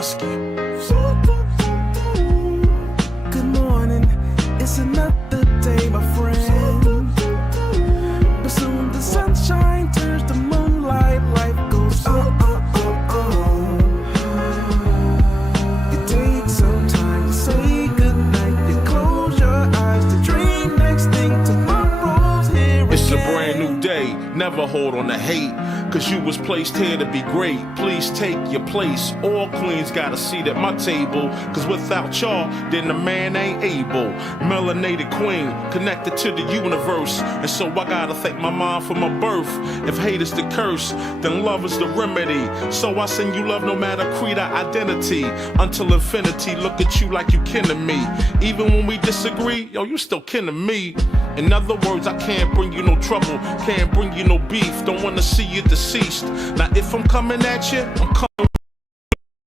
husky. Good morning, it's another day, my friend. But soon the sunshine turns to moonlight, life goes You take some time to say goodnight, you close your eyes to dream next thing, tomorrow's here again. It's a brand new day, never hold on to hate, cause you was placed here to be great. Please take your place. All queens got a seat at my table, cause without y'all, then the man ain't able. Melanated queen, connected to the universe, and so I gotta thank my mom for my birth. If hate is the curse, then love is the remedy. So I send you love no matter creed or identity. Until infinity, look at you like you kin to me. Even when we disagree, yo, you still kin to me. In other words, I can't bring you no trouble, can't bring you no beef, don't wanna see you deceased. Now if I'm coming at you, I'm coming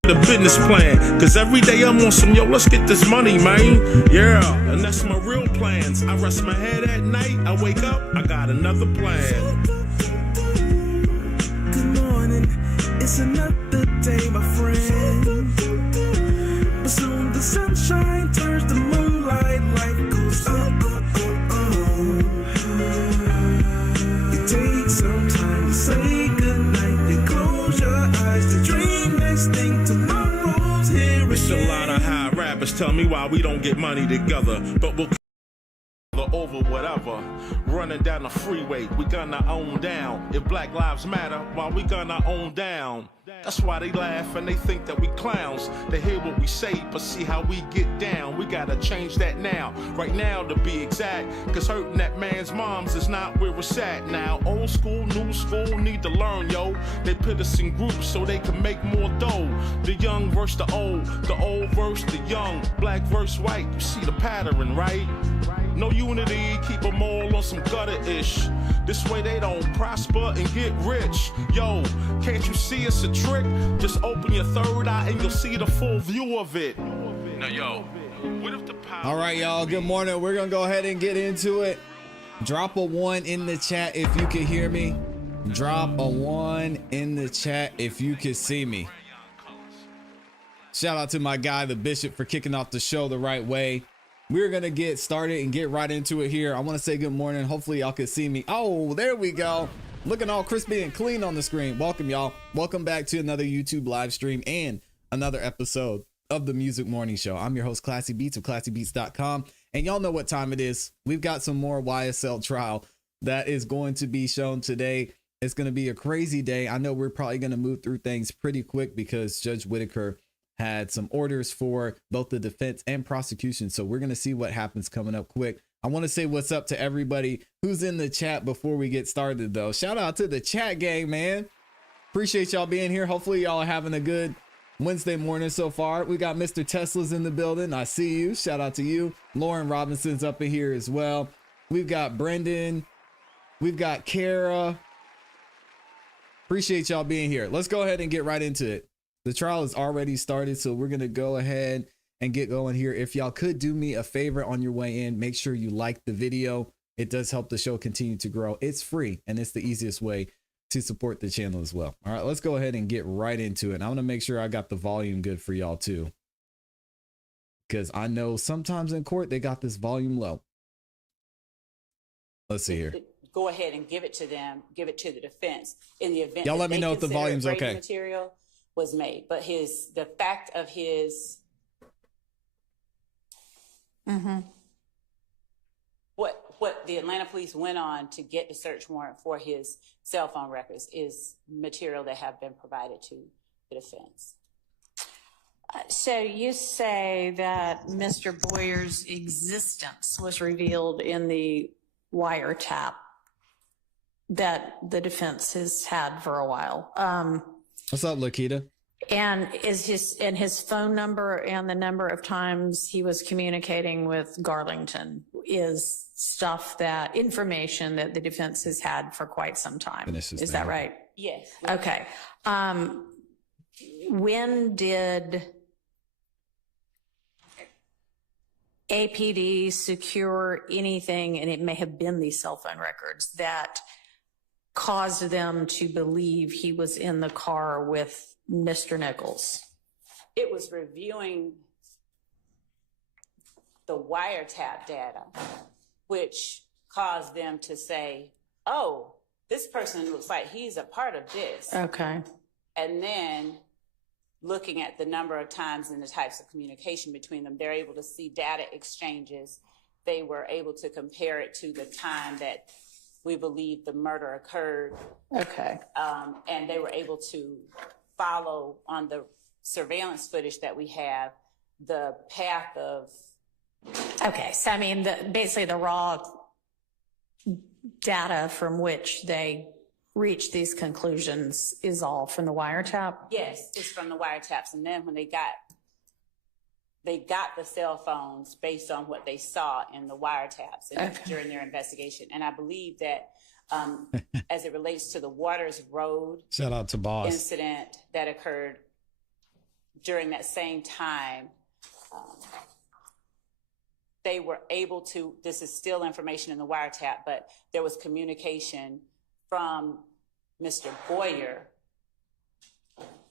with a business plan, cause every day I'm on some, yo, let's get this money, man. Yeah, and that's my real plans. I rest my head at night, I wake up, I got another plan. Good morning, it's another day, my friend. But soon the sunshine turns to moonlight, life goes You take some time to say goodnight, you close your eyes to dream next thing, tomorrow's here It's a again. lot of high rappers tell me why we don't get money together, but we'll over whatever. Running down the freeway, we gonna own down. If Black Lives Matter, why we gonna own down? That's why they laugh and they think that we clowns. They hear what we say, but see how we get down. We gotta change that now, right now to be exact. Cause hurting that man's moms is not where it's at now. Old school, new school, need to learn, yo. They put us in groups so they can make more dough. The young versus the old versus the young. Black versus white, you see the pattern, right? No unity, keep them all on some gutter-ish. This way they don't prosper and get rich. Yo, can't you see it's a trick? Just open your third eye and you'll see the full view of it. Now, yo, what if the power... All right, y'all, good morning. We're going to go ahead and get into it. Drop a 1 in the chat if you can hear me. Drop a 1 in the chat if you can see me. Shout out to my guy, the Bishop, for kicking off the show the right way. We're going to get started and get right into it here. I want to say good morning. Hopefully y'all can see me. Oh, there we go. Looking all crispy and clean on the screen. Welcome, y'all. Welcome back to another YouTube live stream and another episode of the Music Morning Show. I'm your host, ClassE Beats of ClassEbeats.com. And y'all know what time it is. We've got some more YSL trial that is going to be shown today. It's going to be a crazy day. I know we're probably going to move through things pretty quick because Judge Whitaker had some orders for both the defense and prosecution. So we're going to see what happens coming up quick. I want to say what's up to everybody who's in the chat before we get started, though. Shout out to the chat gang, man. Appreciate y'all being here. Hopefully y'all are having a good Wednesday morning so far. We got Mr. Tesla's in the building. I see you. Shout out to you. Lauren Robinson's up in here as well. We've got Brendan. We've got Kara. Appreciate y'all being here. Let's go ahead and get right into it. The trial has already started, so we're going to go ahead and get going here. If y'all could do me a favor on your way in, make sure you like the video. It does help the show continue to grow. It's free, and it's the easiest way to support the channel as well. All right, let's go ahead and get right into it. I want to make sure I got the volume good for y'all too, because I know sometimes in court they got this volume low. Let's see here. Go ahead and give it to them, give it to the defense in the event y'all let me know if the volume's okay. Material was made, but the fact of his what the Atlanta police went on to get the search warrant for his cell phone records is material that have been provided to the defense. So you say that Mr. Boyer's existence was revealed in the wiretap that the defense has had for a while. What's up, Lakita? And is his phone number and the number of times he was communicating with Garlington is information that the defense has had for quite some time. Is that right? Yes. Okay. When did APD secure anything, and it may have been these cell phone records, that caused them to believe he was in the car with Mr. Nichols? it was reviewing the wiretap data, which caused them to say, oh, this person looks like he's a part of this. Okay. And then looking at the number of times and the types of communication between them, they're able to see data exchanges. They were able to compare it to the time that we believe the murder occurred. Okay. And they were able to follow on the surveillance footage that we have the path of. Okay. So, I mean, basically the raw data from which they reach these conclusions is all from the wiretap? Yes, it's from the wiretaps. And then when they got the cell phones based on what they saw in the wiretaps and during their investigation. And I believe that as it relates to the Waters Road shout out to Boss incident that occurred during that same time, they were able to, this is still information in the wiretap, but there was communication from Mr. Boyer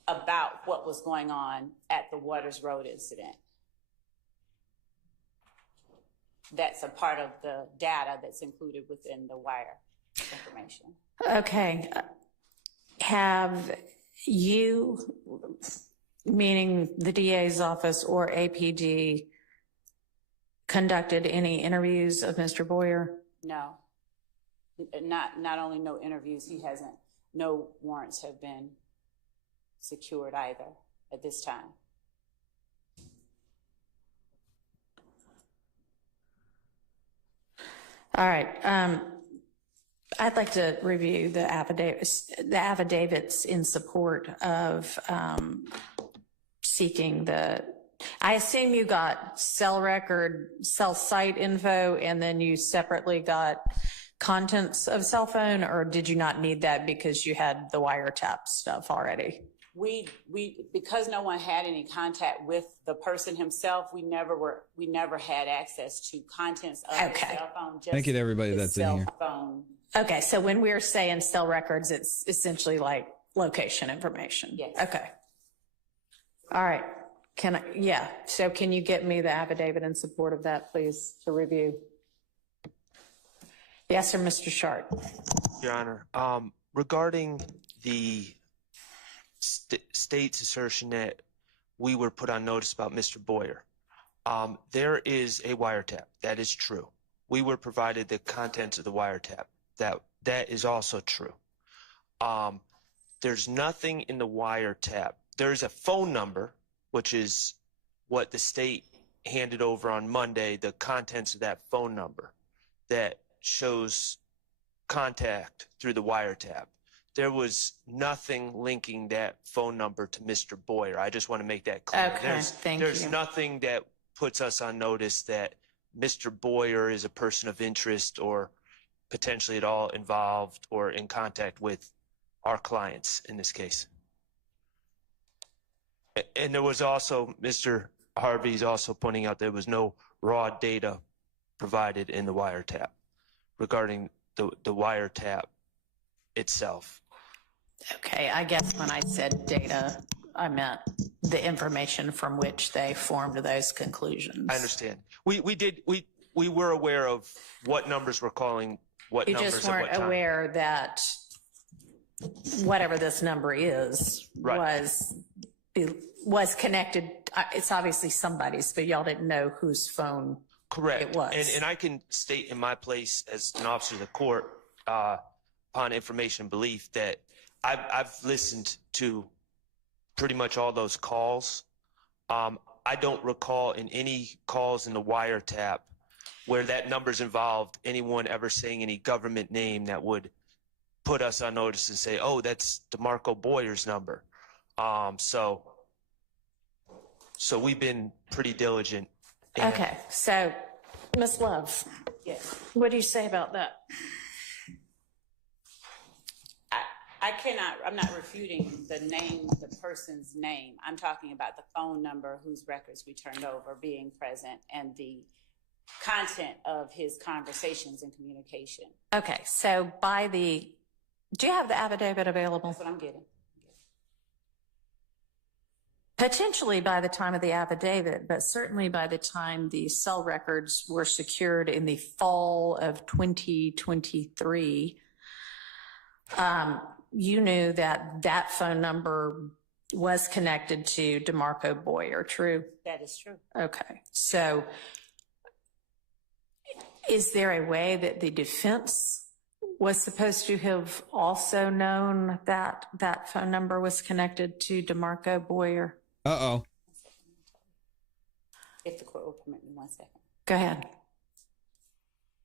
about what was going on at the Waters Road incident. That's a part of the data that's included within the wire information. Okay. Have you, meaning the DA's office or APD, conducted any interviews of Mr. Boyer? No, not only no interviews, no warrants have been secured either at this time. All right. I'd like to review the affidavits in support of seeking I assume you got cell record, cell site info, and then you separately got contents of cell phone, or did you not need that because you had the wiretap stuff already? We because no one had any contact with the person himself, we never had access to contents of the cell phone. Just thank you to everybody that's in here. Phone. Okay, so when we're saying cell records, it's essentially like location information. Yes. Okay. All right. So can you get me the affidavit in support of that, please, to review? Yes, sir, Mr. Sharp. Your Honor, regarding the state's assertion that we were put on notice about Mr. Boyer, there is a wiretap. That is true. We were provided the contents of the wiretap. That is also true. There's nothing in the wiretap. There's a phone number, which is what the state handed over on Monday, the contents of that phone number that shows contact through the wiretap. There was nothing linking that phone number to Mr. Boyer. I just want to make that clear. Okay, There's nothing that puts us on notice that Mr. Boyer is a person of interest or potentially at all involved or in contact with our clients in this case. And there was also, Mr. Harvey's also pointing out there was no raw data provided in the wiretap regarding the wiretap itself. Okay, I guess when I said data, I meant the information from which they formed those conclusions. I understand. We were aware of what numbers were calling what You numbers just at what weren't time. aware that whatever this number is Right. was connected. It's obviously somebody's, but y'all didn't know whose phone Correct. it was. And I can state in my place as an officer of the court, upon information and belief, that I've listened to pretty much all those calls. I don't recall in any calls in the wiretap where that number's involved, anyone ever saying any government name that would put us on notice and say, oh, that's DeMarco Boyer's number. So we've been pretty diligent. Okay, so Ms. Love, Yes. what do you say about that? I'm not refuting the person's name. I'm talking about the phone number whose records we turned over being present and the content of his conversations and communication. Okay, so do you have the affidavit available? That's what I'm getting. Potentially by the time of the affidavit, but certainly by the time the cell records were secured in the fall of 2023, you knew that that phone number was connected to DeMarco Boyer, true? That is true. Okay. So is there a way that the defense was supposed to have also known that that phone number was connected to DeMarco Boyer? Uh-oh. If the court will permit me 1 second. Go ahead.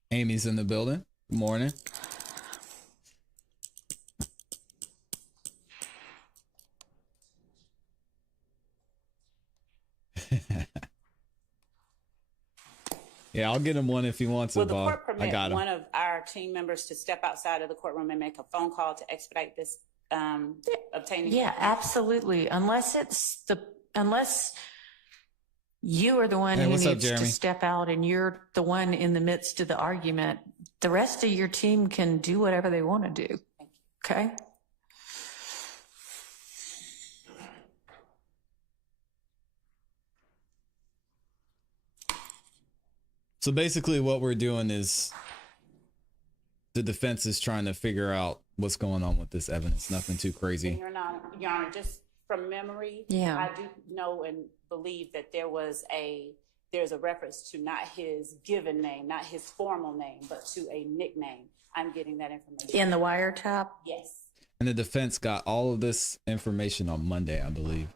Amy's in the building. Good morning. Yeah, I'll get him one if he wants Will it, the Bob. court permit one of our team members to step outside of the courtroom and make a phone call to expedite this obtaining? Yeah, absolutely. Unless you are the one who what's up, needs to Jeremy? step out and you're the one in the midst of the argument, the rest of your team can do whatever they want to do. Okay? So basically what we're doing is the defense is trying to figure out what's going on with this evidence. Nothing too crazy. Your Honor, just from memory, Yeah. I do know and believe that there's a reference to not his given name, not his formal name, but to a nickname. I'm getting that information. In the wiretap? Yes. And the defense got all of this information on Monday, I believe.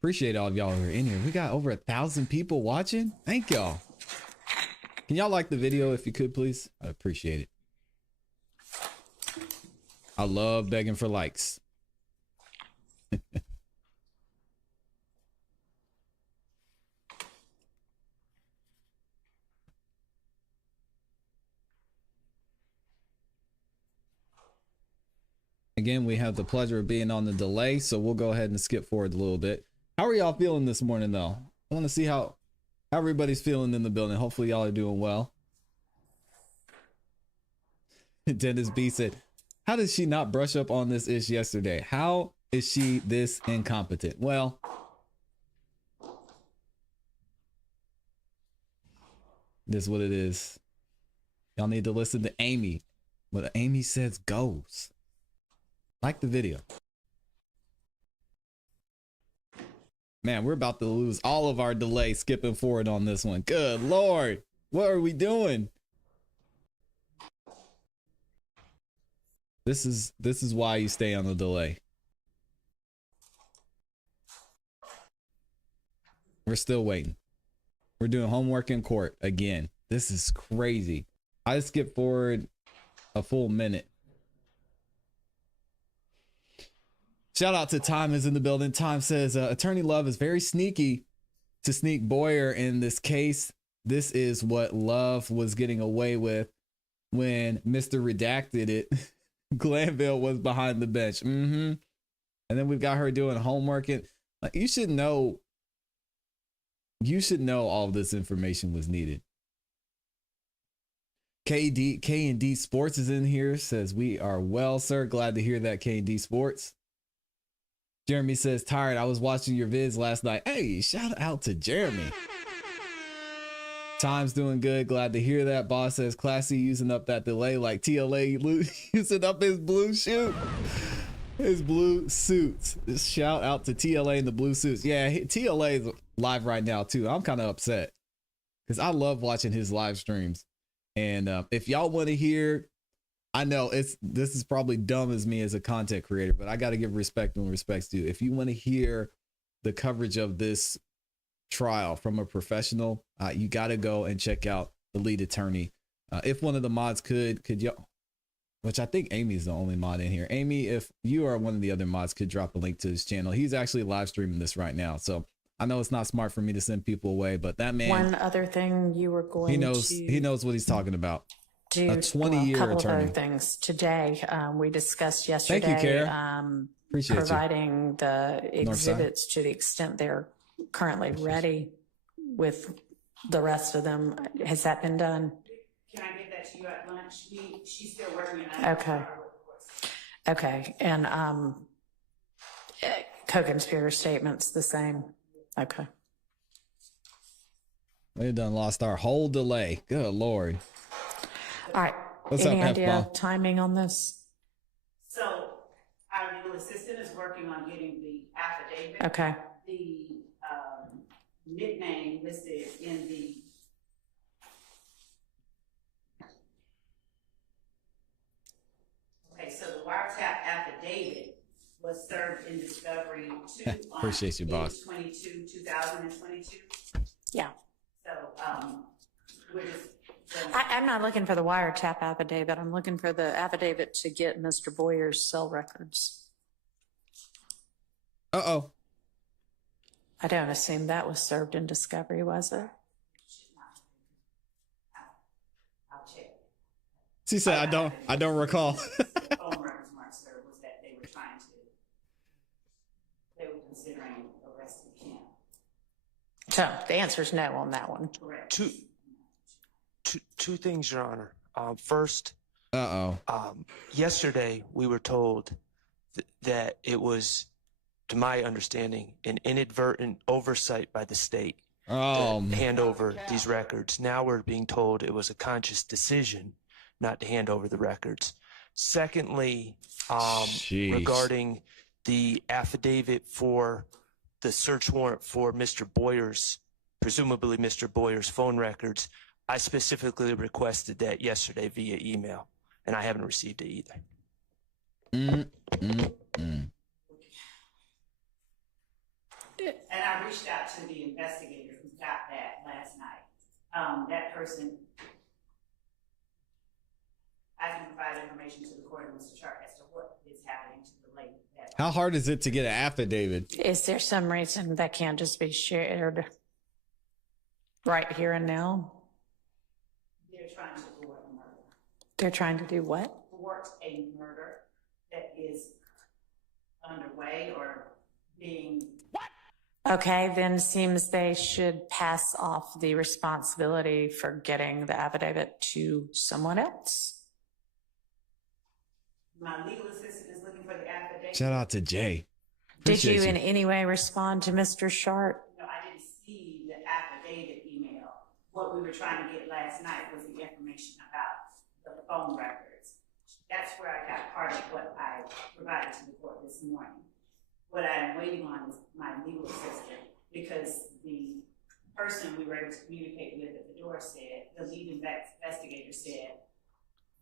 Appreciate all of y'all who are in here. We got over 1,000 people watching. Thank y'all. Can y'all like the video if you could, please? I appreciate it. I love begging for likes. Again, we have the pleasure of being on the delay, so we'll go ahead and skip forward a little bit. How are y'all feeling this morning, though? I want to see how everybody's feeling in the building. Hopefully y'all are doing well. Dennis B said, how did she not brush up on this ish yesterday? How is she this incompetent? Well, this is what it is. Y'all need to listen to Amy. What Amy says goes. Like the video. Man, we're about to lose all of our delay skipping forward on this one. Good Lord. What are we doing? This is why you stay on the delay. We're still waiting. We're doing homework in court again. This is crazy. I skipped forward a full minute. Shout out to Time is in the building. Time says, Attorney Love is very sneaky to sneak Boyer in this case. This is what Love was getting away with when Mr. Redacted it. Glanville was behind the bench. And then we've got her doing homework. And like, you should know all of this information was needed. K&D Sports is in here. Says, we are well, sir. Glad to hear that, K&D Sports. Jeremy says, tired. I was watching your vids last night. Hey, shout out to Jeremy. Time's doing good. Glad to hear that. Boss says, ClassE using up that delay like TLA using up his blue suit. His blue suits. Just shout out to TLA and the blue suits. Yeah, TLA is live right now too. I'm kind of upset because I love watching his live streams. And if y'all want to hear, I know this is probably dumb as me as a content creator, but I got to give respect when respect's due. If you want to hear the coverage of this trial from a professional, you got to go and check out the lead attorney. If one of the mods could y'all, which I think Amy's the only mod in here. Amy, if you are one of the other mods, could drop a link to his channel. He's actually live streaming this right now. So I know it's not smart for me to send people away, but that man, One other thing you were going he knows what he's talking about. do A 20-year a couple attorney. of other things today. We discussed yesterday. Thank you, Kara. Appreciate you. Providing the exhibits to the extent they're currently ready with the rest of them. Has that been done? Can I get that to you at lunch? She's still working on it. Okay. Okay, and co-conspirator statements the same. Okay. We done lost our whole delay. Good Lord. All right. What's Any up, idea F-Ball? timing on this? So our legal assistant is working on getting the affidavit. Okay. The nickname listed in the so the wiretap affidavit was served in discovery 2 Appreciate you, boss. 22, 2022. Yeah. So we're just I'm not looking for the wiretap affidavit. I'm looking for the affidavit to get Mr. Boyer's cell records. Uh-oh. I don't assume that was served in discovery, was it? I'll check. She said, I don't recall. Phone records weren't served, was that they were considering arresting him. So the answer is no on that one. Correct. Two things, Your Honor. First, yesterday we were told that it was, to my understanding, an inadvertent oversight by the state to hand over these records. Now we're being told it was a conscious decision not to hand over the records. Secondly, regarding the affidavit for the search warrant for Mr. Boyer's, presumably Mr. Boyer's phone records, I specifically requested that yesterday via email, and I haven't received it either. And I reached out to the investigator who got that last night. That person, I can provide information to the court and Mr. Chart as to what is happening to the lady. How hard is it to get an affidavit? Is there some reason that can't just be shared right here and now? They're trying to thwart a murder. They're trying to do what? Thwart a murder that is underway or being... Okay, then seems they should pass off the responsibility for getting the affidavit to someone else. My legal assistant is looking for the affidavit. Shout out to Jay. Did you Appreciate in any way respond to Mr. Sharp? No, I didn't see the affidavit email. What we were trying to get last night was the information about the phone records. That's where I got part of what I provided to the court this morning. What I'm waiting on is my legal assistant, because the person we were able to communicate with at the door said, the lead investigator said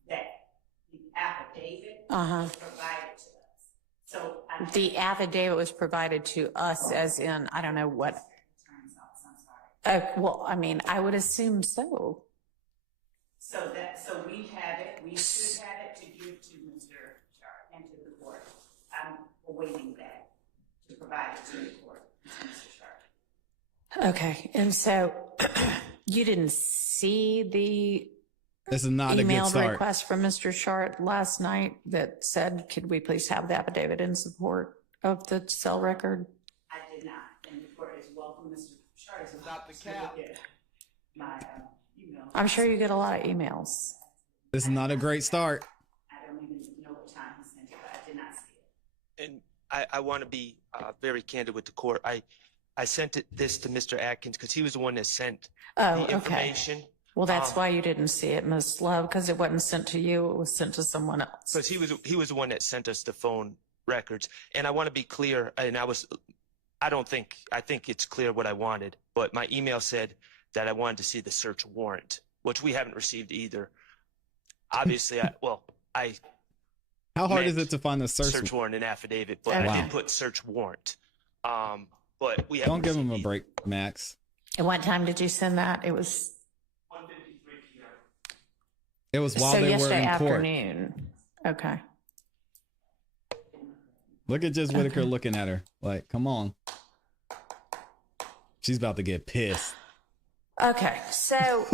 that the affidavit was provided to us. So The affidavit was provided to us as in, I don't know what. I'm sorry. Well, I mean, I would assume so. So we have it, we should have it to give to Mr. Sharp and to the court. I'm awaiting that to provide it to the court, Mr. Sharp. Okay, and so you didn't see the This is not a good emailed start. request from Mr. Sharp last night that said, could we please have the affidavit in support of the cell record? I did not, and the court is welcome, Mr. Sharp is about to cap my email. I'm sure you get a lot of emails. This is not a great start. I don't even know what time he sent it, but I did not see it. And I want to be very candid with the court. I sent this to Mr. Atkins because he was the one that sent the information. Well, that's why you didn't see it, Ms. Love, because it wasn't sent to you. It was sent to someone else. Because he was the one that sent us the phone records. And I want to be clear, and I think it's clear what I wanted, but my email said that I wanted to see the search warrant, which we haven't received either. Obviously, How hard is it to find the search warrant and affidavit, but Okay. I did put search warrant. But we haven't Don't give him a received break, Max. At what time did you send that? It was It was while so they were yesterday in court. afternoon. Okay. Look at just Whitaker looking at her. Like, come on. She's about to get pissed. Okay, so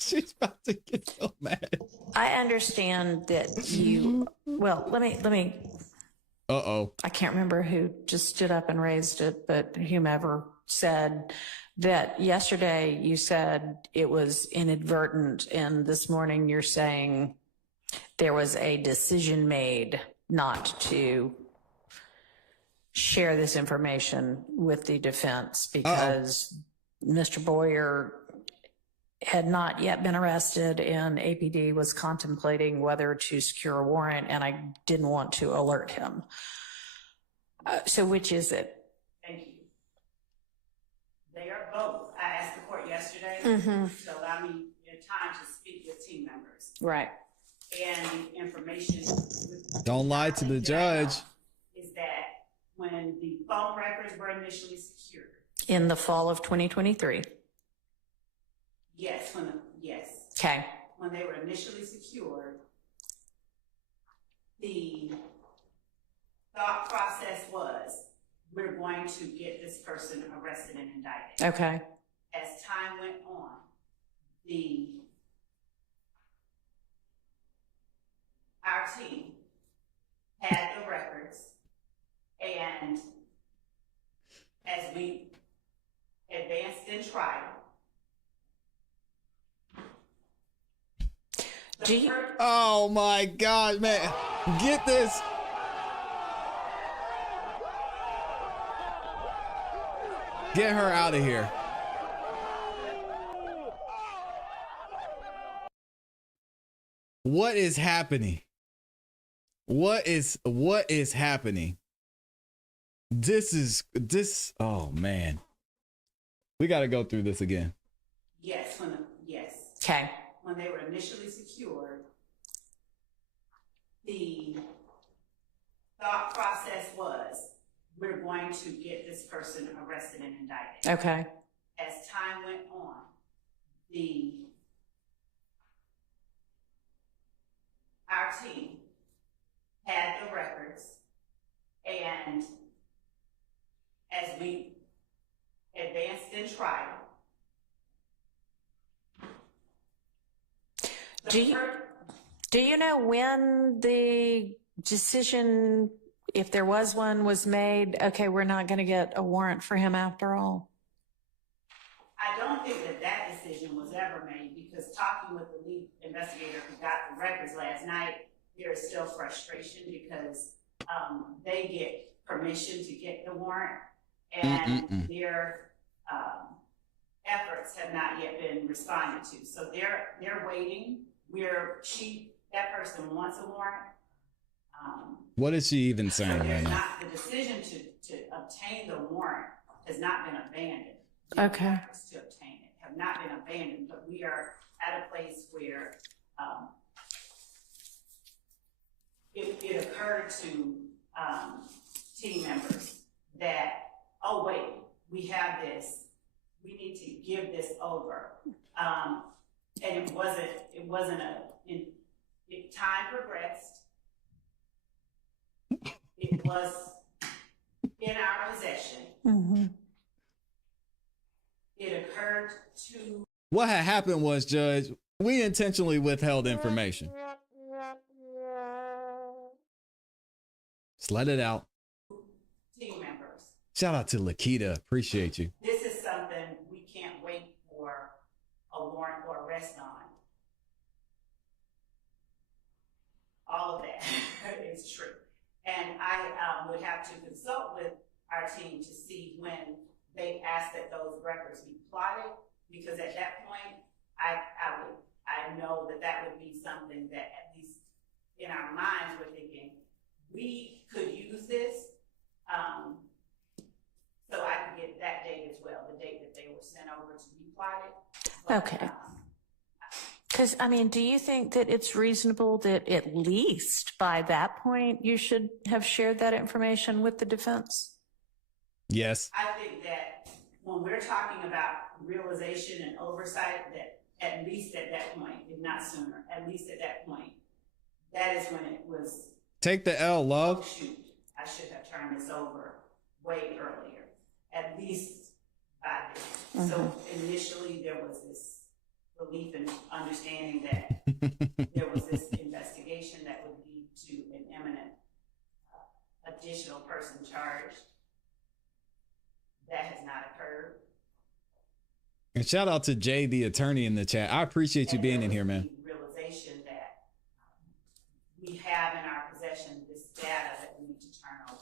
She's about to get so mad. I understand that you, well, let me, Uh-oh. I can't remember who just stood up and raised it, but whomever said that yesterday you said it was inadvertent, and this morning you're saying there was a decision made not to share this information with the defense because Mr. Boyer had not yet been arrested and APD was contemplating whether to secure a warrant, and I didn't want to alert him. So which is it? Thank you. They are both. I asked the court yesterday to allow me time to speak with team members. Right. And the information. Don't lie to the judge. Is that when the phone records were initially secured? In the fall of 2023. Yes, yes. Okay. When they were initially secured, the thought process was, we're going to get this person arrested and indicted. Okay. As time went on, our team had the records, and as we advanced in trial, Oh my God, man. Get this. Get her out of here. What is happening? What is happening? This, oh man. We got to go through this again. yes, yes. Okay. When they were initially secured, the thought process was, we're going to get this person arrested and indicted. Okay. As time went on, our team had the records, and as we advanced in trial, Do you know when the decision, if there was one, was made, okay, we're not going to get a warrant for him after all? I don't think that decision was ever made, because talking with the lead investigator who got the records last night, there is still frustration because they get permission to get the warrant, and their efforts have not yet been responded to. So they're waiting. That person wants a warrant. What is she even saying right now? The decision to obtain the warrant has not been abandoned. Okay. The efforts to obtain it have not been abandoned, but we are at a place where it occurred to team members that, oh wait, we have this, we need to give this over. And it wasn't time progressed. It was in our possession. It occurred to. What had happened was, Judge, we intentionally withheld information. Just let it out. Team members. Shout out to Lakita. Appreciate you. This is something we can't wait for a warrant or arrest on. All of that is true. And I would have to consult with our team to see when they ask that those records be plotted, because at that point, I know that would be something that, at least in our minds, we're thinking, we could use this, so I could get that date as well, the date that they were sent over to be plotted. But, Okay. Because, I mean, do you think that it's reasonable that at least by that point you should have shared that information with the defense? Yes. I think that when we're talking about realization and oversight, that at least at that point, if not sooner, at least at that point, that is when it was. Take the L, Oh, love. shoot, I should have turned this over way earlier, at least by then. So initially there was this belief and understanding that there was this investigation that would lead to an imminent additional person charged. That has not occurred. And shout out to Jay, the attorney, in the chat. I appreciate you being in here, man. Realization that we have in our possession this data that we need to turn over.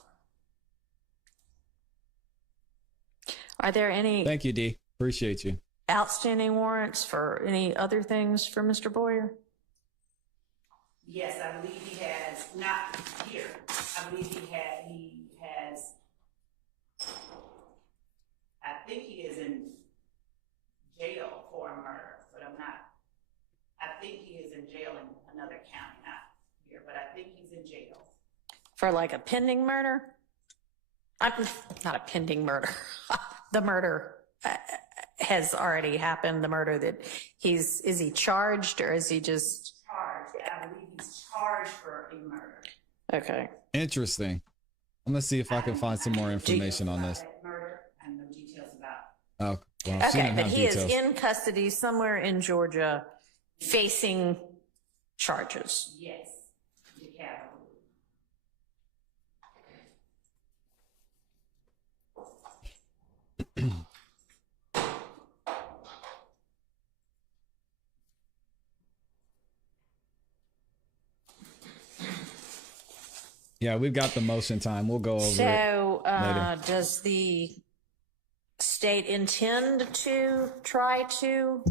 Are there any Thank you, D. Appreciate you. outstanding warrants for any other things for Mr. Boyer? Yes, I believe he has, not here, I believe he has, I think he is in jail for a murder, but I think he is in jail in another county, not here, but I think he's in jail. For like a pending murder? Not a pending murder. The murder has already happened, the murder that is he charged or is he just? Charged, I believe he's charged for a murder. Okay. Interesting. I'm gonna see if I can find some more information on this. Murder, I have no details about. Oh, well, she Okay, didn't but have he details. is in custody somewhere in Georgia facing charges. Yes, the capital. Yeah, we've got the motion time. We'll go over it. So, later. does the state intend to try to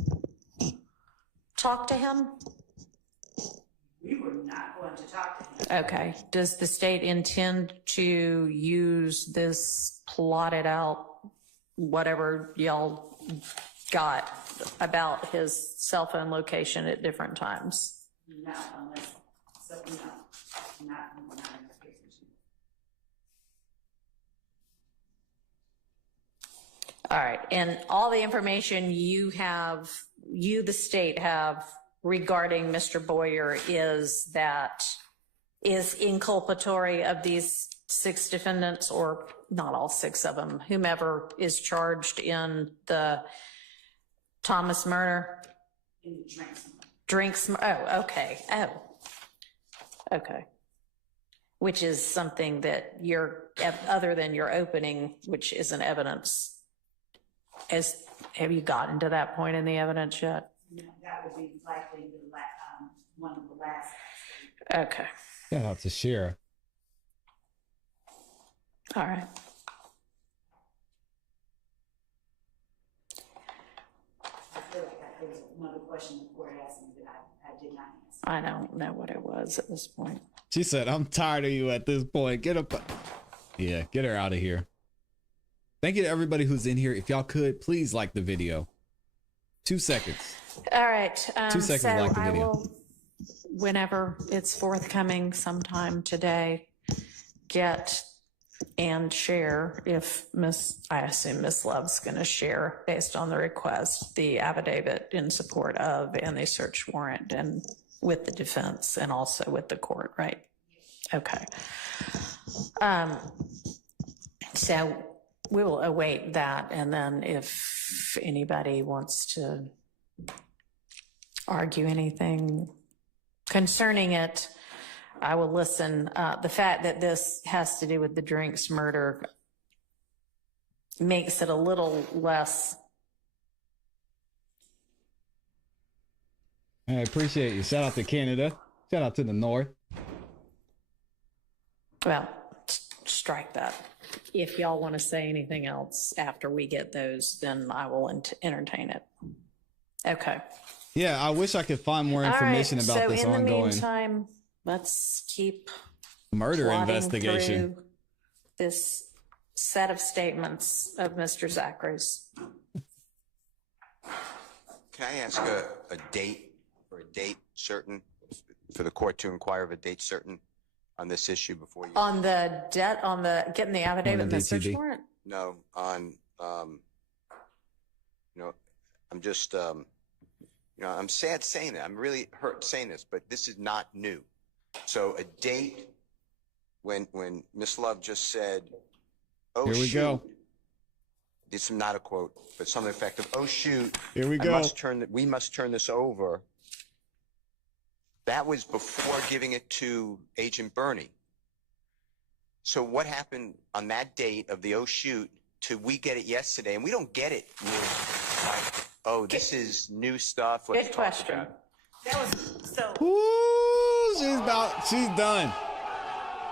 talk to him? We were not going to talk to him. Okay. Does the state intend to use this plotted out, whatever y'all got about his cell phone location at different times? No, unless, so, no, not in the case. All right. And all the information you have, the state have regarding Mr. Boyer is inculpatory of these 6 defendants, or not all 6 of them, whomever is charged in the Thomas murder. In the Drinks. Oh, okay. Oh, okay. Which is something that other than your opening, which isn't evidence. Have you gotten to that point in the evidence yet? No, that would be likely one of the last. Okay. Shout out to Shira. All right. I feel like there was another question the court asked me that I did not answer. I don't know what it was at this point. She said, I'm tired of you at this point. Get up. Yeah, get her out of here. Thank you to everybody who's in here. If y'all could, please like the video. 2 seconds. All right. 2 seconds so like the I video. will, whenever it's forthcoming sometime today, get and share if I assume Miss Love's going to share based on the request, the affidavit in support of and the search warrant and with the defense and also with the court, right? Okay. So we will await that. And then if anybody wants to argue anything concerning it, I will listen. The fact that this has to do with the Drinks murder makes it a little less. I appreciate you. Shout out to Canada. Shout out to the North. Well, strike that. If y'all want to say anything else after we get those, then I will entertain it. Okay. Yeah, I wish I could find more information about so this in the ongoing meantime, let's keep murder plodding investigation. through this set of statements of Mr. Zachary's. Can I ask a date or a date certain for the court to inquire of a date certain on this issue before you? On the debt, on the getting the affidavit and the search DTD. warrant? No, on, I'm just, I'm sad saying that. I'm really hurt saying this, but this is not new. So a date when Miss Love just said, oh, Here we shoot. go. This is not a quote, but something effective. Oh, shoot. Here we go. We must turn this over. That was before giving it to Agent Bernie. So what happened on that date of the oh shoot to we get it yesterday, and we don't get it new. Like, oh, this is new stuff. Let's Good talk question. about it. That was so. Woo, she's done.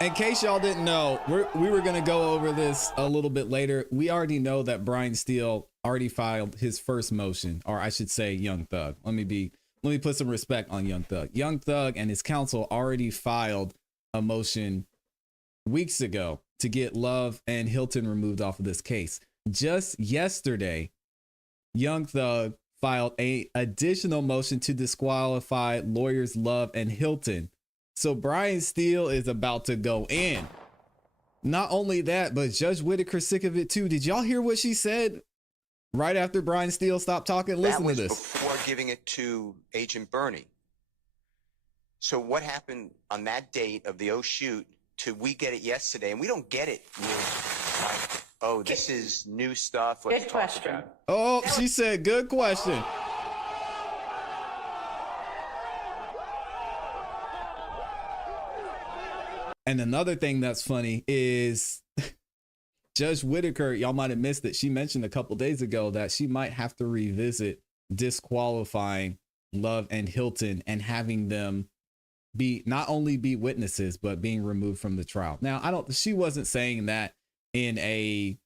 In case y'all didn't know, we were going to go over this a little bit later. We already know that Brian Steele already filed his first motion, or I should say Young Thug. Let me put some respect on Young Thug. Young Thug and his counsel already filed a motion weeks ago to get Love and Hilton removed off of this case. Just yesterday, Young Thug filed a additional motion to disqualify lawyers Love and Hilton. So Brian Steele is about to go in. Not only that, but Judge Whitaker sick of it too. Did y'all hear what she said right after Brian Steele stopped talking? Listen to this. That was before giving it to Agent Bernie. So what happened on that date of the shoot to we get it yesterday, and we don't get it with like, oh, this is new stuff. Let's Good talk question. about it. Oh, she said, good question. And another thing that's funny is Judge Whitaker, y'all might have missed it. She mentioned a couple days ago that she might have to revisit disqualifying Love and Hilton and having them be not only be witnesses, but being removed from the trial. Now, she wasn't saying that in a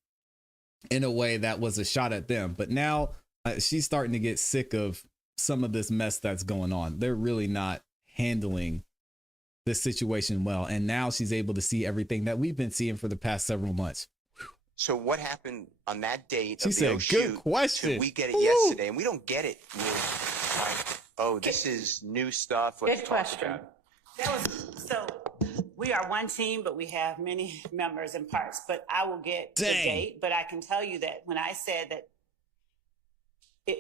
way that was a shot at them, but now she's starting to get sick of some of this mess that's going on. They're really not handling this situation well, and now she's able to see everything that we've been seeing for the past several months. So what happened on that date She of said, the good shoot question. to we get it yesterday, and we don't get it with like, oh, this is new stuff. Let's Good talk question. about it. So we are one team, but we have many members and parts. But I will get the date. But I can tell you that when I said that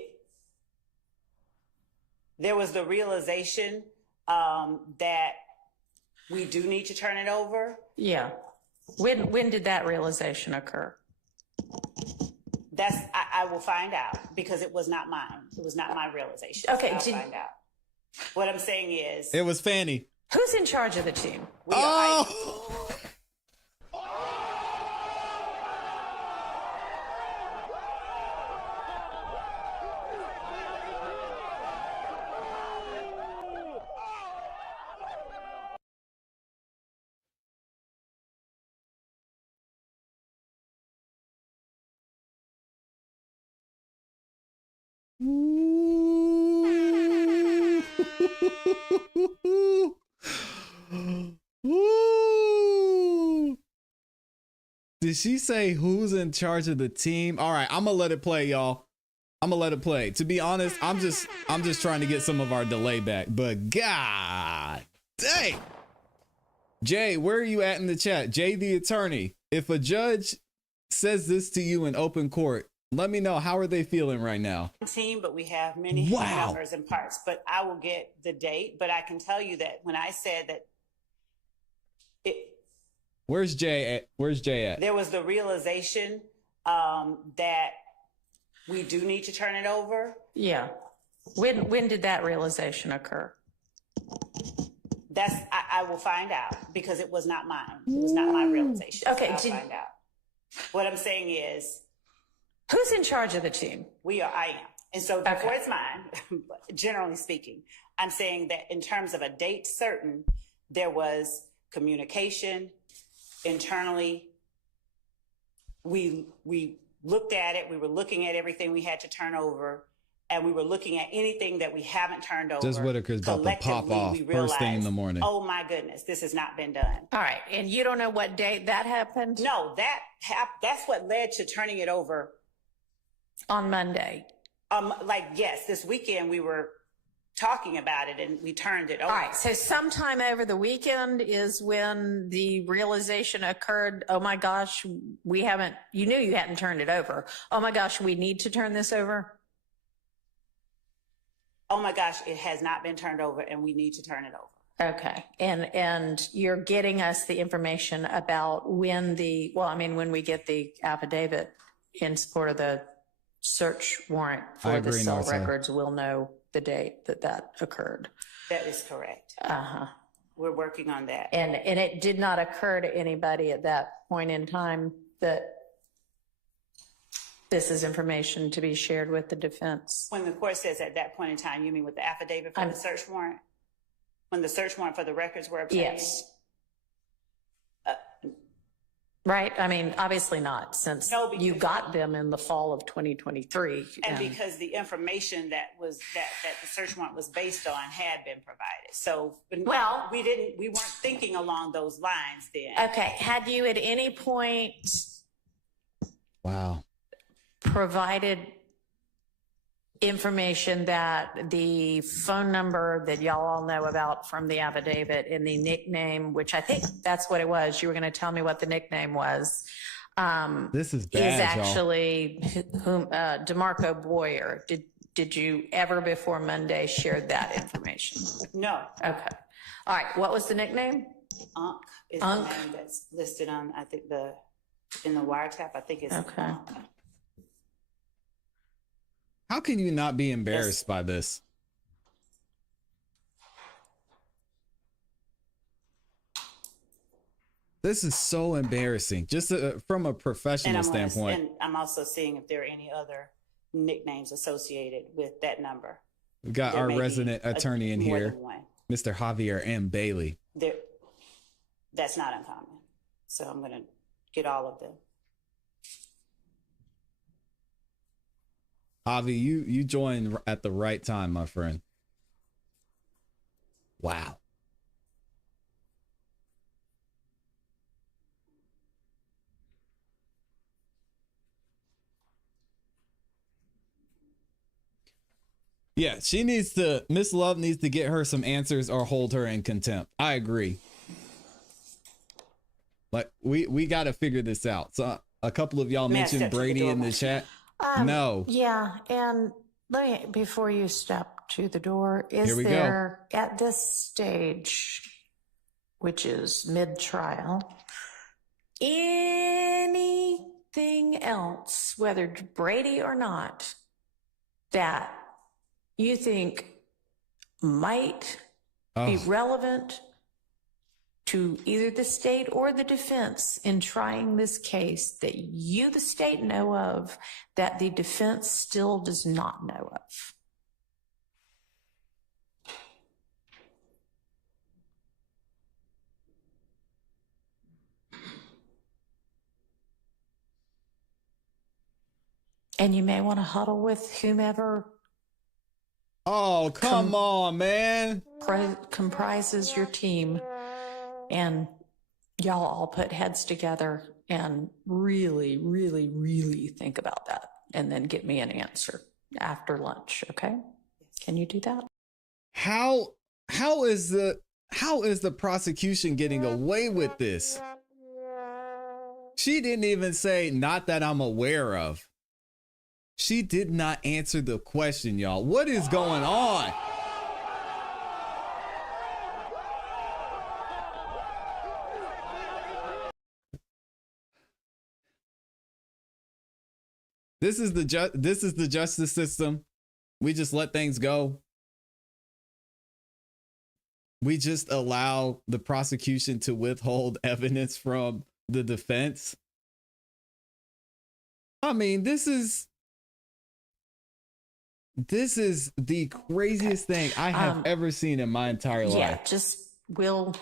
there was the realization that we do need to turn it over. Yeah. When did that realization occur? I will find out because it was not mine. It was not my realization. Okay, So I'll find out. What I'm saying is, It was Fanny. Who's in charge of the team? we are. Oh, Ooh. Did she say who's in charge of the team? All right, I'm gonna let it play, y'all. I'm gonna let it play. To be honest, I'm just trying to get some of our delay back. But God dang. Jay, where are you at in the chat? Jay the attorney. If a judge says this to you in open court, let me know, how are they feeling right now? Team, but we have many members and parts. But I will get the date. But I can tell you that when I said that Where's Jay at? Where's Jay at? there was the realization that we do need to turn it over. Yeah. When did that realization occur? I will find out because it was not mine. It was not my realization. Okay, So I'll find out. What I'm saying is, Who's in charge of the team? I am. And so before Okay. it's mine, generally speaking, I'm saying that in terms of a date certain, there was communication internally. We looked at it. We were looking at everything we had to turn over, and we were looking at anything that we haven't turned over. Judge Whitaker's about to pop Collectively, off we first thing in the realized, morning. oh my goodness, this has not been done. All right. And you don't know what date that happened? No, that's what led to turning it over. On Monday. Yes, this weekend we were talking about it and we turned it over. All right. So sometime over the weekend is when the realization occurred. Oh my gosh, you knew you hadn't turned it over. Oh my gosh, we need to turn this over. Oh my gosh, it has not been turned over and we need to turn it over. Okay. And you're getting us the information about when we get the affidavit in support of the search warrant I for the agree, cell Narsa. records, we'll know the date that occurred. That is correct. Uh-huh. We're working on that. And it did not occur to anybody at that point in time that this is information to be shared with the defense. When the court says at that point in time, you mean with the affidavit for the search warrant? When the search warrant for the records were obtained? Yes. right? I mean, obviously not, since No, because- you got them in the fall of 2023. And because the information that the search warrant was based on had been provided. So Well- we weren't thinking along those lines then. Okay, had you at any point Wow. provided information that the phone number that y'all all know about from the affidavit and the nickname, which I think that's what it was, you were going to tell me what the nickname was, This is is bad, y'all. actually DeMarco Boyer. Did you ever before Monday share that information? No, Okay. All right, what was the nickname? Unk is Unk. the name that's listed on, I think in the wiretap, I think it's Okay. Unk. How can you not be embarrassed by this? This is so embarrassing, just from a professional standpoint. And I'm also seeing if there are any other nicknames associated with that number. We've got There our may be resident attorney in more here, than one. Mr. Javier M. Bailey. That's not uncommon. So I'm going to get all of them. Javi, you joined at the right time, my friend. Wow. Yeah, Miss Love needs to get her some answers or hold her in contempt. I agree. Like we got to figure this out. So a couple of y'all May I mentioned step to the Brady door, in the Mike? chat. No. Yeah, and let me, before you step to the door, Here is we go. there at this stage, which is mid-trial, anything else, whether Brady or not, that you think might be Oh, relevant to either the state or the defense in trying this case that you, the state, know of that the defense still does not know of? And you may want to huddle with whomever oh, come on, man. comprises your team, and y'all all put heads together and really, really, really think about that, and then get me an answer after lunch. Okay? Can you do that? How is the prosecution getting away with this? She didn't even say, not that I'm aware of. She did not answer the question, y'all. What is going on? This is the justice system. We just let things go. We just allow the prosecution to withhold evidence from the defense. I mean, this is the craziest thing I have ever seen in my entire life. Yeah, just we'll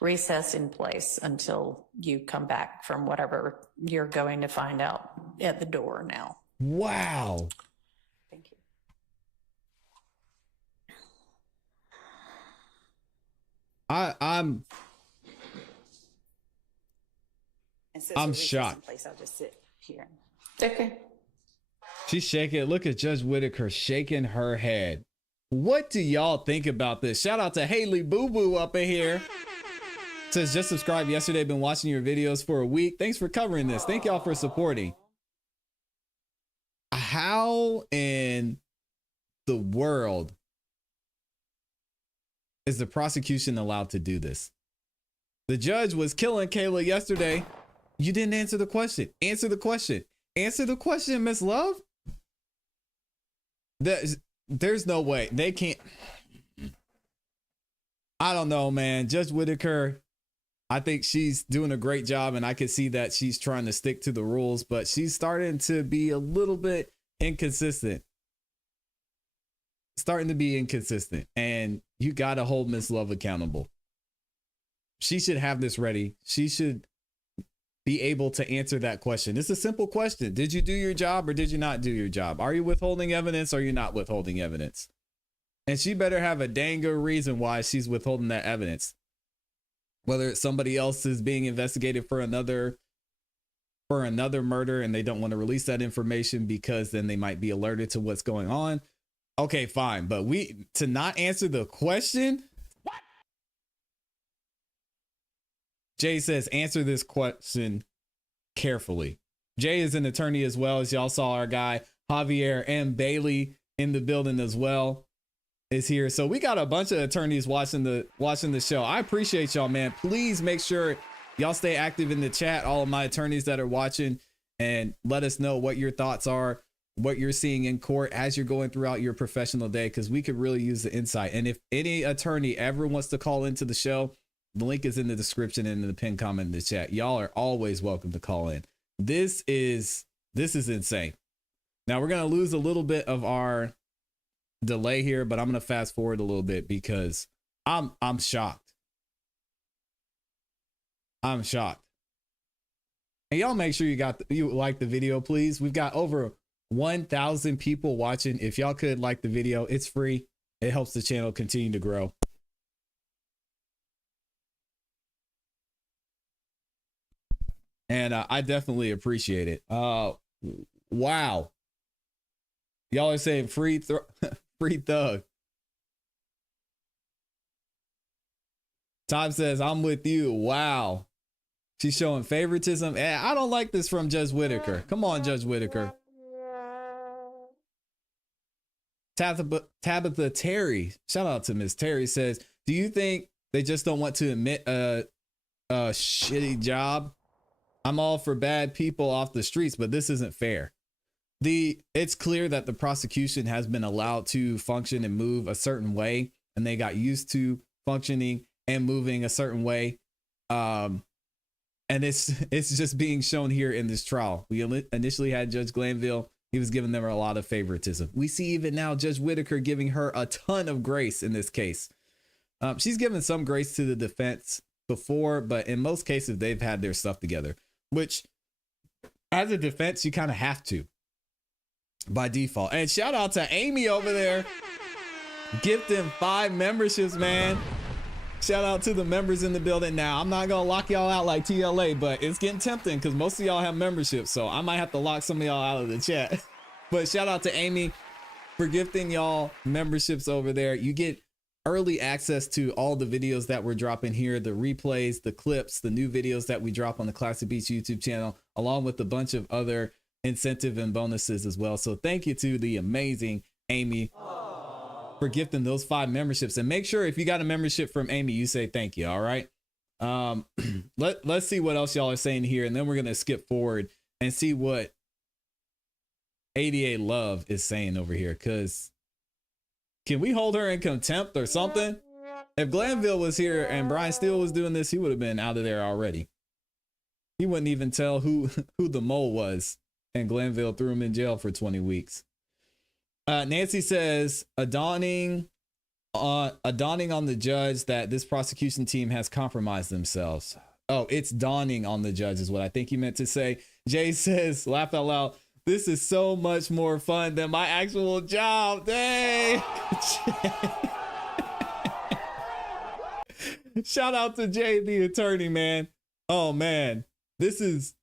recess in place until you come back from whatever you're going to find out at the door now. Wow. Thank you. I'm And since I'm we're recessed shocked. in place, I'll just sit here. Okay. She's shaking. Look at Judge Whitaker shaking her head. What do y'all think about this? Shout out to Haley Boo Boo up in here. Says just subscribed yesterday. Been watching your videos for a week. Thanks for covering this. Thank y'all for supporting. How in the world is the prosecution allowed to do this? The judge was killing Kayla yesterday. You didn't answer the question. Answer the question. Answer the question, Miss Love. There's no way they can't. I don't know, man. Judge Whitaker, I think she's doing a great job, and I can see that she's trying to stick to the rules, but she's starting to be a little bit inconsistent. Starting to be inconsistent, and you got to hold Miss Love accountable. She should have this ready. She should be able to answer that question. It's a simple question. Did you do your job or did you not do your job? Are you withholding evidence or are you not withholding evidence? And she better have a dang good reason why she's withholding that evidence. Whether it's somebody else is being investigated for another murder and they don't want to release that information because then they might be alerted to what's going on. Okay, fine. But to not answer the question. What? Jay says, answer this question carefully. Jay is an attorney as well. As y'all saw, our guy Javier and Bailey in the building as well is here. So we got a bunch of attorneys watching the show. I appreciate y'all, man. Please make sure y'all stay active in the chat, all of my attorneys that are watching, and let us know what your thoughts are, what you're seeing in court as you're going throughout your professional day, because we could really use the insight. And if any attorney ever wants to call into the show, the link is in the description and in the pinned comment in the chat. Y'all are always welcome to call in. This is insane. Now we're going to lose a little bit of our delay here, but I'm going to fast forward a little bit because I'm shocked. I'm shocked. And y'all make sure you like the video, please. We've got over 1,000 people watching. If y'all could like the video, it's free. It helps the channel continue to grow. And I definitely appreciate it. Wow. Y'all are saying free thug. Tom says, I'm with you. Wow. She's showing favoritism. I don't like this from Judge Whitaker. Come on, Judge Whitaker. Tabitha Terry, shout out to Miss Terry, says, do you think they just don't want to admit a shitty job? I'm all for bad people off the streets, but this isn't fair. It's clear that the prosecution has been allowed to function and move a certain way, and they got used to functioning and moving a certain way. And it's just being shown here in this trial. We initially had Judge Glanville. He was giving them a lot of favoritism. We see even now Judge Whitaker giving her a ton of grace in this case. She's given some grace to the defense before, but in most cases, they've had their stuff together, which as a defense, you kind of have to by default. And shout out to Amy over there. Gifting 5 memberships, man. Shout out to the members in the building. Now, I'm not going to lock y'all out like TLA, but it's getting tempting because most of y'all have memberships. So I might have to lock some of y'all out of the chat. But shout out to Amy for gifting y'all memberships over there. You get early access to all the videos that we're dropping here, the replays, the clips, the new videos that we drop on the ClassE Beats YouTube channel, along with a bunch of other incentive and bonuses as well. So thank you to the amazing Amy for gifting those 5 memberships. And make sure if you got a membership from Amy, you say thank you. All right. Let's see what else y'all are saying here. And then we're going to skip forward and see what ADA Love is saying over here. Cause can we hold her in contempt or something? If Glanville was here and Brian Steele was doing this, he would have been out of there already. He wouldn't even tell who the mole was. And Glanville threw him in jail for 20 weeks. Nancy says, a dawning on the judge that this prosecution team has compromised themselves. Oh, it's dawning on the judge is what I think you meant to say. Jay says, laugh out loud, this is so much more fun than my actual job. Dang. Shout out to Jay, the attorney, man. Oh man, this is,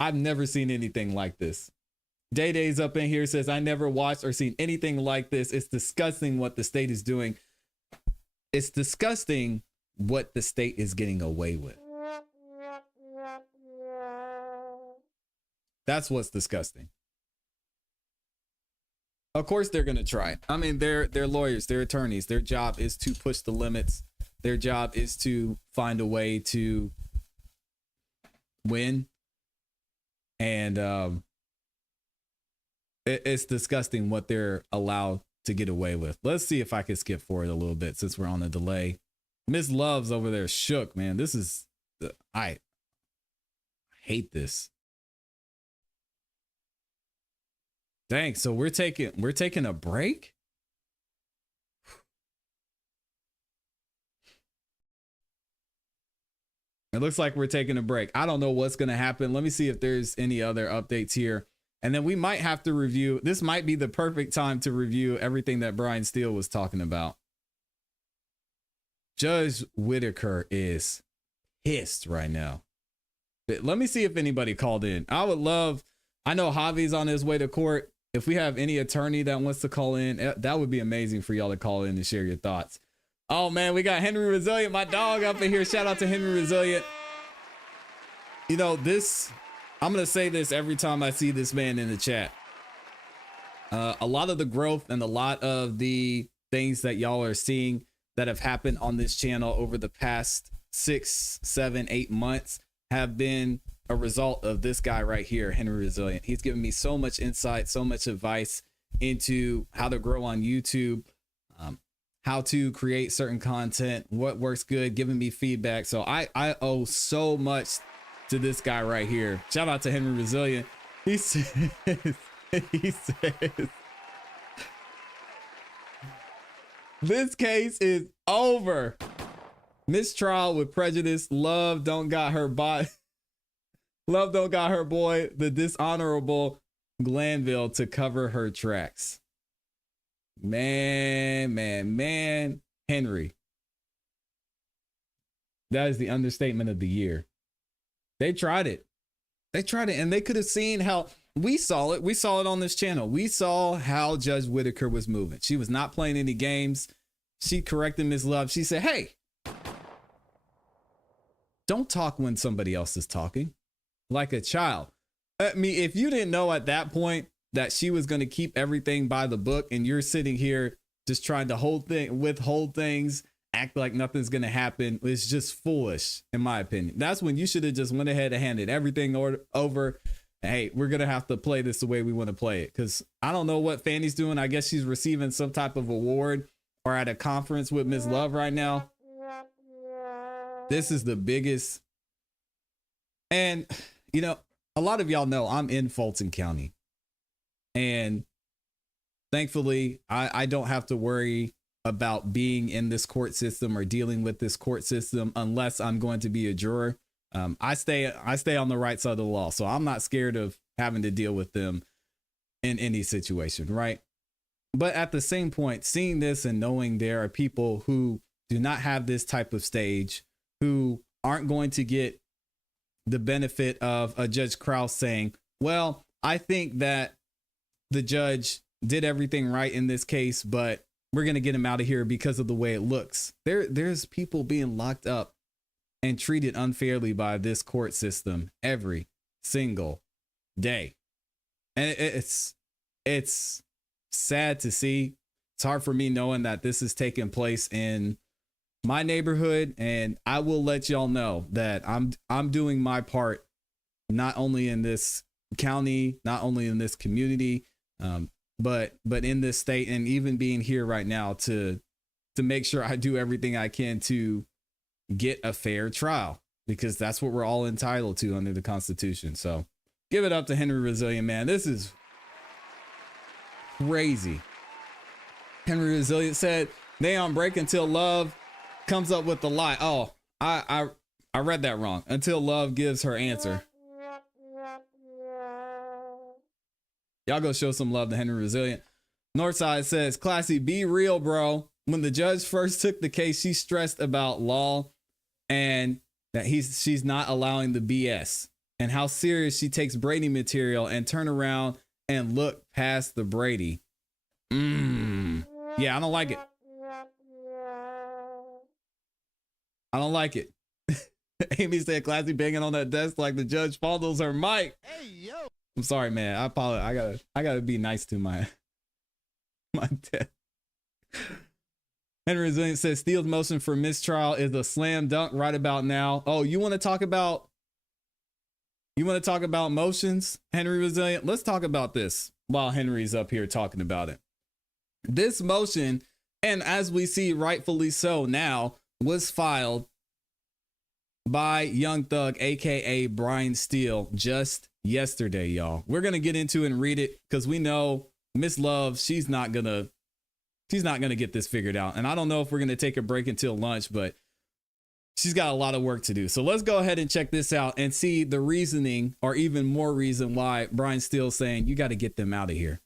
I've never seen anything like this. Day-Day's up in here, says, I never watched or seen anything like this. It's disgusting what the state is doing. It's disgusting what the state is getting away with. That's what's disgusting. Of course they're going to try. I mean, they're lawyers, they're attorneys. Their job is to push the limits. Their job is to find a way to win. And it's disgusting what they're allowed to get away with. Let's see if I can skip forward a little bit since we're on a delay. Miss Love's over there shook, man. This is, I hate this. Dang, so we're taking a break? It looks like we're taking a break. I don't know what's going to happen. Let me see if there's any other updates here. And then we might have to review. This might be the perfect time to review everything that Brian Steele was talking about. Judge Whitaker is pissed right now. But let me see if anybody called in. I would love, I know Javi's on his way to court. If we have any attorney that wants to call in, that would be amazing for y'all to call in and share your thoughts. Oh man, we got Henry Resilient, my dog, up in here. Shout out to Henry Resilient. You know, I'm going to say this every time I see this man in the chat. A lot of the growth and a lot of the things that y'all are seeing that have happened on this channel over the past 6, 7, 8 months have been a result of this guy right here, Henry Resilient. He's given me so much insight, so much advice into how to grow on YouTube, how to create certain content, what works good, giving me feedback. So I owe so much to this guy right here. Shout out to Henry Resilient. He says, this case is over. Mistrial with prejudice. Love don't got her boy, the dishonorable Glanville, to cover her tracks. Man, Henry. That is the understatement of the year. They tried it. And they could have seen how we saw it. We saw it on this channel. We saw how Judge Whitaker was moving. She was not playing any games. She corrected Ms. Love. She said, hey, don't talk when somebody else is talking like a child. I mean, if you didn't know at that point that she was going to keep everything by the book and you're sitting here just trying to withhold things, act like nothing's going to happen, it's just foolish, in my opinion. That's when you should have just went ahead and handed everything over. Hey, we're going to have to play this the way we want to play it. Because I don't know what Fanny's doing. I guess she's receiving some type of award or at a conference with Ms. Love right now. This is the biggest. And, you know, a lot of y'all know I'm in Fulton County. And thankfully, I don't have to worry about being in this court system or dealing with this court system unless I'm going to be a juror. I stay on the right side of the law, so I'm not scared of having to deal with them in any situation, right? But at the same point, seeing this and knowing there are people who do not have this type of stage, who aren't going to get the benefit of a Judge Krause saying, well, I think that the judge did everything right in this case, but we're going to get him out of here because of the way it looks. There's people being locked up and treated unfairly by this court system every single day. And it's sad to see. It's hard for me knowing that this is taking place in my neighborhood, and I will let y'all know that I'm doing my part, not only in this county, not only in this community, but in this state, and even being here right now to make sure I do everything I can to get a fair trial, because that's what we're all entitled to under the Constitution. So give it up to Henry Resilient, man. This is crazy. Henry Resilient said they on break until Love comes up with the lie. Oh, I read that wrong. Until Love gives her answer. Y'all go show some love to Henry Resilient. Northside says, ClassE, be real, bro. When the judge first took the case, she stressed about law and that she's not allowing the BS, and how serious she takes Brady material, and turn around and look past the Brady. Yeah, I don't like it. I don't like it. Amy said, ClassE banging on that desk like the judge fondles her mic. Hey, yo. I'm sorry, man. I apologize. I gotta be nice to my dad. Henry Resilient says Steele's motion for mistrial is a slam dunk right about now. Oh, you want to talk about motions, Henry Resilient? Let's talk about this while Henry's up here talking about it. This motion, and as we see rightfully so now, was filed by Young Thug, aka Brian Steele, just yesterday, y'all. We're gonna get into it and read it because we know Miss Love, she's not gonna get this figured out. And I don't know if we're gonna take a break until lunch, but she's got a lot of work to do. So let's go ahead and check this out and see the reasoning, or even more reason why Brian Steele's saying you got to get them out of here.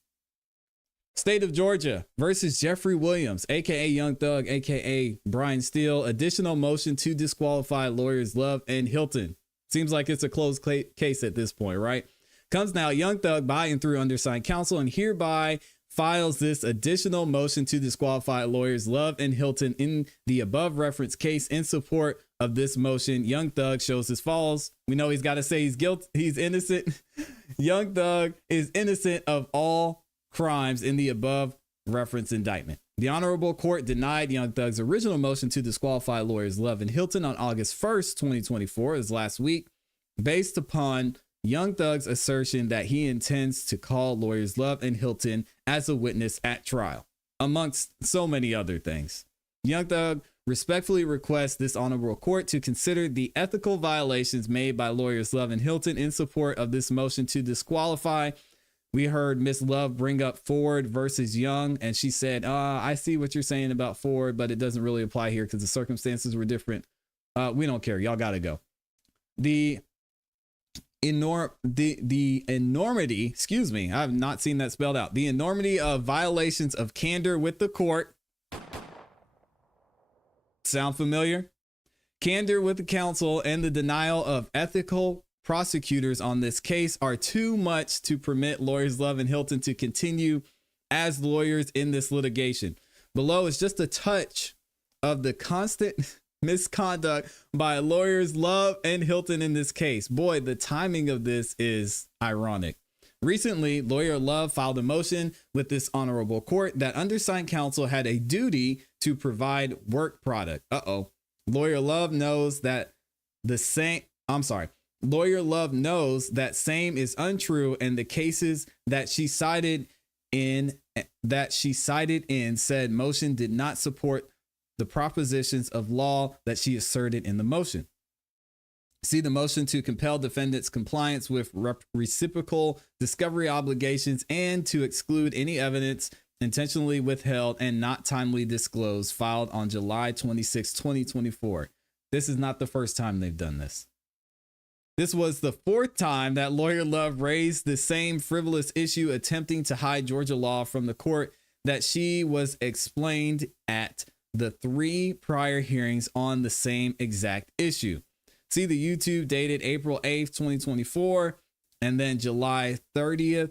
State of Georgia versus Jeffrey Williams, aka Young Thug, aka Brian Steele. Additional motion to disqualify lawyers Love and Hilton. Seems like it's a closed case at this point, right? Comes now, Young Thug by and through undersigned counsel and hereby files this additional motion to disqualify lawyers Love and Hilton in the above referenced case. In support of this motion, Young Thug shows as follows. We know he's got to say he's innocent. Young Thug is innocent of all crimes in the above referenced indictment. The Honorable Court denied Young Thug's original motion to disqualify lawyers Love and Hilton on August 1st, 2024, as last week, based upon Young Thug's assertion that he intends to call lawyers Love and Hilton as a witness at trial, amongst so many other things. Young Thug respectfully requests this Honorable Court to consider the ethical violations made by lawyers Love and Hilton in support of this motion to disqualify. We heard Miss Love bring up Ford versus Young, and she said, I see what you're saying about Ford, but it doesn't really apply here because the circumstances were different. We don't care. Y'all got to go. The enormity, excuse me, I've not seen that spelled out. The enormity of violations of candor with the court. Sound familiar? Candor with the counsel and the denial of ethical prosecutors on this case are too much to permit lawyers Love and Hilton to continue as lawyers in this litigation. Below is just a touch of the constant misconduct by lawyers Love and Hilton in this case. Boy, the timing of this is ironic. Recently, lawyer Love filed a motion with this Honorable Court that undersigned counsel had a duty to provide work product. Lawyer Love knows that Lawyer Love knows that same is untrue, and the cases that she cited in said motion did not support the propositions of law that she asserted in the motion. See the motion to compel defendants' compliance with reciprocal discovery obligations and to exclude any evidence intentionally withheld and not timely disclosed, filed on July 26, 2024. This is not the first time they've done this. This was the fourth time that lawyer Love raised the same frivolous issue, attempting to hide Georgia law from the court that she was explained at the 3 prior hearings on the same exact issue. See the YouTube dated April 8th, 2024, and then July 30th,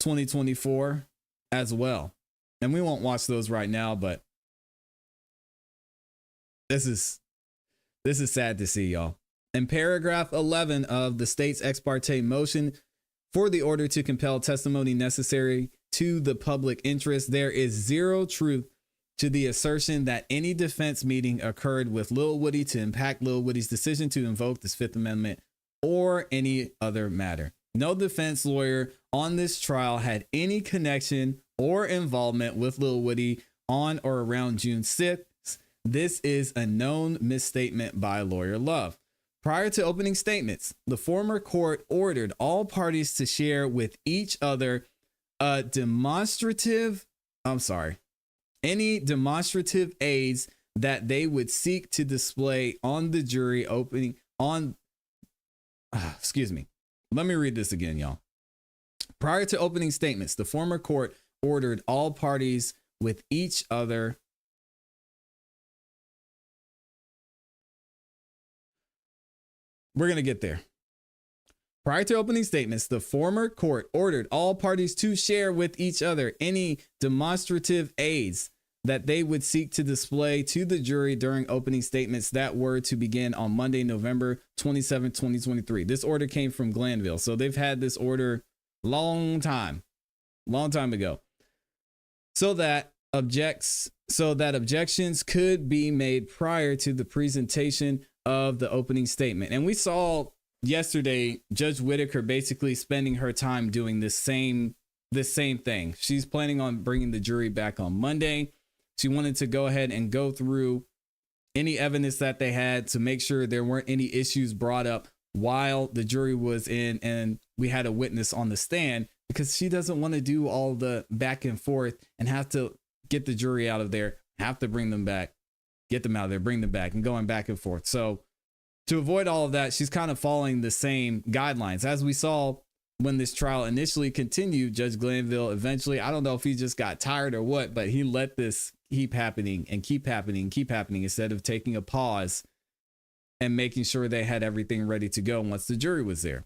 2024 as well. And we won't watch those right now, but this is sad to see, y'all. In paragraph 11 of the state's ex parte motion for the order to compel testimony necessary to the public interest, there is zero truth to the assertion that any defense meeting occurred with Lil Woody to impact Lil Woody's decision to invoke this Fifth Amendment or any other matter. No defense lawyer on this trial had any connection or involvement with Lil Woody on or around June 6th. This is a known misstatement by lawyer Love. Prior to opening statements, the former court ordered all parties to share with each other any demonstrative aids that they would seek to display on the jury opening on, Let me read this again, y'all. Prior to opening statements, the former court ordered all parties with each other We're going to get there. Prior to opening statements, the former court ordered all parties to share with each other any demonstrative aids that they would seek to display to the jury during opening statements that were to begin on Monday, November 27, 2023. This order came from Glanville. So they've had this order long time ago. So that objections could be made prior to the presentation of the opening statement. And we saw yesterday Judge Whitaker basically spending her time doing this same thing. She's planning on bringing the jury back on Monday. She wanted to go ahead and go through any evidence that they had to make sure there weren't any issues brought up while the jury was in and we had a witness on the stand, because she doesn't want to do all the back and forth and have to get the jury out of there, have to bring them back, get them out of there, bring them back, and going back and forth. So to avoid all of that, she's kind of following the same guidelines. As we saw when this trial initially continued, Judge Glanville eventually, I don't know if he just got tired or what, but he let this keep happening and keep happening, instead of taking a pause and making sure they had everything ready to go once the jury was there.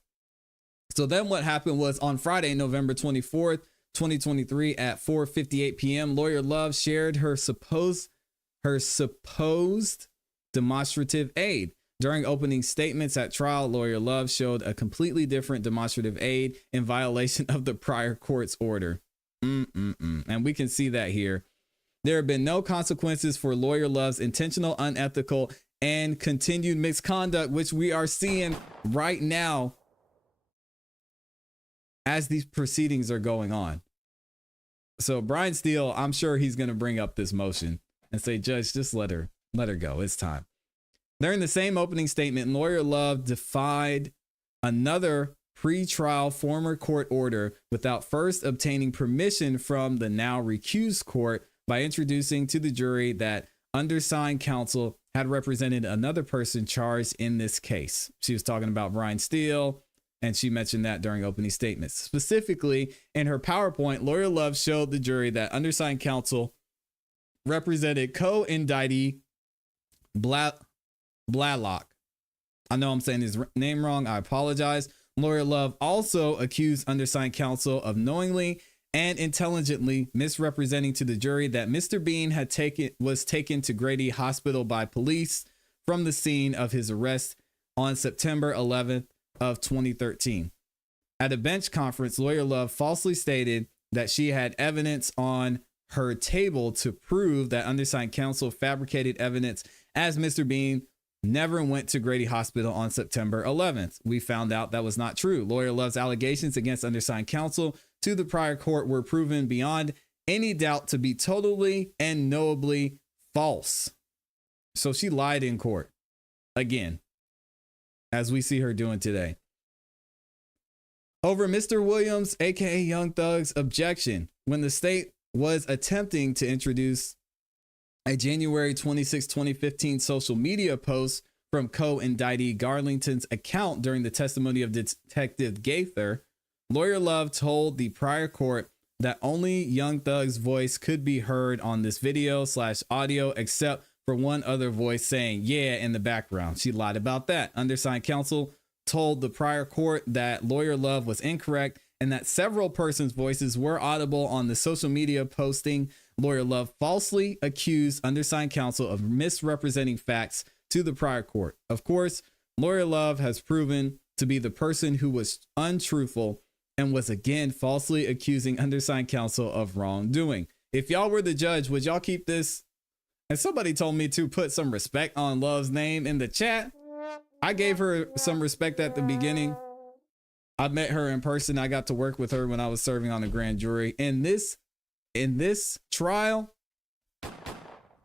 So then what happened was on Friday, November 24th, 2023 at 4:58 p.m., Lawyer Love shared her supposed demonstrative aid. During opening statements at trial, Lawyer Love showed a completely different demonstrative aid in violation of the prior court's order. And we can see that here. There have been no consequences for Lawyer Love's intentional, unethical, and continued misconduct, which we are seeing right now as these proceedings are going on. So Brian Steele, I'm sure he's going to bring up this motion and say, Judge, just let her go. It's time. During the same opening statement, Lawyer Love defied another pre-trial former court order without first obtaining permission from the now recused court by introducing to the jury that undersigned counsel had represented another person charged in this case. She was talking about Brian Steele, and she mentioned that during opening statements. Specifically, in her PowerPoint, Lawyer Love showed the jury that undersigned counsel represented co-indictee Bladlock. I know I'm saying his name wrong. I apologize. Lawyer Love also accused undersigned counsel of knowingly and intelligently misrepresenting to the jury that Mr. Bean was taken to Grady Hospital by police from the scene of his arrest on September 11th of 2013. At a bench conference, Lawyer Love falsely stated that she had evidence on her table to prove that undersigned counsel fabricated evidence, as Mr. Bean never went to Grady Hospital on September 11th. We found out that was not true. Lawyer Love's allegations against undersigned counsel to the prior court were proven beyond any doubt to be totally and knowably false. So she lied in court again, as we see her doing today. Over Mr. Williams, aka Young Thug's objection, when the state was attempting to introduce a January 26, 2015 social media post from co-indictee Garlington's account during the testimony of Detective Gaither, Lawyer Love told the prior court that only Young Thug's voice could be heard on this video/audio, except for one other voice saying "yeah" in the background. She lied about that. Undersigned counsel told the prior court that Lawyer Love was incorrect and that several persons' voices were audible on the social media posting. Lawyer Love falsely accused undersigned counsel of misrepresenting facts to the prior court. Of course, Lawyer Love has proven to be the person who was untruthful and was again falsely accusing undersigned counsel of wrongdoing. If y'all were the judge, would y'all keep this? And somebody told me to put some respect on Love's name in the chat. I gave her some respect at the beginning. I met her in person. I got to work with her when I was serving on the grand jury. In this trial,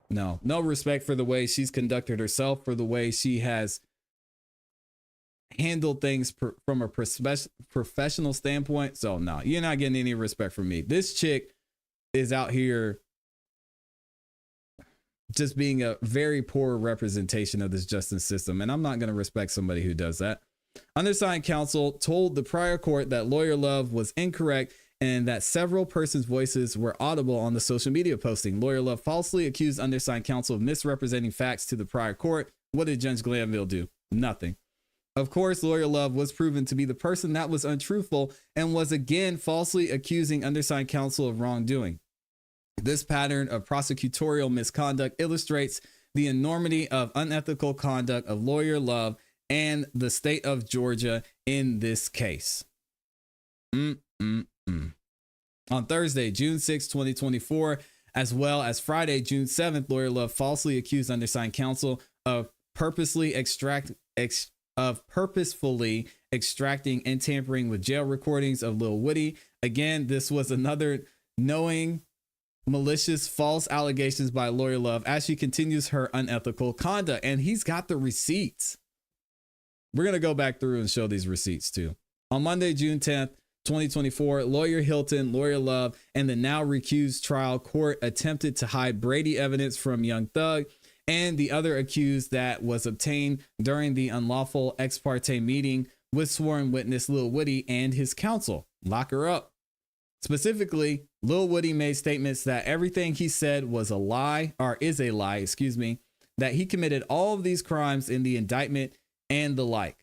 no respect for the way she's conducted herself, for the way she has handled things from a professional standpoint. So no, you're not getting any respect from me. This chick is out here just being a very poor representation of this justice system. And I'm not going to respect somebody who does that. Undersigned counsel told the prior court that Lawyer Love was incorrect and that several persons' voices were audible on the social media posting. Lawyer Love falsely accused undersigned counsel of misrepresenting facts to the prior court. What did Judge Glanville do? Nothing. Of course, Lawyer Love was proven to be the person that was untruthful and was again falsely accusing undersigned counsel of wrongdoing. This pattern of prosecutorial misconduct illustrates the enormity of unethical conduct of Lawyer Love and the state of Georgia in this case. On Thursday, June 6, 2024, as well as Friday, June 7th, Lawyer Love falsely accused undersigned counsel of purposefully extracting and tampering with jail recordings of Lil Woody. Again, this was another knowing, malicious, false allegations by Lawyer Love as she continues her unethical conduct. And he's got the receipts. We're going to go back through and show these receipts too. On Monday, June 10th, 2024, Lawyer Hilton, Lawyer Love, and the now recused trial court attempted to hide Brady evidence from Young Thug and the other accused that was obtained during the unlawful ex parte meeting with sworn witness Lil Woody and his counsel. Lock her up. Specifically, Lil Woody made statements that everything he said was a lie, or is a lie, that he committed all of these crimes in the indictment and the like.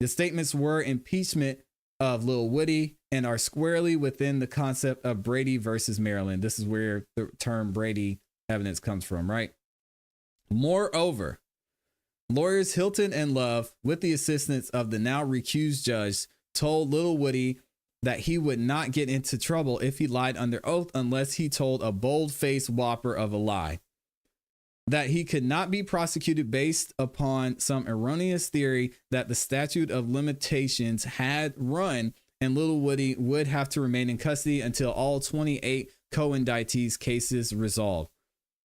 The statements were impeachment of Lil Woody and are squarely within the concept of Brady versus Maryland. This is where the term Brady evidence comes from, right? Moreover, lawyers Hilton and Love, with the assistance of the now recused judge, told Lil Woody that he would not get into trouble if he lied under oath unless he told a bold-faced whopper of a lie. That he could not be prosecuted based upon some erroneous theory that the statute of limitations had run and Lil Woody would have to remain in custody until all 28 co-indictees' cases resolved.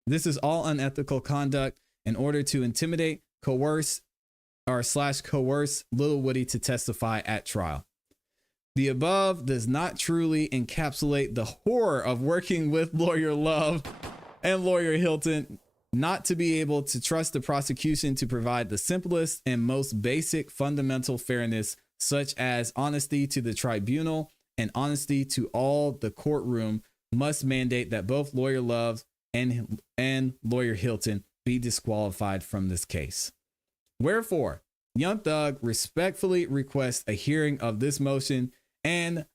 This is all unethical conduct in order to intimidate, coerce Lil Woody to testify at trial. The above does not truly encapsulate the horror of working with lawyer Love and lawyer Hilton not to be able to trust the prosecution to provide the simplest and most basic fundamental fairness, such as honesty to the tribunal and honesty to all the courtroom, must mandate that both lawyer Love and lawyer Hilton be disqualified from this case. Wherefore, Young Thug respectfully requests a hearing of this motion and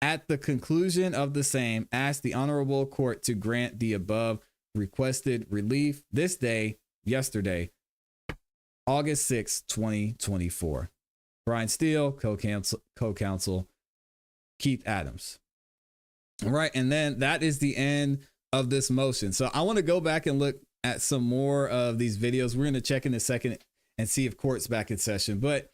at the conclusion of the same, ask the honorable court to grant the above requested relief this day, yesterday, August 6, 2024. Brian Steele, co-counsel, Keith Adams. All right, and then that is the end of this motion. So I want to go back and look at some more of these videos. We're going to check in a second and see if court's back in session. But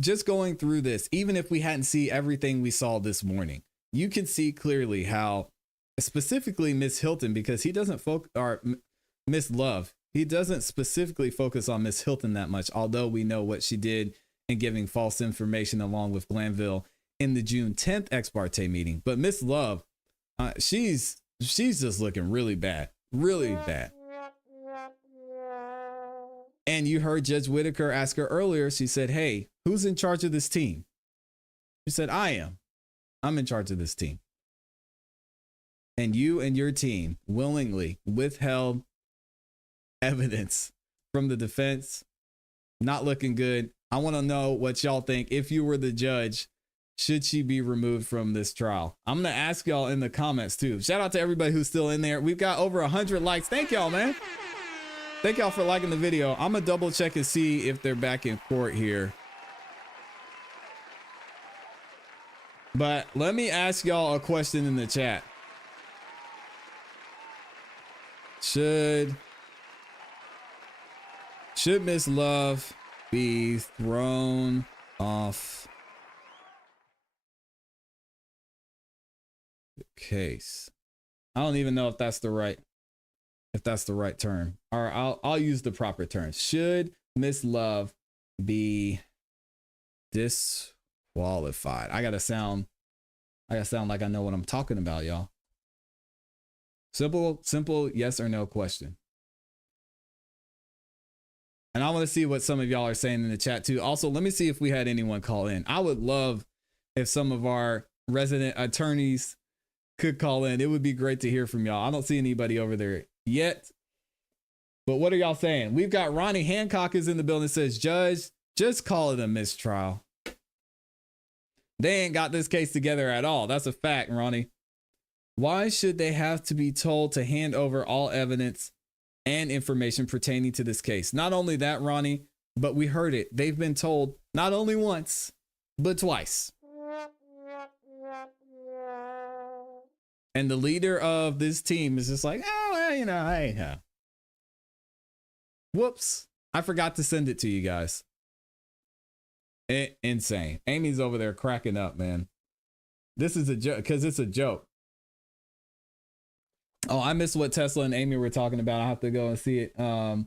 just going through this, even if we hadn't seen everything we saw this morning, you can see clearly how specifically Miss Hilton, because he doesn't focus, or Miss Love, he doesn't specifically focus on Miss Hilton that much, although we know what she did in giving false information along with Glanville in the June 10th ex parte meeting. But Miss Love, she's just looking really bad, really bad. And you heard Judge Whitaker ask her earlier. She said, hey, who's in charge of this team? She said, I am. I'm in charge of this team. And you and your team willingly withheld evidence from the defense. Not looking good. I want to know what y'all think. If you were the judge, should she be removed from this trial? I'm going to ask y'all in the comments too. Shout out to everybody who's still in there. We've got over 100 likes. Thank y'all, man. Thank y'all for liking the video. I'm going to double check and see if they're back in court here. But let me ask y'all a question in the chat. Should Miss Love be thrown off the case? I don't even know if that's the right term. Or I'll use the proper term. Should Miss Love be disqualified? I gotta sound like I know what I'm talking about, y'all. Simple yes or no question. And I want to see what some of y'all are saying in the chat too. Also, let me see if we had anyone call in. I would love if some of our resident attorneys could call in. It would be great to hear from y'all. I don't see anybody over there yet. But what are y'all saying? We've got Ronnie Hancock is in the building. Says, Judge, just call it a mistrial. They ain't got this case together at all. That's a fact, Ronnie. Why should they have to be told to hand over all evidence and information pertaining to this case? Not only that, Ronnie, but we heard it. They've been told not only once, but twice. And the leader of this team is just like, oh, well, you know, hey, whoops. I forgot to send it to you guys. Insane. Amy's over there cracking up, man. This is a joke because it's a joke. Oh, I missed what Tesla and Amy were talking about. I have to go and see it. Shout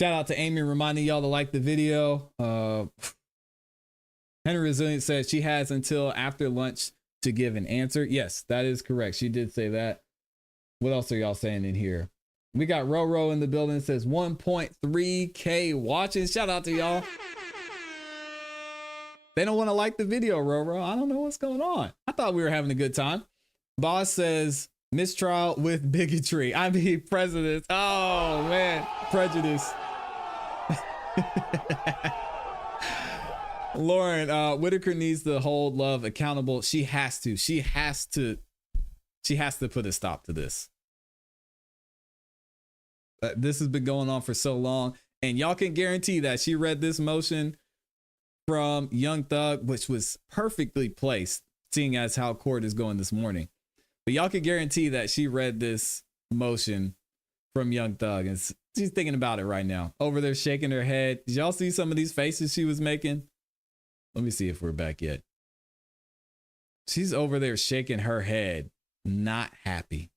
out to Amy reminding y'all to like the video. Henry Resilient says she has until after lunch to give an answer. Yes, that is correct. She did say that. What else are y'all saying in here? We got Roro in the building. It says 1.3K watching. Shout out to y'all. They don't want to like the video, Roro. I don't know what's going on. I thought we were having a good time. Boss says mistrial with bigotry. I mean, prejudice. Oh, man. Prejudice. Lauren, Whitaker needs to hold Love accountable. She has to. She has to put a stop to this. This has been going on for so long, and y'all can guarantee that she read this motion from Young Thug, which was perfectly placed, seeing as how court is going this morning. But y'all can guarantee that she read this motion from Young Thug, and she's thinking about it right now. Over there shaking her head. Did y'all see some of these faces she was making? Let me see if we're back yet. She's over there shaking her head, not happy.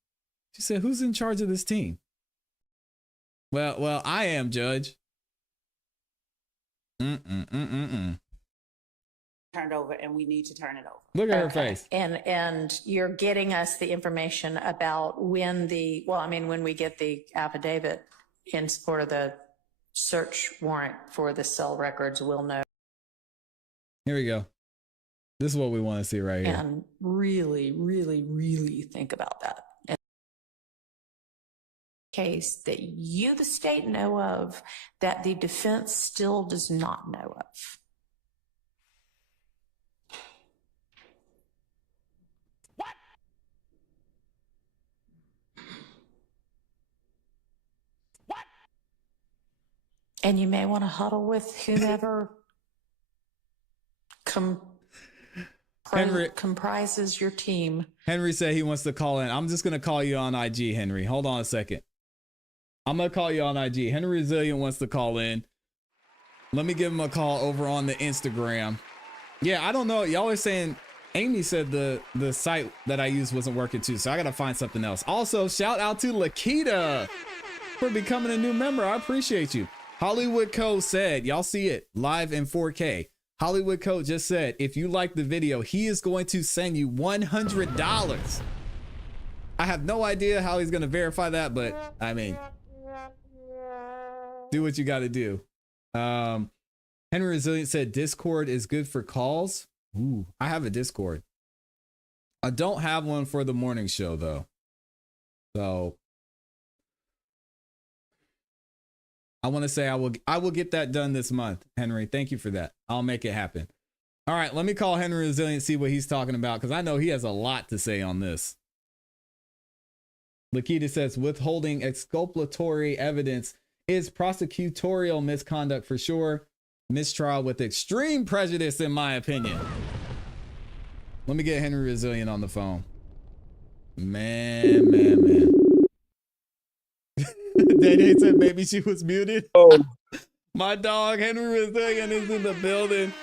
She said, who's in charge of this team? Well, I am, Judge. Turned over, and we need to turn it over. Look at her face. And you're getting us the information about when when we get the affidavit in support of the search warrant for the cell records, we'll know. Here we go. This is what we want to see right here. And really, really, really think about that. Case that you, the state, know of that the defense still does not know of. What? And you may want to huddle with whomever comprises your team. Henry said he wants to call in. I'm just going to call you on IG, Henry. Hold on a second. I'm going to call you on IG. Henry Resilient wants to call in. Let me give him a call over on the Instagram. Yeah, I don't know. Y'all are saying Amy said the site that I used wasn't working too, so I got to find something else. Also, shout out to Lakita for becoming a new member. I appreciate you. Hollywood Co said, y'all see it live in 4K. Hollywood Co just said, if you like the video, he is going to send you $100. I have no idea how he's going to verify that, but I mean, do what you got to do. Henry Resilient said Discord is good for calls. Ooh, I have a Discord. I don't have one for the morning show though. So I want to say I will get that done this month. Henry, thank you for that. I'll make it happen. All right, let me call Henry Resilient, see what he's talking about, because I know he has a lot to say on this. Lakita says withholding exculpatory evidence is prosecutorial misconduct for sure. Mistrial with extreme prejudice, in my opinion. Let me get Henry Resilient on the phone. Man. They said maybe she was muted. Oh, my dog Henry Resilient is in the building.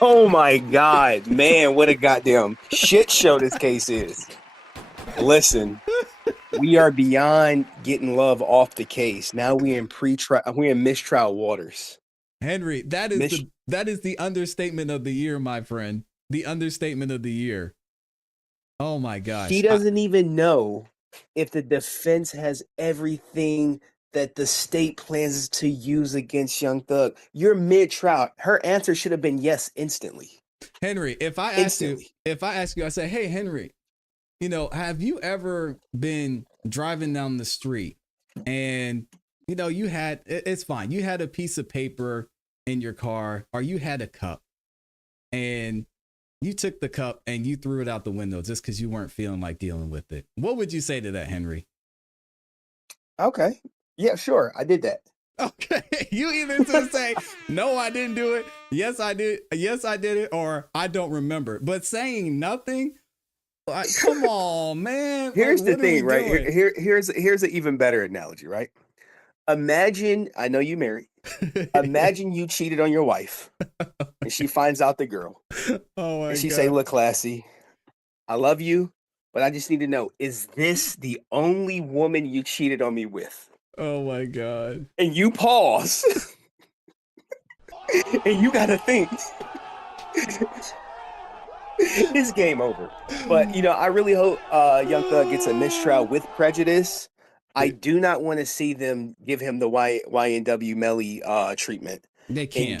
oh my God, man, what a goddamn shit show this case is. Listen, we are beyond getting Love off the case. Now we're in mistrial waters. Henry, that is the understatement of the year, my friend. The understatement of the year. Oh my gosh. She doesn't even know if the defense has everything that the state plans to use against Young Thug. You're mid-trial. Her answer should have been yes instantly. Henry, if I ask you, I say, hey, Henry, have you ever been driving down the street and, it's fine. You had a piece of paper in your car, or you had a cup and you took the cup and you threw it out the window just because you weren't feeling like dealing with it. What would you say to that, Henry? Okay. Yeah, sure. I did that. Okay. You either to say, no, I didn't do it. Yes, I did. Yes, I did it. Or I don't remember. But saying nothing, come on, man. Here's the thing, right? Here's an even better analogy, right? Imagine, I know you married. Imagine you cheated on your wife and she finds out the girl. Oh my and she God. say, look, ClassE, I love you, but I just need to know, is this the only woman you cheated on me with? Oh my God. And you pause. And you got to think. It's game over. But, I really hope Young Thug gets a mistrial with prejudice. I do not want to see them give him the YNW Melly treatment. They can't.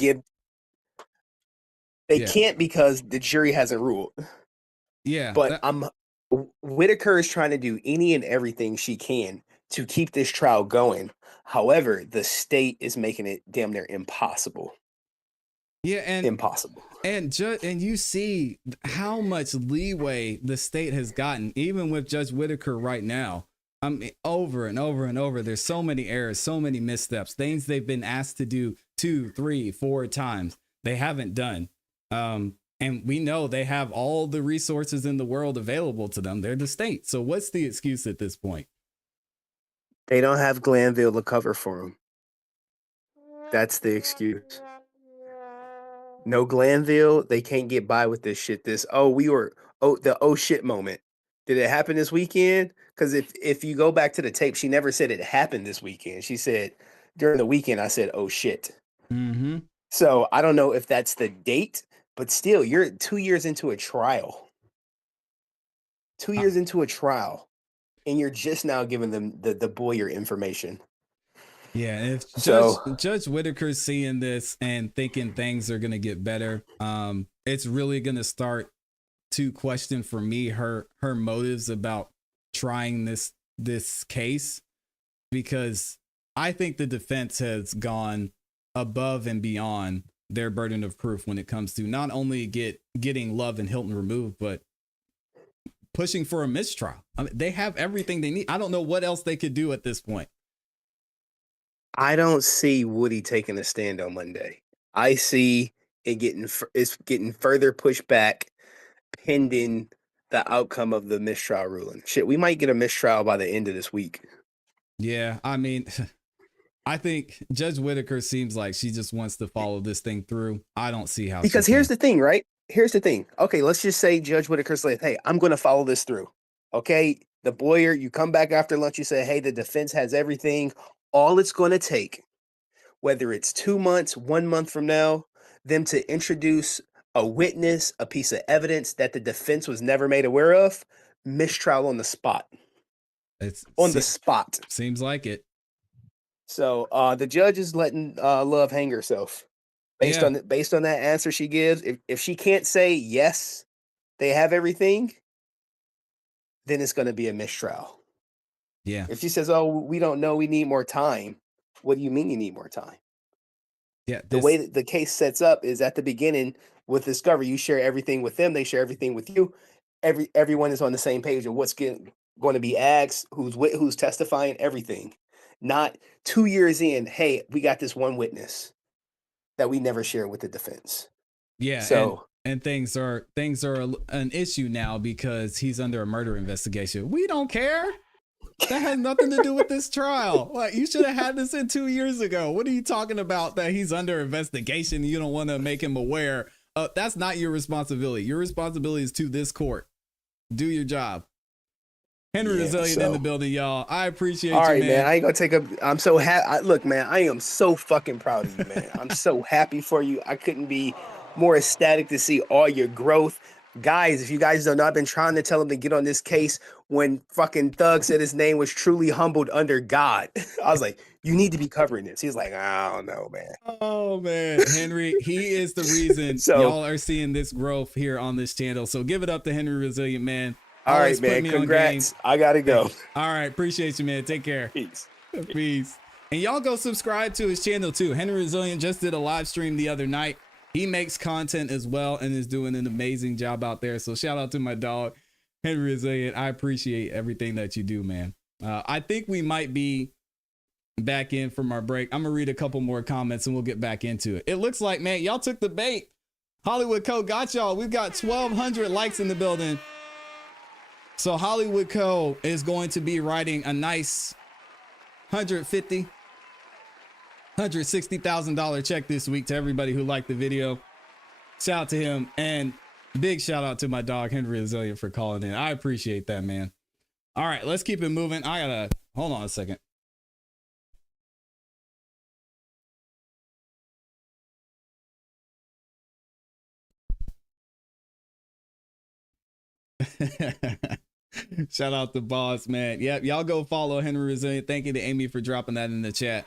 They Yeah. can't because the jury hasn't ruled. Yeah. But Whitaker is trying to do any and everything she can to keep this trial going. However, the state is making it damn near impossible. Yeah, and impossible. And you see how much leeway the state has gotten, even with Judge Whitaker right now. I mean, over and over and over, there's so many errors, so many missteps, things they've been asked to do 2, 3, 4 times they haven't done. And we know they have all the resources in the world available to them. They're the state. So what's the excuse at this point? They don't have Glanville to cover for them. That's the excuse. No Glanville, they can't get by with this shit. The oh shit moment. Did it happen this weekend? Because if you go back to the tape, she never said it happened this weekend. She said during the weekend, I said, oh shit. Mm-hmm. So I don't know if that's the date, but still, you're 2 years into a trial. 2 years into a trial, and you're just now giving them the Boyer information. Yeah, if Judge Whitaker's seeing this and thinking things are going to get better, it's really going to start to question for me her motives about trying this case, because I think the defense has gone above and beyond their burden of proof when it comes to not only getting Love and Hilton removed, but pushing for a mistrial. I mean, they have everything they need. I don't know what else they could do at this point. I don't see Woody taking a stand on Monday. I see it getting further pushed back pending the outcome of the mistrial ruling. Shit, we might get a mistrial by the end of this week. Yeah, I mean, I think Judge Whitaker seems like she just wants to follow this thing through. I don't see how. Because here's the thing, right? Here's the thing. Okay, let's just say Judge Whitaker's like, hey, I'm going to follow this through. Okay, the Boyer, you come back after lunch, you say, hey, the defense has everything. All it's going to take, whether it's 2 months, 1 month from now, them to introduce a witness, a piece of evidence that the defense was never made aware of, mistrial on the spot. It's the spot. Seems like it. So the judge is letting Love hang herself based on that answer she gives. If she can't say yes, they have everything, then it's going to be a mistrial. Yeah. If she says, oh, we don't know, we need more time. What do you mean you need more time? Yeah. The way that the case sets up is at the beginning with discovery, you share everything with them. They share everything with you. Everyone is on the same page of what's going to be asked, who's testifying, everything. Not 2 years in, hey, we got this one witness that we never share with the defense. Yeah. So and things are an issue now because he's under a murder investigation. We don't care. That has nothing to do with this trial. Like, you should have had this in 2 years ago. What are you talking about that he's under investigation? You don't want to make him aware. That's not your responsibility. Your responsibility is to this court. Do your job. Henry Resilient in the building, y'all. I appreciate you, man. All right, man. I ain't gonna I'm so happy. Look, man, I am so fucking proud of you, man. I'm so happy for you. I couldn't be more ecstatic to see all your growth. Guys, if you guys don't know, I've been trying to tell him to get on this case when fucking Thug said his name was truly humbled under God. I was like, you need to be covering this. He's like, I don't know, man. Oh, man. Henry, he is the reason y'all are seeing this growth here on this channel. So give it up to Henry Resilient, man. All right, man. Congrats. I got to go. All right. Appreciate you, man. Take care. Peace. Peace. And y'all go subscribe to his channel, too. Henry Resilient just did a live stream the other night. He makes content as well and is doing an amazing job out there. So shout out to my dog, Henry Resilient. I appreciate everything that you do, man. I think we might be back in from our break. I'm going to read a couple more comments and we'll get back into it. It looks like, man, y'all took the bait. Hollywood Co. got y'all. We've got 1,200 likes in the building. So Hollywood Co. is going to be writing a nice $160,000 check this week to everybody who liked the video. Shout out to him, and big shout out to my dog Henry Resilient for calling in. I appreciate that, man. All right, let's keep it moving. I gotta hold on a second. Shout out to Boss, man. Yep, y'all go follow Henry Resilient. Thank you to Amy for dropping that in the chat.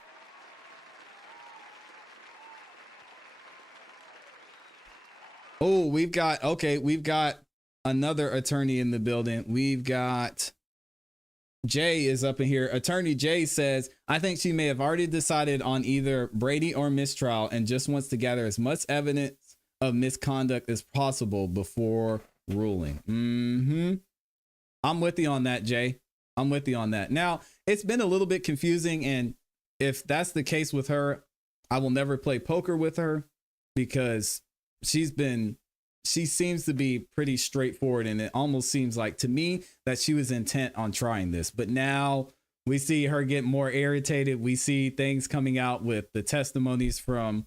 Oh, we've got another attorney in the building. We've got Jay is up in here. Attorney Jay says, I think she may have already decided on either Brady or mistrial and just wants to gather as much evidence of misconduct as possible before ruling. I'm with you on that, Jay. I'm with you on that. Now, it's been a little bit confusing, and if that's the case with her, I will never play poker with her because she seems to be pretty straightforward, and it almost seems like to me that she was intent on trying this. But now we see her get more irritated. We see things coming out with the testimonies from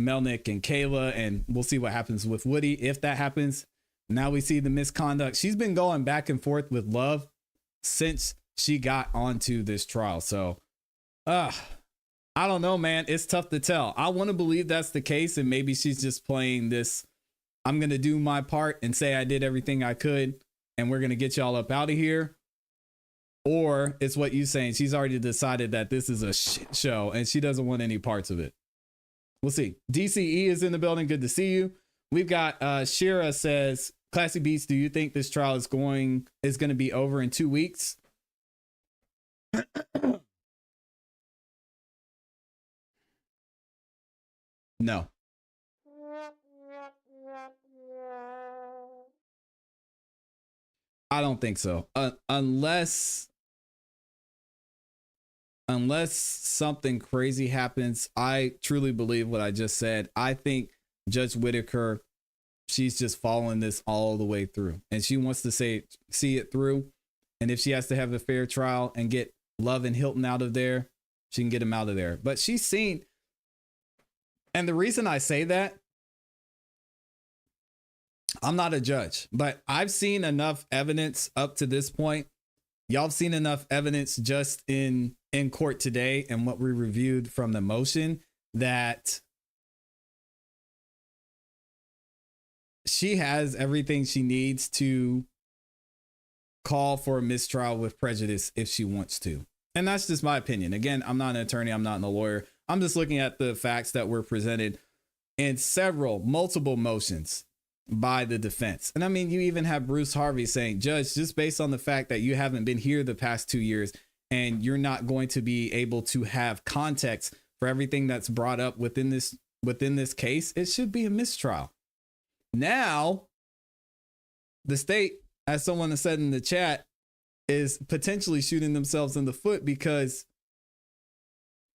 Melnick and Kayla, and we'll see what happens with Woody if that happens. Now we see the misconduct. She's been going back and forth with Love since she got onto this trial. So, I don't know, man. It's tough to tell. I want to believe that's the case, and maybe she's just playing this, I'm going to do my part and say I did everything I could, and we're going to get y'all up out of here. Or it's what you're saying. She's already decided that this is a shit show, and she doesn't want any parts of it. We'll see. DCE is in the building. Good to see you. We've got Shira says, Classy Beats, do you think this trial is going to be over in 2 weeks? No. I don't think so. Unless something crazy happens. I truly believe what I just said. I think Judge Whitaker, she's just following this all the way through, and she wants to see it through. And if she has to have a fair trial and get Love and Hilton out of there, she can get him out of there. But she's seen, and the reason I say that, I'm not a judge, but I've seen enough evidence up to this point. Y'all have seen enough evidence just in court today and what we reviewed from the motion that she has everything she needs to call for a mistrial with prejudice if she wants to. And that's just my opinion. Again, I'm not an attorney. I'm not a lawyer. I'm just looking at the facts that were presented in multiple motions by the defense. And I mean, you even have Bruce Harvey saying, Judge, just based on the fact that you haven't been here the past 2 years and you're not going to be able to have context for everything that's brought up within this case, it should be a mistrial. Now, the state, as someone has said in the chat, is potentially shooting themselves in the foot because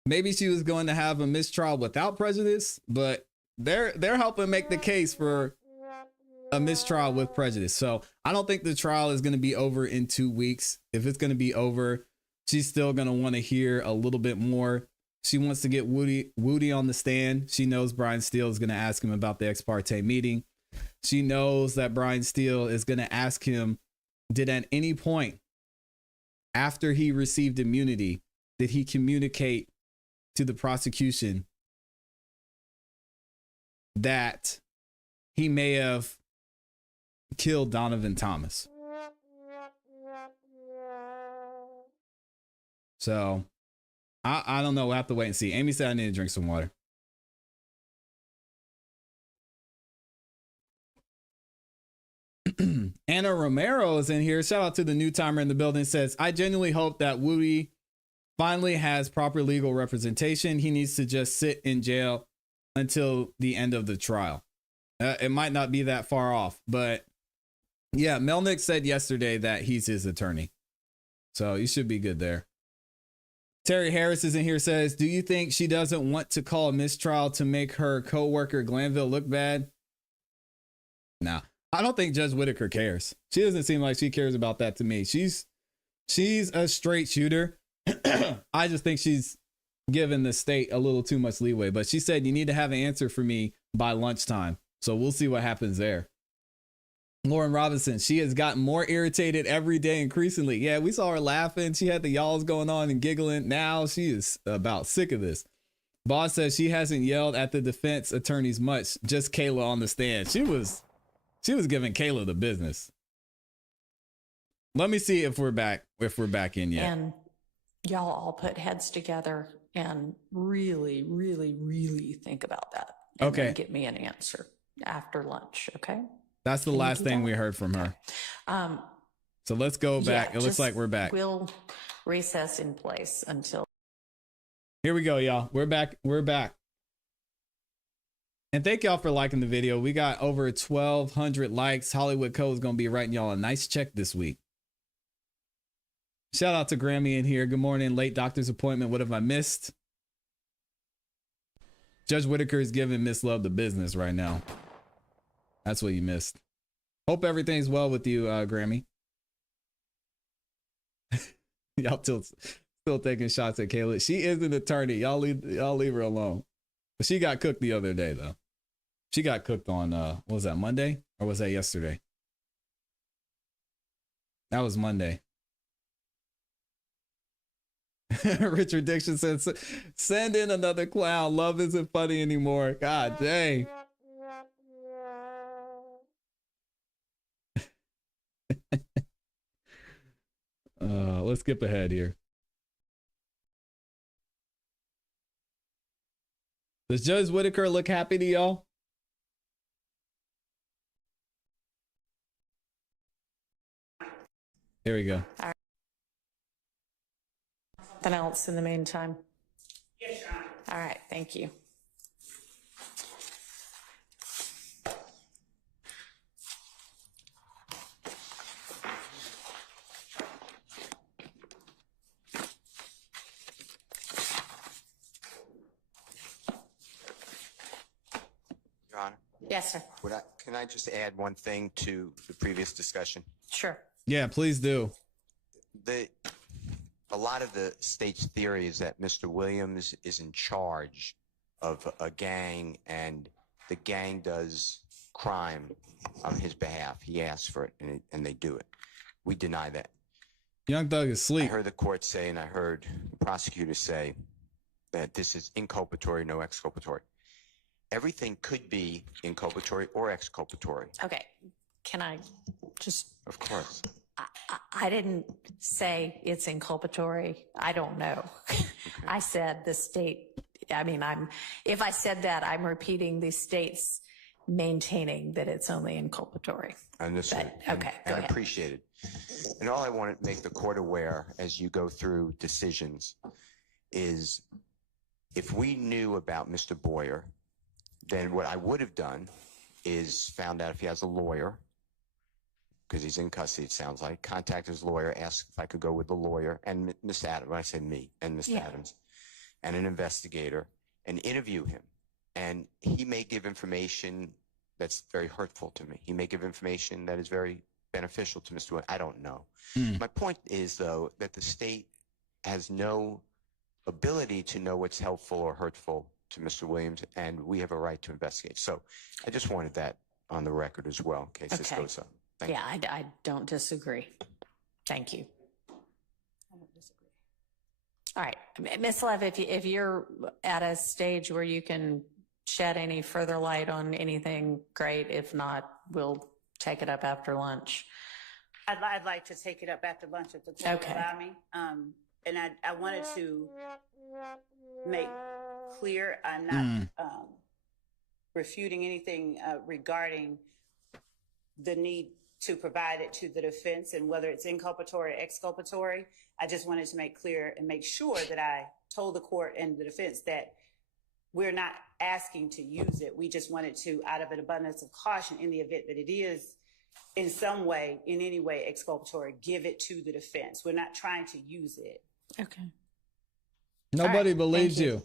maybe she was going to have a mistrial without prejudice, but they're helping make the case for a mistrial with prejudice. So I don't think the trial is going to be over in 2 weeks. If it's going to be over, she's still going to want to hear a little bit more. She wants to get Woody on the stand. She knows Brian Steele is going to ask him about the ex parte meeting. She knows that Brian Steele is going to ask him, did at any point after he received immunity, did he communicate to the prosecution that he may have killed Donovan Thomas? So I don't know. We'll have to wait and see. Amy said I need to drink some water. Anna Romero is in here. Shout out to the new timer in the building. Says, I genuinely hope that Woody finally has proper legal representation. He needs to just sit in jail until the end of the trial. It might not be that far off, but yeah, Melnick said yesterday that he's his attorney. So you should be good there. Terry Harris is in here, says, do you think she doesn't want to call a mistrial to make her co-worker Glanville look bad? Nah, I don't think Judge Whitaker cares. She doesn't seem like she cares about that to me. She's a straight shooter. I just think she's given the state a little too much leeway, but she said you need to have an answer for me by lunchtime. So we'll see what happens there. Lauren Robinson, she has gotten more irritated every day increasingly. Yeah, we saw her laughing. She had the y'alls going on and giggling. Now she is about sick of this. Boss says she hasn't yelled at the defense attorneys much, just Kayla on the stand. She was giving Kayla the business. Let me see if we're back in yet. And y'all all put heads together and really, really, really think about that. And Okay. then get me an answer after lunch. Okay. That's the last thing we heard from her. So let's go back. It looks like we're back. We'll recess in place until. Here we go, y'all. We're back. We're back. And thank y'all for liking the video. We got over 1,200 likes. Hollywood Co is going to be writing y'all a nice check this week. Shout out to Grammy in here. Good morning. Late doctor's appointment. What have I missed? Judge Whitaker is giving Miss Love the business right now. That's what you missed. Hope everything's well with you, Grammy. Y'all still taking shots at Kayla. She is an attorney. Y'all leave her alone. But she got cooked the other day, though. She got cooked on, what was that, Monday? Or was that yesterday? That was Monday. Richard Dixon said, send in another clown. Love isn't funny anymore. God dang. Let's skip ahead here. Does Judge Whitaker look happy to y'all? Here we go. Something else in the meantime? Yes, Your Honor. All right, thank you. Your Honor, Yes, sir. can I just add one thing to the previous discussion? Sure. Yeah, please do. A lot of the state's theory is that Mr. Williams is in charge of a gang and the gang does crime on his behalf. He asks for it and they do it. We deny that. Young Thug is I asleep. heard the court say and I heard the prosecutor say that this is inculpatory, no exculpatory. Everything could be inculpatory or exculpatory. Okay. Can I just, Of course. I didn't say it's inculpatory. I don't know. I said the state, if I said that, I'm repeating the state's maintaining that it's only inculpatory. Understood. Okay, go And ahead. appreciated. And all I want to make the court aware as you go through decisions is if we knew about Mr. Boyer, then what I would have done is found out if he has a lawyer, because he's in custody, it sounds like, contact his lawyer, ask if I could go with the lawyer and Miss Adams, when I say me, and Miss Adams, and an investigator, and interview him. And he may give information that's very hurtful to me. He may give information that is very beneficial to Mr. Williams. I don't know. My point is, though, that the state has no ability to know what's helpful or hurtful to Mr. Williams, and we have a right to investigate. So I just wanted that on the record as well, in case this Okay. goes up. Thank you. I don't disagree. Thank you. I don't disagree. All right. Ms. Lev, if you're at a stage where you can shed any further light on anything, great. If not, we'll take it up after lunch. I'd like to take it up after lunch if the court Okay. will allow me. And I wanted to make clear I'm not refuting anything regarding the need to provide it to the defense and whether it's inculpatory or exculpatory. I just wanted to make clear and make sure that I told the court and the defense that we're not asking to use it. We just wanted to, out of an abundance of caution, in the event that it is in some way, in any way exculpatory, give it to the defense. We're not trying to use it. Okay. Nobody right, believes thank you.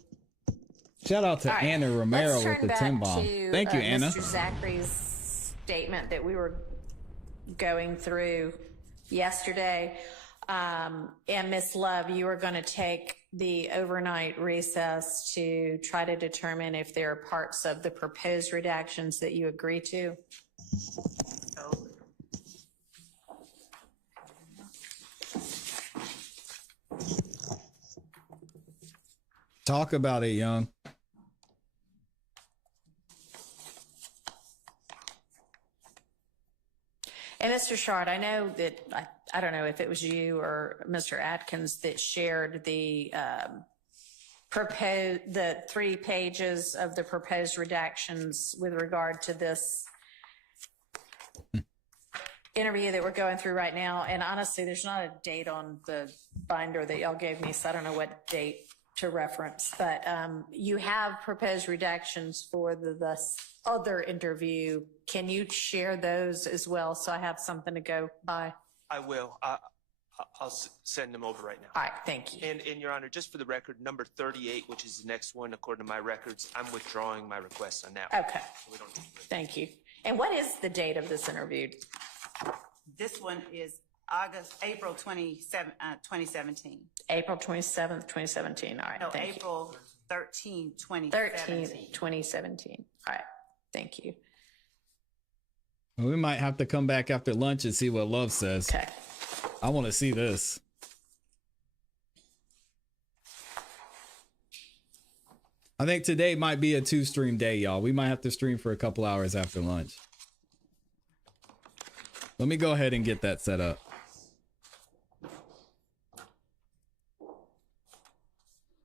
Shout out to All right, Anna Romero let's with turn the back 10 bomb. to, Thank you, Anna. Mr. Zachary's statement that we were going through yesterday. And Ms. Love, you are going to take the overnight recess to try to determine if there are parts of the proposed redactions that you agree to. Talk about it, Young. And Mr. Shard, I know that, I don't know if it was you or Mr. Atkins that shared the the 3 pages of the proposed redactions with regard to this interview that we're going through right now. And honestly, there's not a date on the binder that y'all gave me, so I don't know what date to reference. But you have proposed redactions for the other interview. Can you share those as well so I have something to go by? I will. I'll send them over right now. All right, thank you. And Your Honor, just for the record, number 38, which is the next one, according to my records, I'm withdrawing my request on that one. Okay, So we don't need to- thank you. And what is the date of this interview? This one is April 2017. April 27th, 2017. All right, No, thank you. April 13, 2017. 13th, 2017. All right, thank you. We might have to come back after lunch and see what Love says. Okay. I want to see this. I think today might be a 2-stream day, y'all. We might have to stream for a couple hours after lunch. Let me go ahead and get that set up.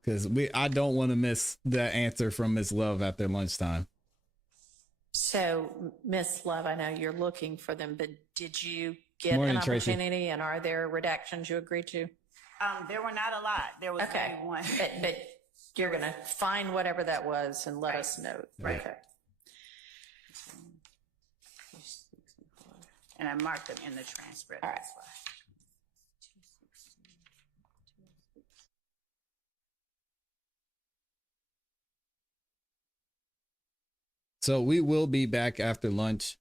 Because I don't want to miss that answer from Miss Love after lunchtime. So, Miss Love, I know you're looking for them, but did you get Morning, an Tracy. opportunity, and are there redactions you agreed to? There were not a lot. There was Okay, only one. but you're going to find whatever that was and let Right. us know. Right. Okay. And I marked them in the transcript. All right. That's why. So we will be back after lunch.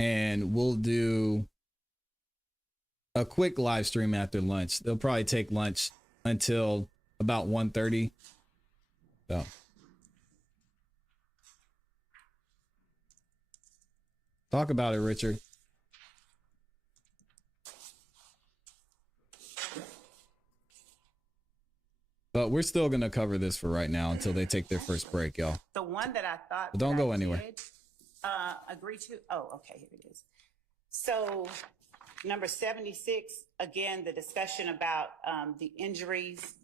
And we'll do a quick live stream after lunch. They'll probably take lunch until about 1:30. So talk about it, Richard. But we're still going to cover this for right now until they take their first break, y'all. The one that I thought. But don't that go I anywhere. did, agree to. Oh, okay, here it is. So number 76, again, the discussion about the injuries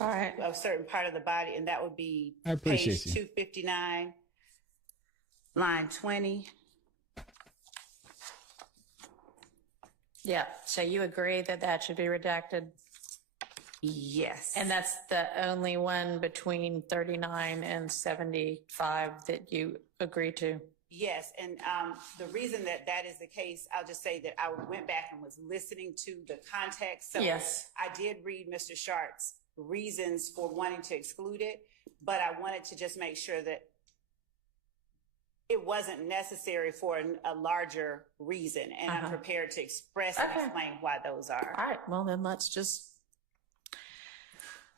All right. of a certain part of the body, and that would be I appreciate page you. 259, line 20. Yeah. So you agree that that should be redacted? Yes. And that's the only one between 39 and 75 that you agree to? Yes, and the reason that that is the case, I'll just say that I went back and was listening to the context. So Yes. I did read Mr. Sharp's reasons for wanting to exclude it, but I wanted to just make sure that it wasn't necessary for a larger reason, and I'm prepared to express and explain why those are. All right. Well, then let's just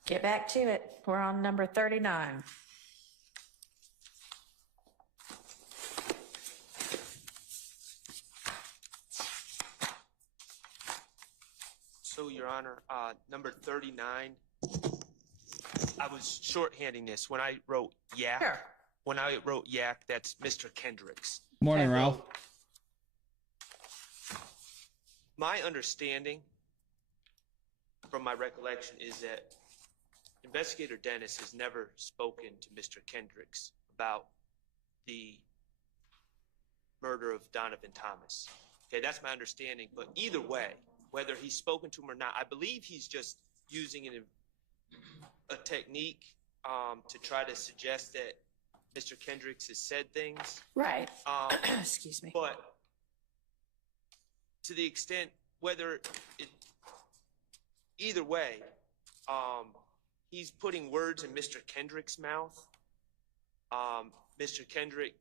get back to it. We're on number 39. So, Your Honor, number 39, I was shorthanding this. When I wrote yak, Sure. when I wrote yak, that's Mr. Kendricks. Morning, Ralph. My understanding from my recollection is that Investigator Dennis has never spoken to Mr. Kendricks about the murder of Donovan Thomas. Okay, that's my understanding. But either way, whether he's spoken to him or not, I believe he's just using a technique to try to suggest that Mr. Kendricks has said things. Right. Excuse me. But to the extent, either way, he's putting words in Mr. Kendrick's mouth. Mr. Kendrick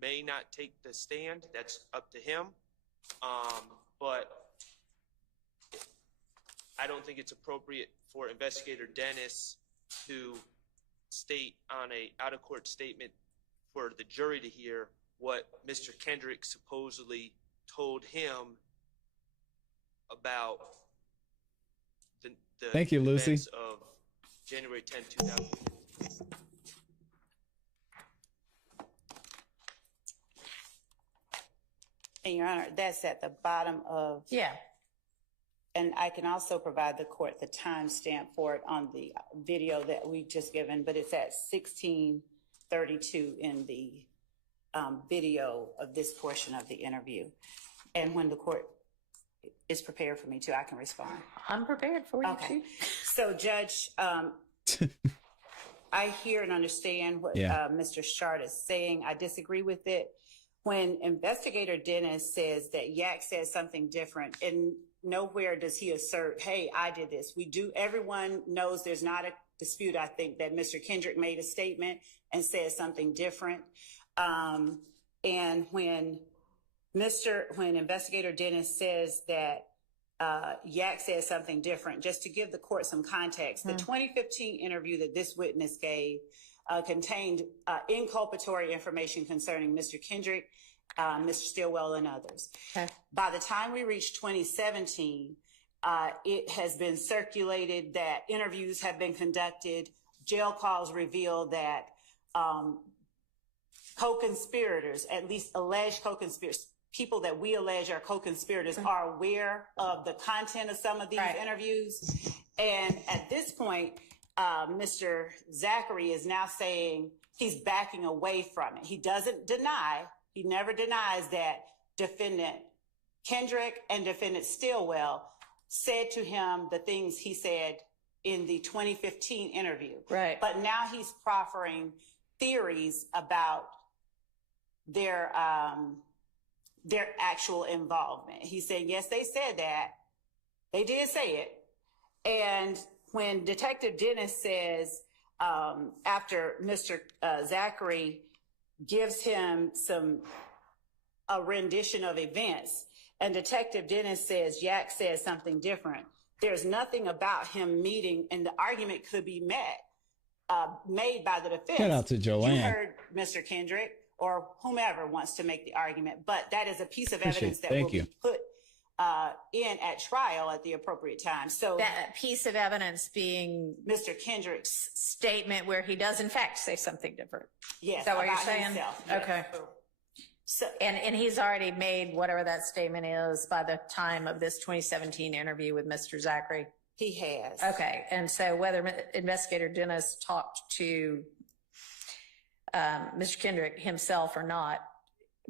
may not take the stand. That's up to him. But I don't think it's appropriate for Investigator Dennis to state on a out-of-court statement for the jury to hear what Mr. Kendrick supposedly told him about the Thank you, Lucy. events of January 10, 2000. And Your Honor, that's at the bottom of, Yeah. and I can also provide the court the timestamp for it on the video that we've just given, but it's at 16:32 in the video of this portion of the interview. And when the court is prepared for me to, I can respond. I'm prepared for you Okay. too. So Judge, I hear and understand what Mr. Shard is saying. I disagree with it. When Investigator Dennis says that Yak says something different, and nowhere does he assert, hey, I did this. We do, everyone knows there's not a dispute, I think, that Mr. Kendrick made a statement and said something different. And when Investigator Dennis says that Yak says something different, just to give the court some context, the 2015 interview that this witness gave contained inculpatory information concerning Mr. Kendrick, Mr. Stillwell, and others. Okay. By the time we reached 2017, it has been circulated that interviews have been conducted. Jail calls reveal that co-conspirators, at least alleged co-conspirators, people that we allege are co-conspirators, are aware of the content of some of these interviews. And at this point, Mr. Zachary is now saying he's backing away from it. He doesn't deny, he never denies that defendant Kendrick and defendant Stillwell said to him the things he said in the 2015 interview. Right. But now he's proffering theories about their actual involvement. He's saying, yes, they said that. They did say it. And when Detective Dennis says, after Mr. Zachary gives him a rendition of events, and Detective Dennis says, Yak says something different, there's nothing about him meeting, and the argument could be made by the defense. Shout out to Joanne. You heard Mr. Kendrick or whomever wants to make the argument, but that is a piece of evidence that will be put in at trial at the appropriate time. So that piece of evidence being Mr. Kendrick's statement where he does in fact say something different. Yes. Is that what you're about saying? himself, yes. Okay. So, And he's already made whatever that statement is by the time of this 2017 interview with Mr. Zachary. he has. Okay. And so whether Investigator Dennis talked to Mr. Kendrick himself or not,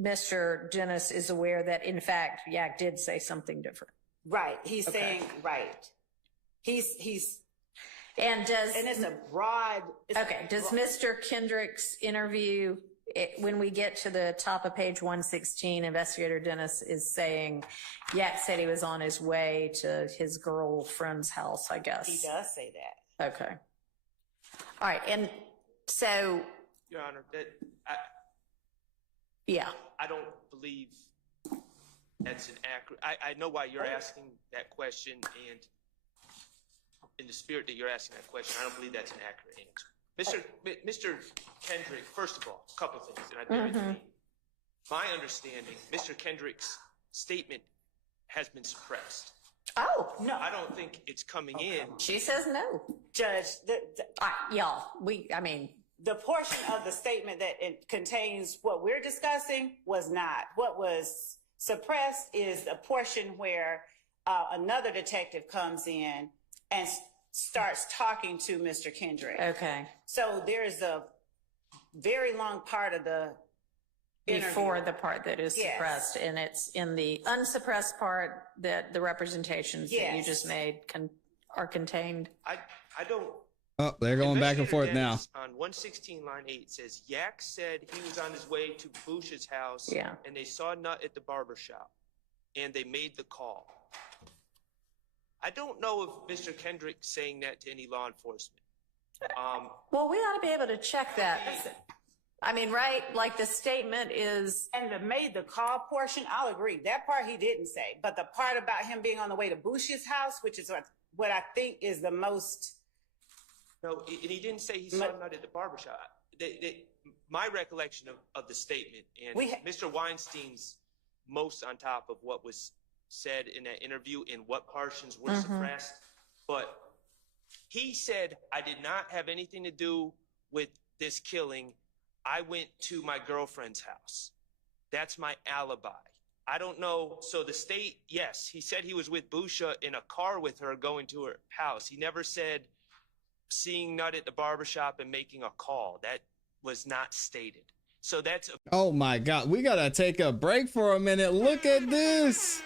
Mr. Dennis is aware that in fact Yak did say something different. Right. He's saying, right. He's, and it's a broad. Does Mr. Kendrick's interview, when we get to the top of page 116, Investigator Dennis is saying Yak said he was on his way to his girlfriend's house, I guess. He does say that. Okay. All right. And so, Your Honor, yeah. I don't believe that's an accurate. I know why you're asking that question, and in the spirit that you're asking that question, I don't believe that's an accurate answer. Mr. Kendrick, first of all, a couple of things, and I bear with me. My understanding, Mr. Kendrick's statement has been suppressed. Oh, no. I don't think it's coming in. She says no. Judge, Y'all, the portion of the statement that it contains what we're discussing was not. What was suppressed is a portion where another detective comes in and starts talking to Mr. Kendrick. Okay. So there's a very long part of the interview. Before the part that is Yes. suppressed, and it's in the unsuppressed part that the representations that you Yes. just made are contained. I don't. Oh, they're going back and Investigator forth now. Dennis on 116 line 8 says Yak said he was on his way to Bush's house, Yeah. and they saw Nut at the barber shop, and they made the call. I don't know if Mr. Kendrick's saying that to any law enforcement. Well, we ought to be able to check that. I mean, right? Like the statement is. And the made the call portion, I'll agree. That part he didn't say. But the part about him being on the way to Bush's house, which is what I think is the most. No, and he didn't say he saw Nut at the barber shop. My recollection of the statement, and Mr. Weinstein's most on top of what was said in that interview and what portions were suppressed, but he said, I did not have anything to do with this killing. I went to my girlfriend's house. That's my alibi. I don't know. So the state, yes, he said he was with Busha in a car with her going to her house. He never said seeing Nut at the barbershop and making a call. That was not stated. So that's Oh my God. We got to take a break for a minute. Look at this.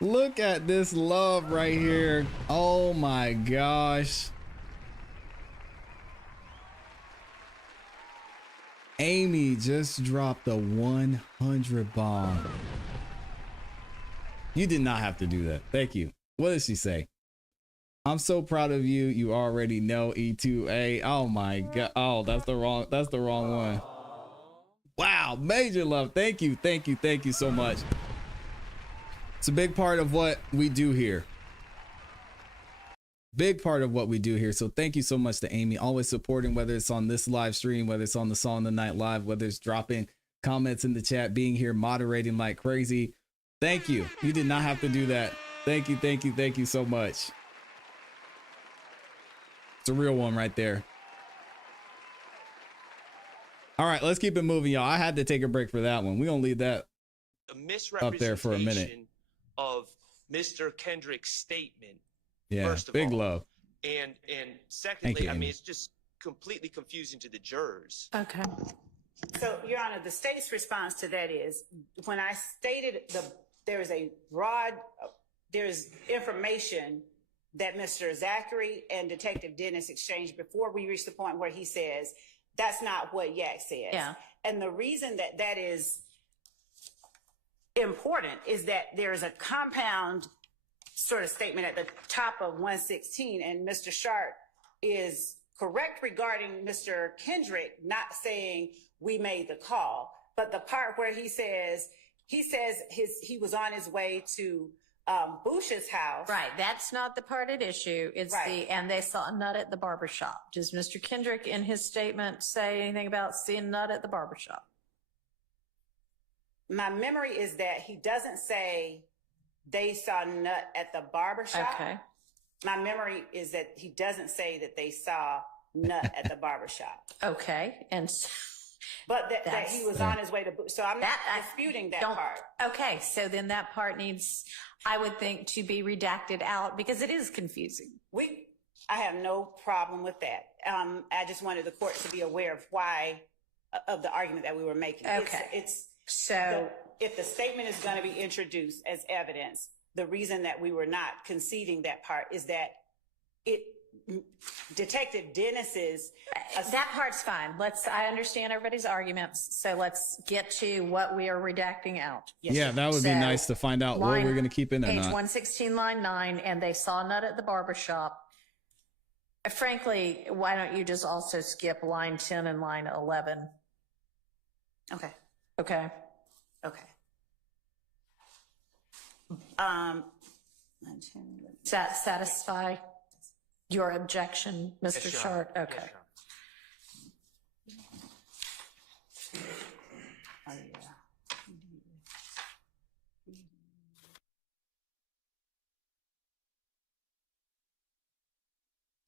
Look at this love right here. Oh my gosh. Amy just dropped a 100 bomb. You did not have to do that. Thank you. What did she say? I'm so proud of you. You already know E2A. Oh my God. Oh, that's the wrong one. Wow. Major love. Thank you. Thank you. Thank you so much. It's a big part of what we do here. Big part of what we do here. So thank you so much to Amy, always supporting, whether it's on this live stream, whether it's on the Song of the Night live, whether it's dropping comments in the chat, being here, moderating like crazy. Thank you. You did not have to do that. Thank you. Thank you. Thank you so much. It's a real one right there. All right, let's keep it moving, y'all. I had to take a break for that one. We're going to leave that up there for a minute. Of Mr. Kendrick's statement. Yeah, first of big all. love. And secondly, you, I Amy. mean, it's just completely confusing to the jurors. Okay. So, Your Honor, the state's response to that is, when I stated there's information that Mr. Zachary and Detective Dennis exchanged before we reached the point where he says, that's not what Yak says. Yeah. And the reason that is important is that there is a compound sort of statement at the top of 116, and Mr. Sharp is correct regarding Mr. Kendrick not saying we made the call, but the part where he says he was on his way to Bush's house. Right. That's not the part at issue. It's Right. and they saw Nut at the barbershop. Does Mr. Kendrick in his statement say anything about seeing Nut at the barbershop? My memory is that he doesn't say they saw Nut at the barbershop. Okay. My memory is that he doesn't say that they saw Nut at the barbershop. Okay. And But that he was on his way to, so I'm not disputing that part. Okay. So then that part needs, I would think, to be redacted out because it is confusing. I have no problem with that. I just wanted the court to be aware of of the argument that we were making. Okay. So if the statement is going to be introduced as evidence, the reason that we were not conceding that part is that Detective Dennis's that part's fine. I understand everybody's arguments. So let's get to what we are redacting out. Yeah, that would be nice to find out what we're going to keep in or Page not. 116, line 9, and they saw Nut at the barbershop. Frankly, why don't you just also skip line 10 and line 11? Okay. Okay. Okay. Does that satisfy your objection, Mr. Yes, Your Short? Honor. Okay. Yes, Your Honor. Oh, yeah.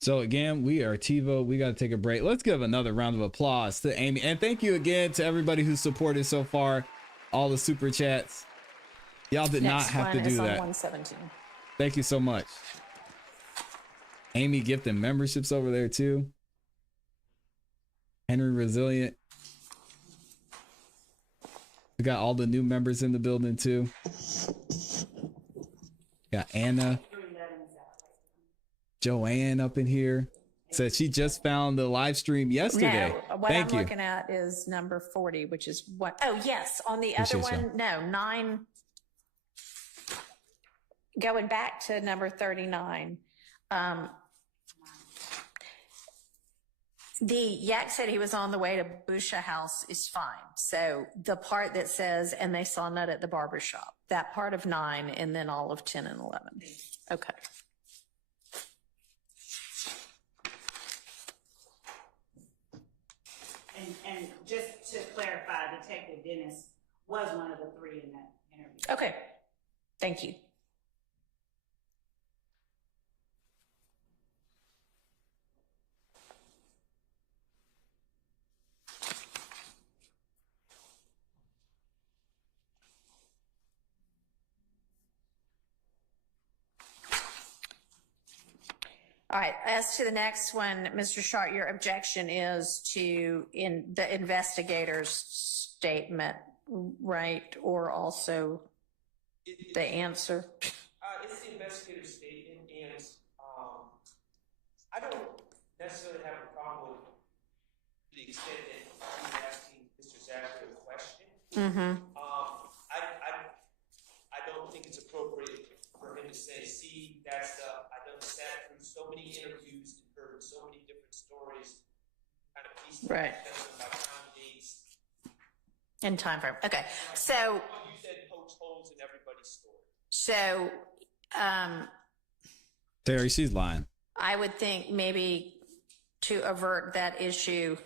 So again, we are TiVo. We got to take a break. Let's give another round of applause to Amy. And thank you again to everybody who supported so far. All the super chats. Y'all did not have to do that. 117. Thank you so much. Amy gifting memberships over there too. Henry Resilient. We got all the new members in the building too. Got Anna. Joanne up in here. Said she just found the live stream yesterday. No, what Thank I'm you. looking at is number 40, which is what? Oh, yes. On the other Appreciate one, no, 9. Going back to number 39. The Yak said he was on the way to Busha House is fine. So the part that says, and they saw Nut at the barbershop, that part of 9, and then all of 10 and 11. Okay. And just to clarify, Detective Dennis was one of the 3 in that interview. Okay. Thank you. All right, as to the next one, Mr. Sharp, your objection is to in the investigator's statement, right? Or also the answer? It's the investigator's statement, and I don't necessarily have a problem with the extent that he's asking Mr. Zachary a question. I don't think it's appropriate for him to say, see, that's I done sat through so many interviews and heard so many different stories, kind of pieced Right. together by time, dates. In time frame. Okay, so You said pokes holes in everybody's story. so Terry, she's lying. I would think maybe to avert that issue,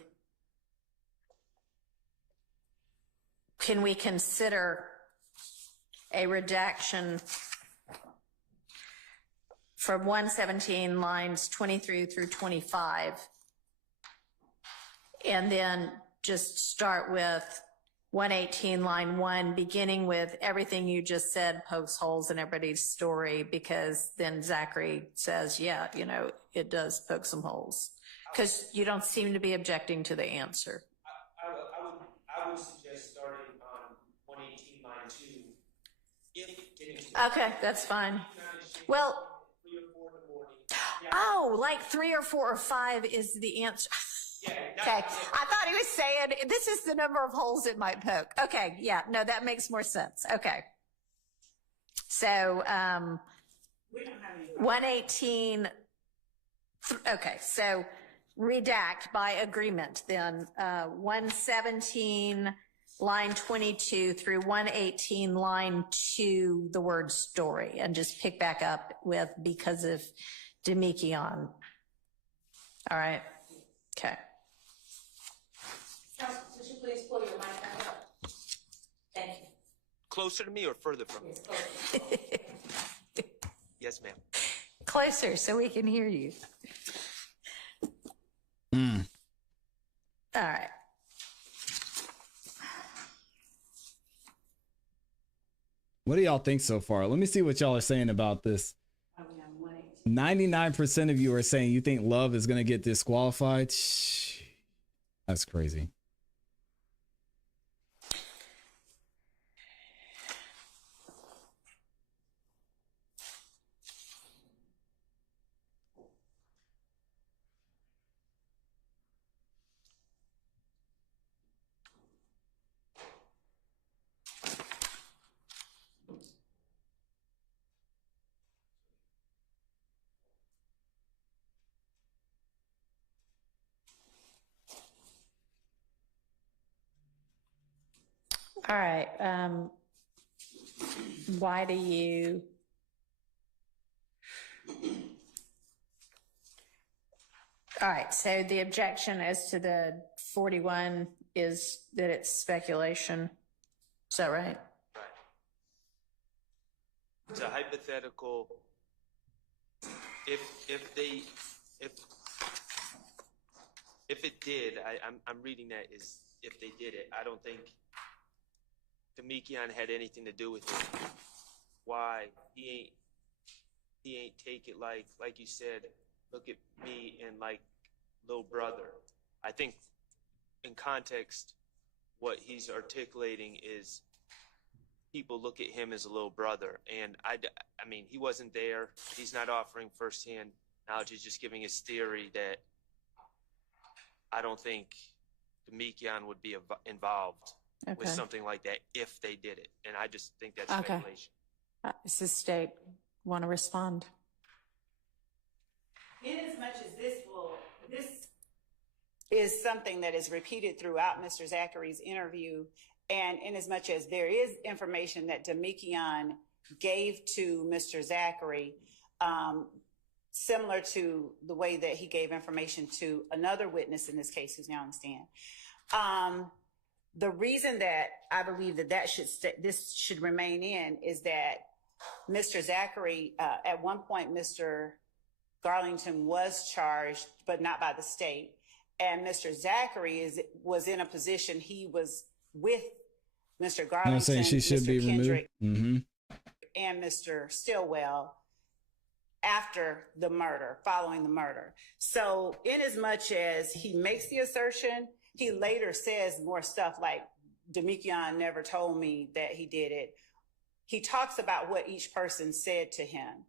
can we consider a redaction from 117 lines 23 through 25, and then just start with 118 line 1, beginning with everything you just said pokes holes in everybody's story, because then Zachary says, yeah, you know, it does poke some holes, because you don't seem to be objecting to the answer. I would suggest starting on 118 line 2. If getting to Okay, that's fine. Well, 3 or 4 in the morning. oh, like 3 or 4 or 5 is the answer. Okay, I thought he was saying this is the number of holes it might poke. Okay, yeah, no, that makes more sense. Okay. So, 118, okay, so redact by agreement then, 117 line 22 through 118 line 2, the word story, and just pick back up with because of Demikian. All right, okay. Would you please pull your mic back up? Thank you. Closer to me or further from me? Yes, ma'am. Closer so we can hear you. All right. What do y'all think so far? Let me see what y'all are saying about this. 99% of you are saying you think Love is going to get disqualified. Shh. That's crazy. All right. Why do you? All right. So the objection as to the 41 is that it's speculation. Is that right? Right. It's a hypothetical. If it did, I'm reading that as if they did it. I don't think Demikian had anything to do with it. Why he ain't take it like you said, look at me and like little brother. I think in context, what he's articulating is people look at him as a little brother. And I mean, he wasn't there. He's not offering firsthand knowledge. He's just giving his theory that I don't think Demikian would be involved with something like that if they did it. And I just think that's speculation. Does the state want to respond? In as much as this is something that is repeated throughout Mr. Zachary's interview, and in as much as there is information that Demikian gave to Mr. Zachary, similar to the way that he gave information to another witness in this case who's now on the stand. The reason that I believe that this should remain in is that Mr. Zachary, at one point, Mr. Garlington was charged, but not by the state. And Mr. Zachary was in a position, he was with Mr. Garlington, I'm saying she should Mr. be Kendrick, removed. and Mr. Stillwell after the murder, following the murder. So in as much as he makes the assertion, he later says more stuff like, Demekion never told me that he did it. He talks about what each person said to him.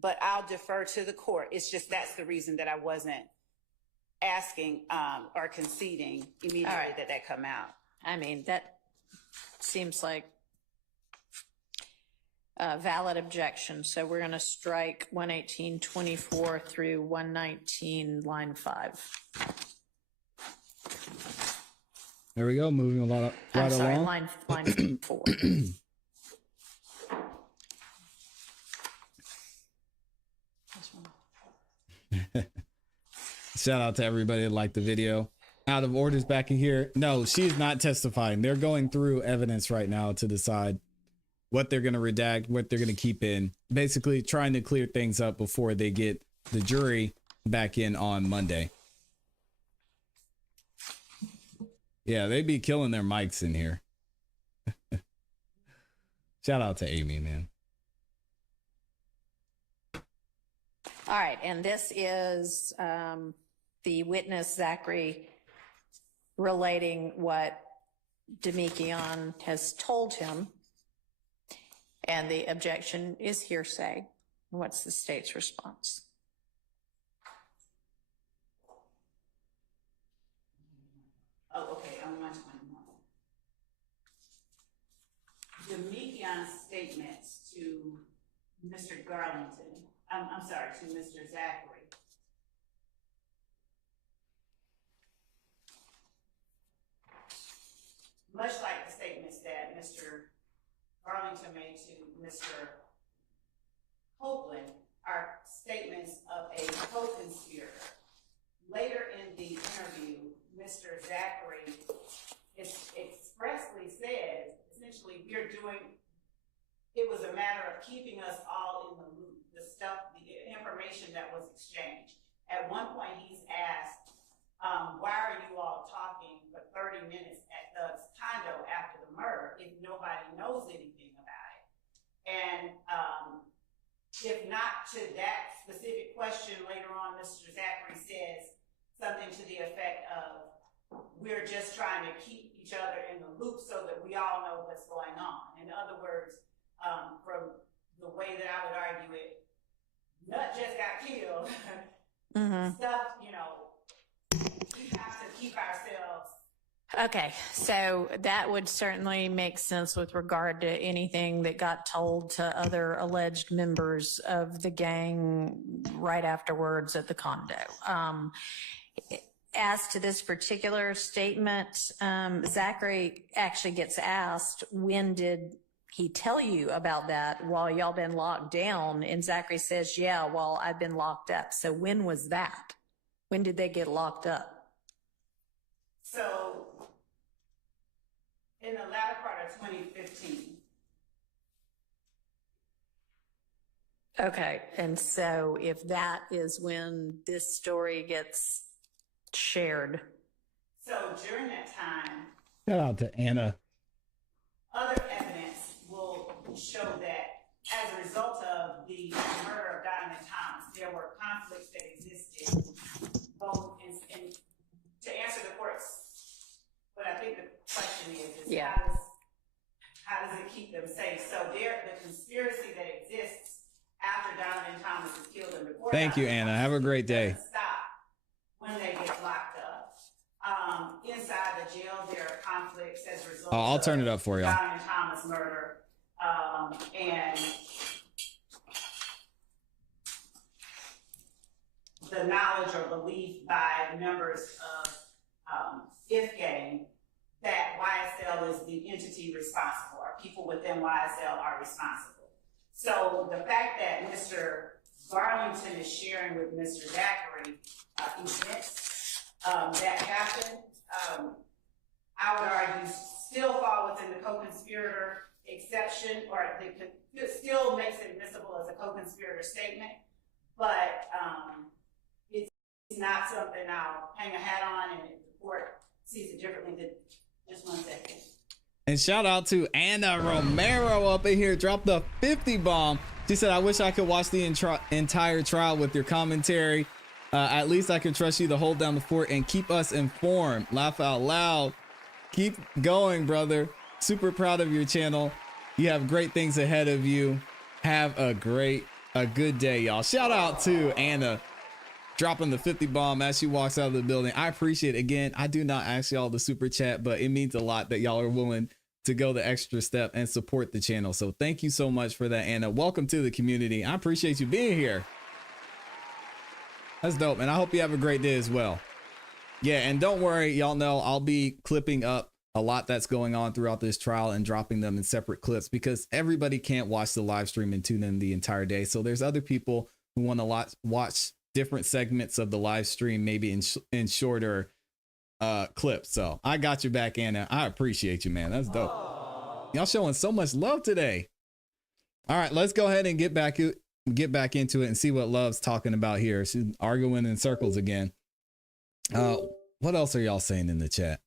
But I'll defer to the court. It's just that's the reason that I wasn't asking or conceding immediately that come out. I mean, that seems like a valid objection. So we're going to strike 118.24 through 119, line 5. There we go. Moving a lot right I'm sorry, along. line 4. Shout out to everybody that liked the video. Out of orders back in here. No, she's not testifying. They're going through evidence right now to decide what they're going to redact, what they're going to keep in. Basically trying to clear things up before they get the jury back in on Monday. Yeah, they'd be killing their mics in here. Shout out to Amy, man. All right, and this is the witness, Zachary, relating what Demekion has told him, and the objection is hearsay. What's the state's response? Oh, okay, I'm on 21. Demekion's statements to Mr. Garlington, I'm sorry, to Mr. Zachary. Much like the statements that Mr. Garlington made to Mr. Copeland, are statements of a co-conspirator. Later in the interview, Mr. Zachary expressly says, essentially, it was a matter of keeping us all in the loop, the information that was exchanged. At one point, he's asked, why are you all talking for 30 minutes at the condo after the murder if nobody knows anything about it? And if not to that specific question, later on, Mr. Zachary says something to the effect of, we're just trying to keep each other in the loop so that we all know what's going on. In other words, from the way that I would argue it, Nut just got killed. Stuff, we have to keep ourselves. Okay, so that would certainly make sense with regard to anything that got told to other alleged members of the gang right afterwards at the condo. As to this particular statement, Zachary actually gets asked, when did he tell you about that while y'all been locked down? And Zachary says, yeah, well, I've been locked up. So when was that? When did they get locked up? So in the latter part of 2015. Okay, and so if that is when this story gets shared. So during that time, Shout out to Anna. other evidence will show that as a result of the murder of Donovan Thomas, there were conflicts that existed both in to answer the court's, but I think the question is Yeah. how does it keep them safe? So the conspiracy that exists after Donovan Thomas is killed in the courthouse. Thank you, Anna. Have a great day. doesn't stop when they get locked up. Inside the jail, there are conflicts as a result I'll turn it up for y'all. Donovan Thomas murder, and the knowledge or belief by members of If Gang that YSL is the entity responsible, or people within YSL are responsible. So the fact that Mr. Garlington is sharing with Mr. Zachary events that happened, I would argue still fall within the co-conspirator exception, or it still makes it admissible as a co-conspirator statement, but it's not something I'll hang a hat on, and if the court sees it differently, then just 1 second. And shout out to Anna Romero up in here. Drop the 50 bomb. She said, I wish I could watch the entire trial with your commentary. At least I can trust you to hold down the fort and keep us informed. Laugh out loud. Keep going, brother. Super proud of your channel. You have great things ahead of you. Have a good day, y'all. Shout out to Anna dropping the 50 bomb as she walks out of the building. I appreciate it. Again, I do not ask y'all to super chat, but it means a lot that y'all are willing to go the extra step and support the channel. So thank you so much for that, Anna. Welcome to the community. I appreciate you being here. That's dope, and I hope you have a great day as well. Yeah, and don't worry, y'all know I'll be clipping up a lot that's going on throughout this trial and dropping them in separate clips because everybody can't watch the live stream and tune in the entire day. So there's other people who want to watch different segments of the live stream, maybe in shorter clips. So I got your back, Anna. I appreciate you, man. That's dope. Y'all showing so much love today. All right, let's go ahead and get back into it and see what Love's talking about here. She's arguing in circles again. What else are y'all saying in the chat?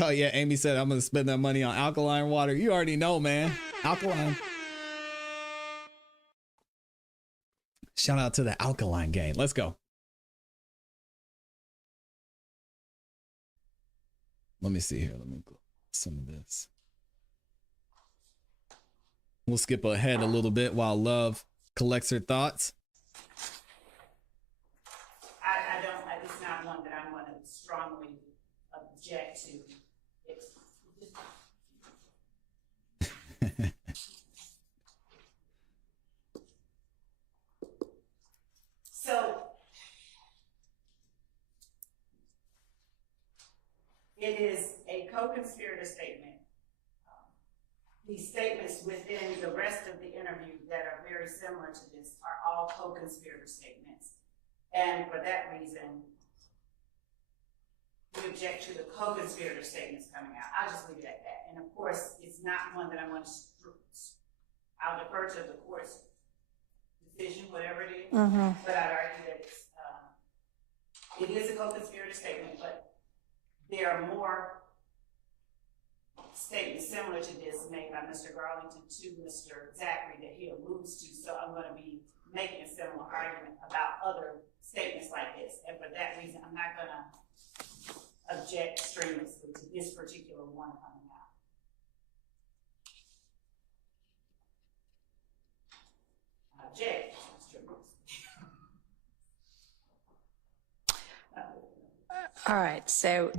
Oh yeah, Amy said I'm gonna spend that money on alkaline water. You already know, man. Alkaline. Shout out to the alkaline gang. Let's go. Let me see here. Let me go some of this. We'll skip ahead a little bit while Love collects her thoughts. It's not one that I'm going to strongly object to. So it is a co-conspirator statement. These statements within the rest of the interview that are very similar to this are all co-conspirator statements. And for that reason, we object to the co-conspirator statements coming out. I'll just leave it at that. And of course, it's not one that I'm going to, I'll defer to the court's decision, whatever it is. But I'd argue that it is a co-conspirator statement, but there are more statements similar to this made by Mr. Garlington to Mr. Zachary that he alludes to. So I'm going to be making a similar argument about other statements like this. And for that reason, I'm not going to object strenuously to this particular one coming out. Object strenuously. All right, so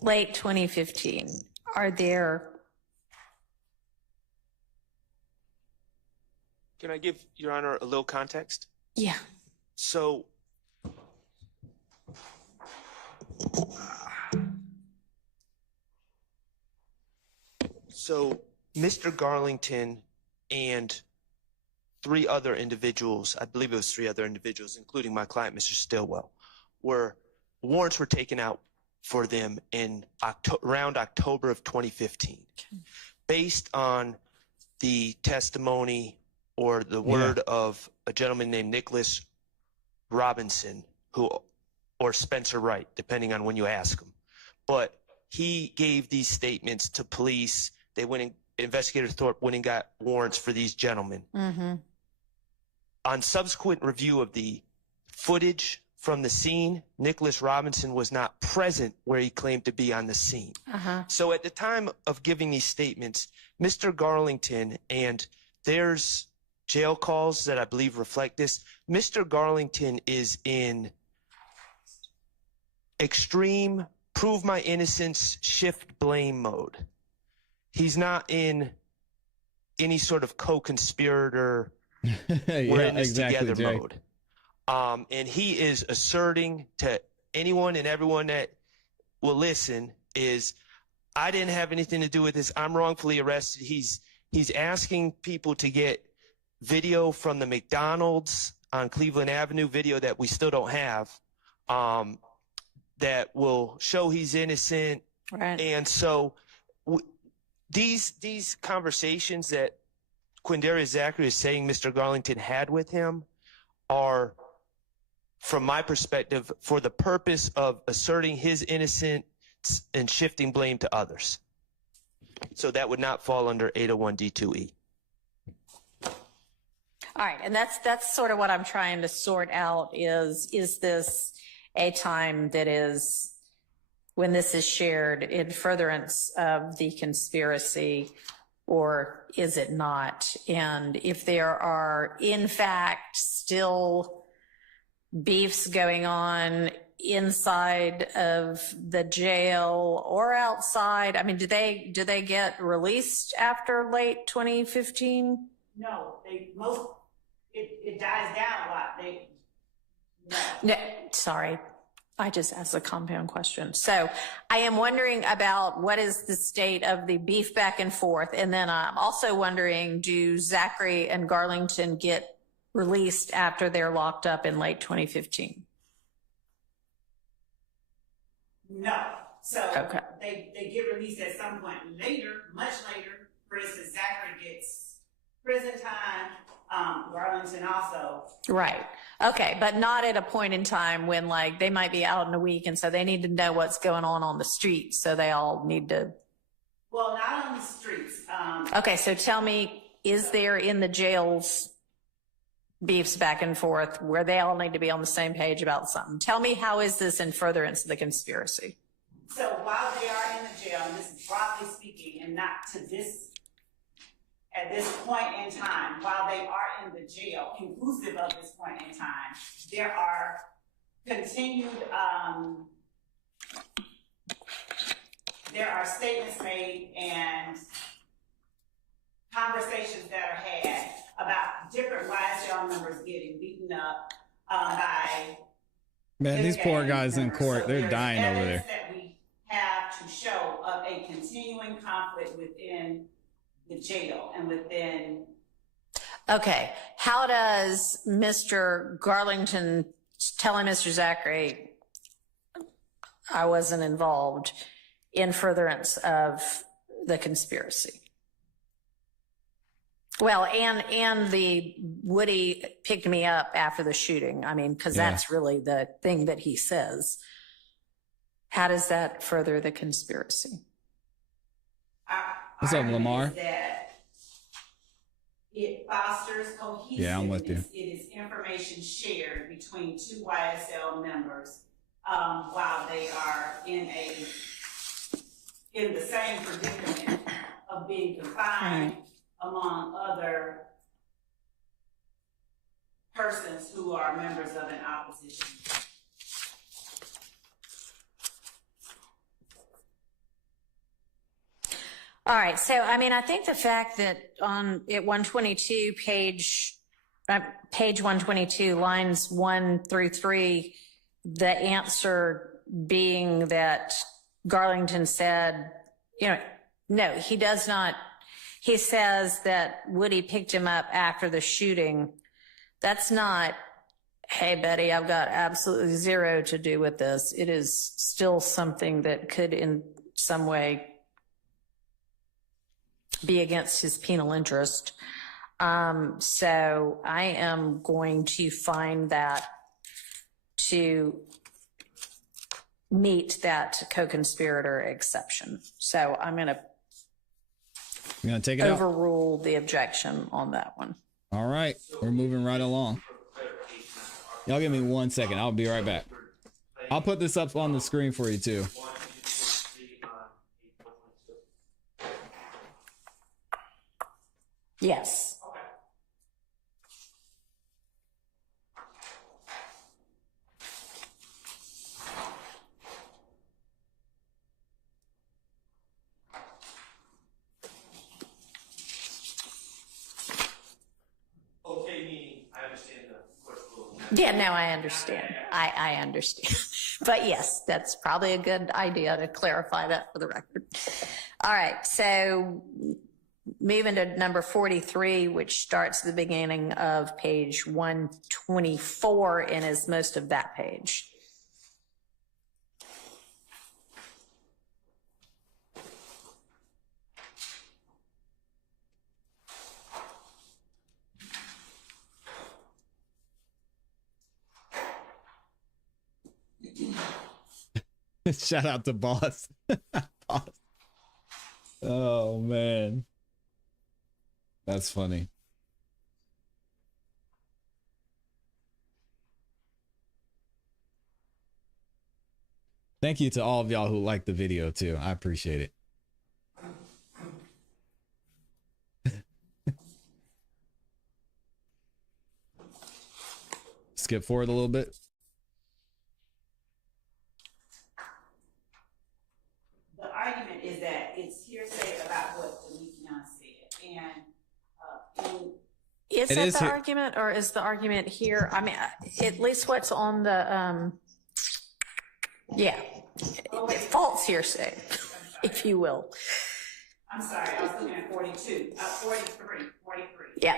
late 2015, are there... Can I give Your Honor a little context? Yeah. So Mr. Garlington and three other individuals, I believe it was three other individuals, including my client, Mr. Stillwell, warrants were taken out for them in around October of 2015, based on the testimony or the word of a gentleman named Nicholas Robinson, or Spencer Wright, depending on when you ask him. But he gave these statements to police. They went and Investigator Thorpe went and got warrants for these gentlemen. On subsequent review of the footage from the scene, Nicholas Robinson was not present where he claimed to be on the scene. So at the time of giving these statements, Mr. Garlington, and there's jail calls that I believe reflect this, Mr. Garlington is in extreme prove my innocence, shift blame mode. He's not in any sort of co-conspirator we're in this together mode. And he is asserting to anyone and everyone that will listen is, I didn't have anything to do with this. I'm wrongfully arrested. He's asking people to get video from the McDonald's on Cleveland Avenue, video that we still don't have, that will show he's innocent. Right. And so these conversations that Quindarius Zachary is saying Mr. Garlington had with him are, from my perspective, for the purpose of asserting his innocence and shifting blame to others. So that would not fall under 801D2E. All right, and that's sort of what I'm trying to sort out is this a time that is, when this is shared in furtherance of the conspiracy, or is it not? And if there are, in fact, still beefs going on inside of the jail or outside, I mean, do they get released after late 2015? No, it dies down a lot. No, sorry. I just asked a compound question. So I am wondering about what is the state of the beef back and forth. And then I'm also wondering, do Zachary and Garlington get released after they're locked up in late 2015? No. So Okay. they get released at some point later, much later. For instance, Zachary gets prison time, Garlington also. Right. Okay. But not at a point in time when like they might be out in a week. And so they need to know what's going on the street. So they all need to. Well, not on the streets. Okay. So tell me, is there in the jails beefs back and forth where they all need to be on the same page about something? Tell me, how is this in furtherance of the conspiracy? So while they are in the jail, and this is broadly speaking, and not to this, at this point in time, while they are in the jail, inclusive of this point in time, there are continued, there are statements made and conversations that are had about different YSL members getting beaten up by. Man, these poor guys in court, So they're there's dying over evidence there. that we have to show of a continuing conflict within the jail and within. Okay. How does Mr. Garlington telling Mr. Zachary, I wasn't involved, in furtherance of the conspiracy? Well, and the Woody picked me up after the shooting. I mean, because that's really the thing that he says. How does that further the conspiracy? What's up, Lamar? That it fosters cohesiveness. Yeah, I'm with you. It is information shared between two YSL members while they are in the same predicament of being confined among other persons who are members of an opposition. All right. So, I mean, I think the fact that on at 122 page 122, lines 1 through 3, the answer being that Garlington said, no, he does not. He says that Woody picked him up after the shooting. That's not, hey, Betty, I've got absolutely zero to do with this. It is still something that could in some way be against his penal interest. So I am going to find that to meet that co-conspirator exception. So I'm going to take it out. Overrule the objection on that one. All right, we're moving right along. Y'all give me 1 second. I'll be right back. I'll put this up on the screen for you too. Yes. Okay, meaning I understand the question. Yeah, no, I understand. I understand. But yes, that's probably a good idea to clarify that for the record. All right, so moving to number 43, which starts at the beginning of page 124 and is most of that page. Shout out to Boss. Boss. Oh man, that's funny. Thank you to all of y'all who liked the video too. I appreciate it. Skip forward a little bit. The argument is that it's hearsay about what Demetrion said, and Is It that is the here- argument, or is the argument here? I mean, at least what's on the, yeah, false hearsay, if you will. I'm sorry, I was looking at 42, 43. Yeah.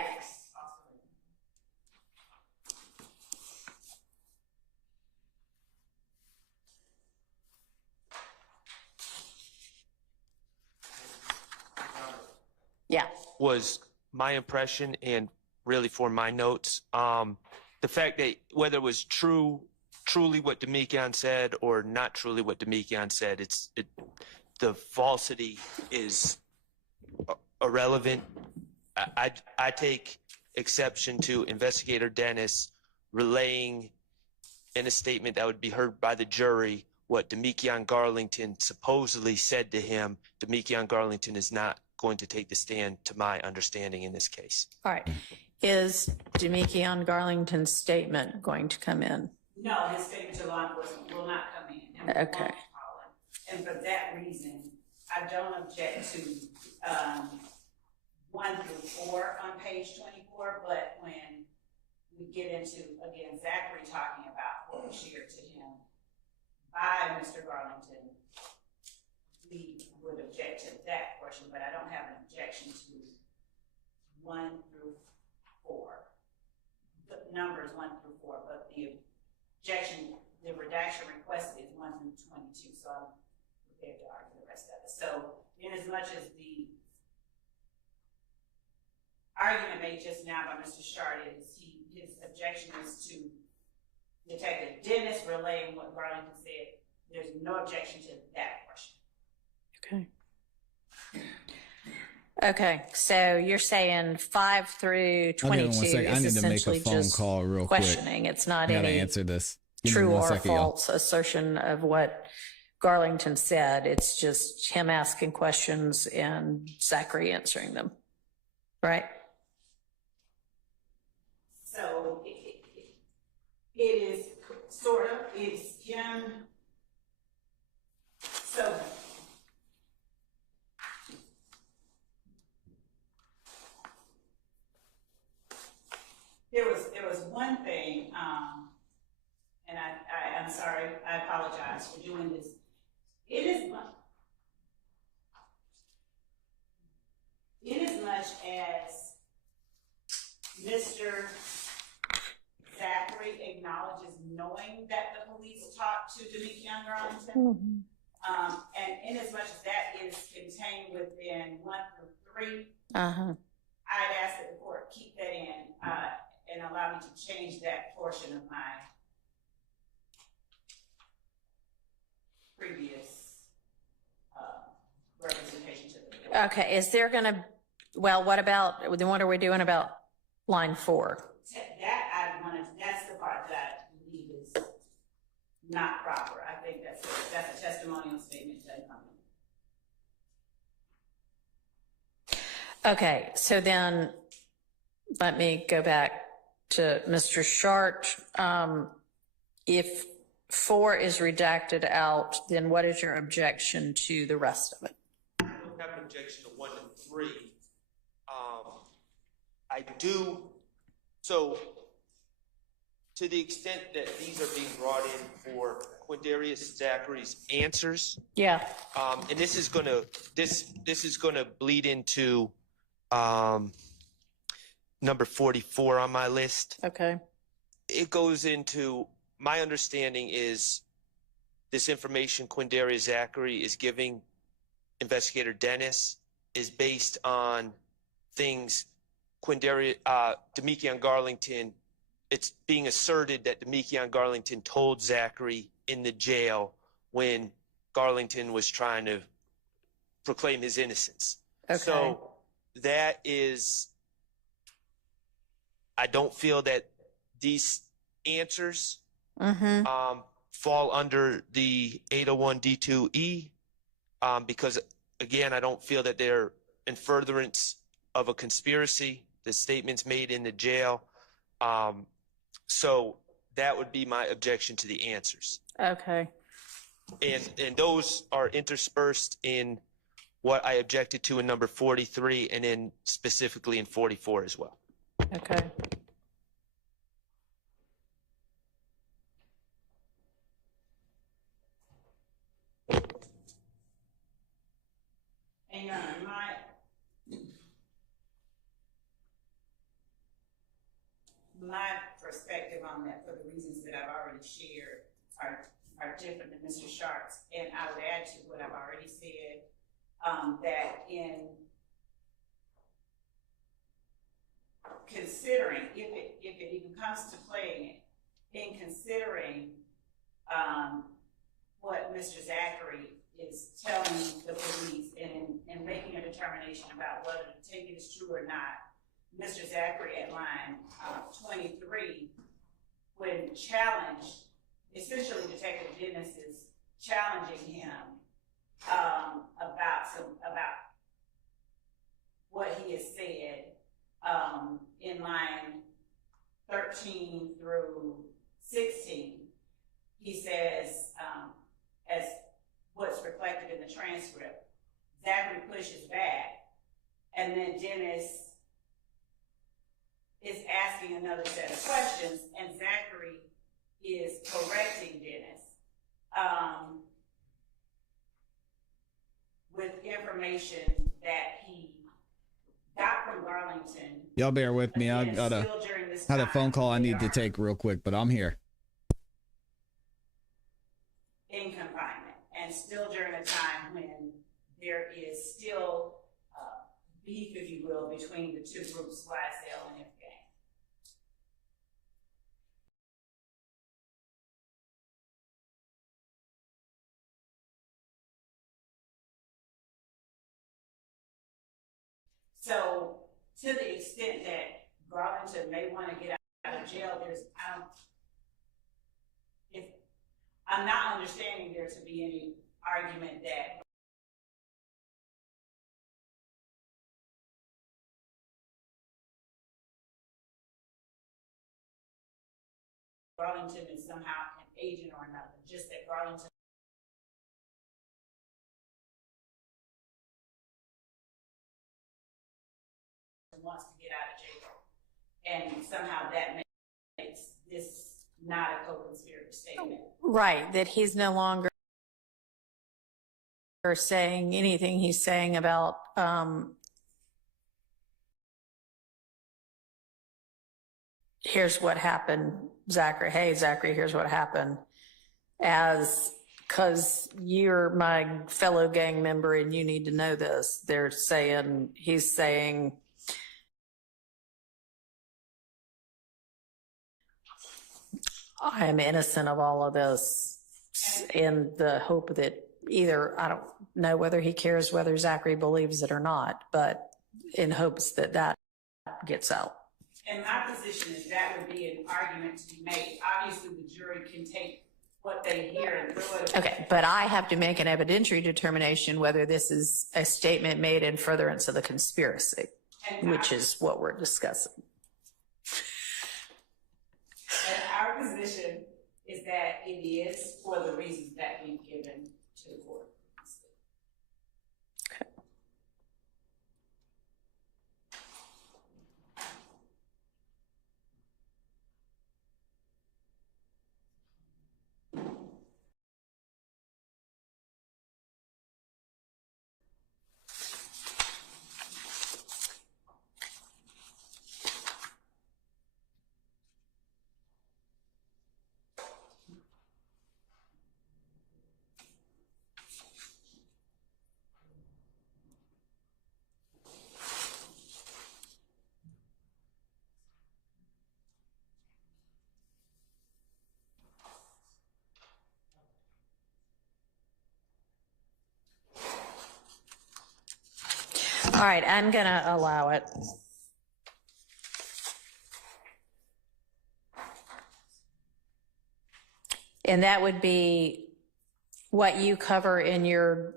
Yeah. Was my impression, and really for my notes, the fact that whether it was truly what Demetrion said or not truly what Demetrion said, the falsity is irrelevant. I take exception to Investigator Dennis relaying in a statement that would be heard by the jury what Demetrion Garlington supposedly said to him. Demetrion Garlington is not going to take the stand, to my understanding, in this case. All right. Is Demetrion Garlington's statement going to come in? No, his statement to law enforcement will not come in. And we Okay. won't call it. And for that reason, I don't object to 1 through 4 on page 24, but when we get into, again, Zachary talking about what was shared to him by Mr. Garlington, we would object to that portion, but I don't have an objection to 1 through 4. The numbers 1 through 4, but the objection, the redaction requested is 1 through 22, so I'm prepared to argue the rest of it. So, in as much as the argument made just now by Mr. Shard is his objection is to Detective Dennis relaying what Garlington said, there's no objection to that portion. Okay. Okay, so you're saying 5 through 22 1 second. I is need to make a essentially phone just call real quick. questioning. It's not I gotta any answer this. Give me true 1 or second, y'all. false assertion of what Garlington said. It's just him asking questions and Zachary answering them, right? So it is sort of, it's him. So there was one thing, and I'm sorry, I apologize for doing this. It is much as Mr. Zachary acknowledges knowing that the police talked to Demetrion Garlington, and in as much as that is contained within 1 through 3, I'd ask that the court keep that in and allow me to change that portion of my previous representation to the court. Okay, is there going to, well, what about, then what are we doing about line 4? That's the part that I believe is not proper. I think that's a testimonial statement to come in. Okay, so then let me go back to Mr. Shart. If 4 is redacted out, then what is your objection to the rest of it? I don't have an objection to 1 and 3. I do, so to the extent that these are being brought in for Quindarius Zachary's answers, Yeah. and this is gonna bleed into number 44 on my list. Okay. It goes into, my understanding is this information Quindarius Zachary is giving Investigator Dennis is based on things Demetrion Garlington, it's being asserted that Demetrion Garlington told Zachary in the jail when Garlington was trying to proclaim his innocence. Okay. So that is, I don't feel that these answers fall under the 801 D2E because, again, I don't feel that they're in furtherance of a conspiracy. The statements made in the jail. So that would be my objection to the answers. Okay. And those are interspersed in what I objected to in number 43 and then specifically in 44 as well. Okay. And my perspective on that, for the reasons that I've already shared, are different than Mr. Sharp's. And I would add to what I've already said, that in considering, if it even comes to playing it, in considering what Mr. Zachary is telling the police and making a determination about whether the ticket is true or not, Mr. Zachary at line 23, when challenged, essentially Detective Dennis is challenging him about what he has said in line 13 through 16. He says, as what's reflected in the transcript, Zachary pushes back, and then Dennis is asking another set of questions, and Zachary is correcting Dennis with information that he got from Garlington. Y'all bear with me. I got had a phone call I need to take real quick, but I'm here. In confinement, and still during a time when there is still beef, if you will, between the two groups, YSL and F gang. So, to the extent that Garlington may want to get out of jail, I'm not understanding there to be any argument that Garlington is somehow an agent or another, just that Garlington wants to get out of jail, and somehow that makes this not a co-conspirator statement. Right, that he's no longer saying anything he's saying about here's what happened, Zachary. Hey, Zachary, here's what happened. Because you're my fellow gang member and you need to know this. He's saying, I am innocent of all of this, in the hope that either, I don't know whether he cares whether Zachary believes it or not, but in hopes that that gets out. And my position is that would be an argument to be made. Obviously, the jury can take what they hear and throw it. Okay, but I have to make an evidentiary determination whether this is a statement made in furtherance of the conspiracy, which is what we're discussing. And our position is that it is for the reasons that we've given to the court. All right, I'm gonna allow it. And that would be what you cover in your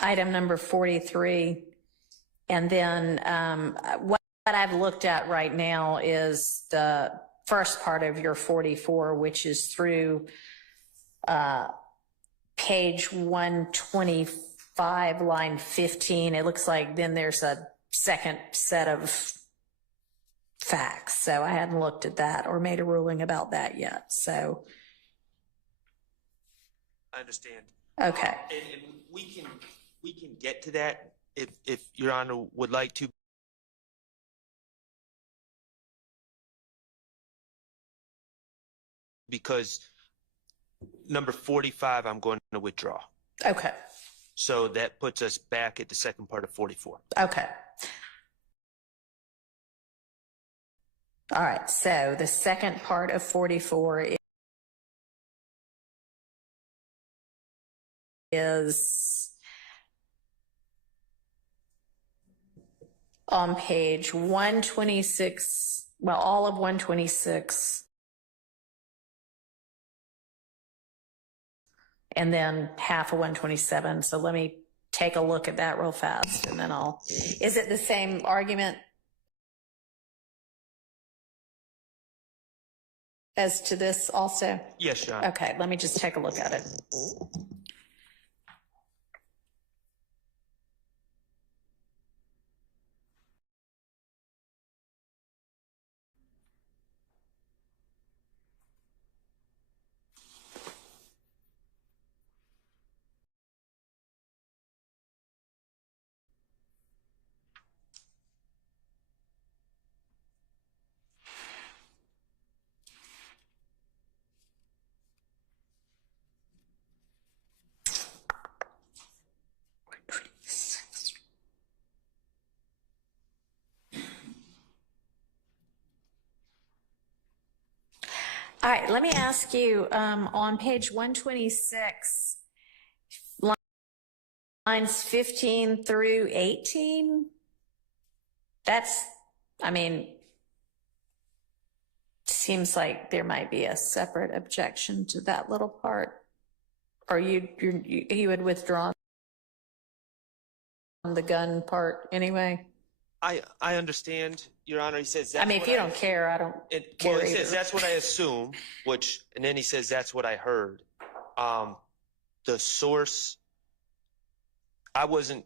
item number 43. And then what I've looked at right now is the first part of your 44, which is through page 125, line 15. It looks like then there's a second set of facts. So I hadn't looked at that or made a ruling about that yet. So I understand. okay. And we can get to that if Your Honor would like to. Because number 45, I'm going to withdraw. Okay. So that puts us back at the second part of 44. Okay. All right. So the second part of 44 is on page 126, well, all of 126, and then half of 127. So let me take a look at that real fast, and then is it the same argument as to this also? Yes, Your Honor. Okay, let me just take a look at it. All right, let me ask you, on page 126, lines 15 through 18, seems like there might be a separate objection to that little part. Or you would withdraw the gun part anyway? I understand, Your Honor. He says that's if you don't care, I don't care well, he either. says that's what I assume, and then he says that's what I heard. The source, I wasn't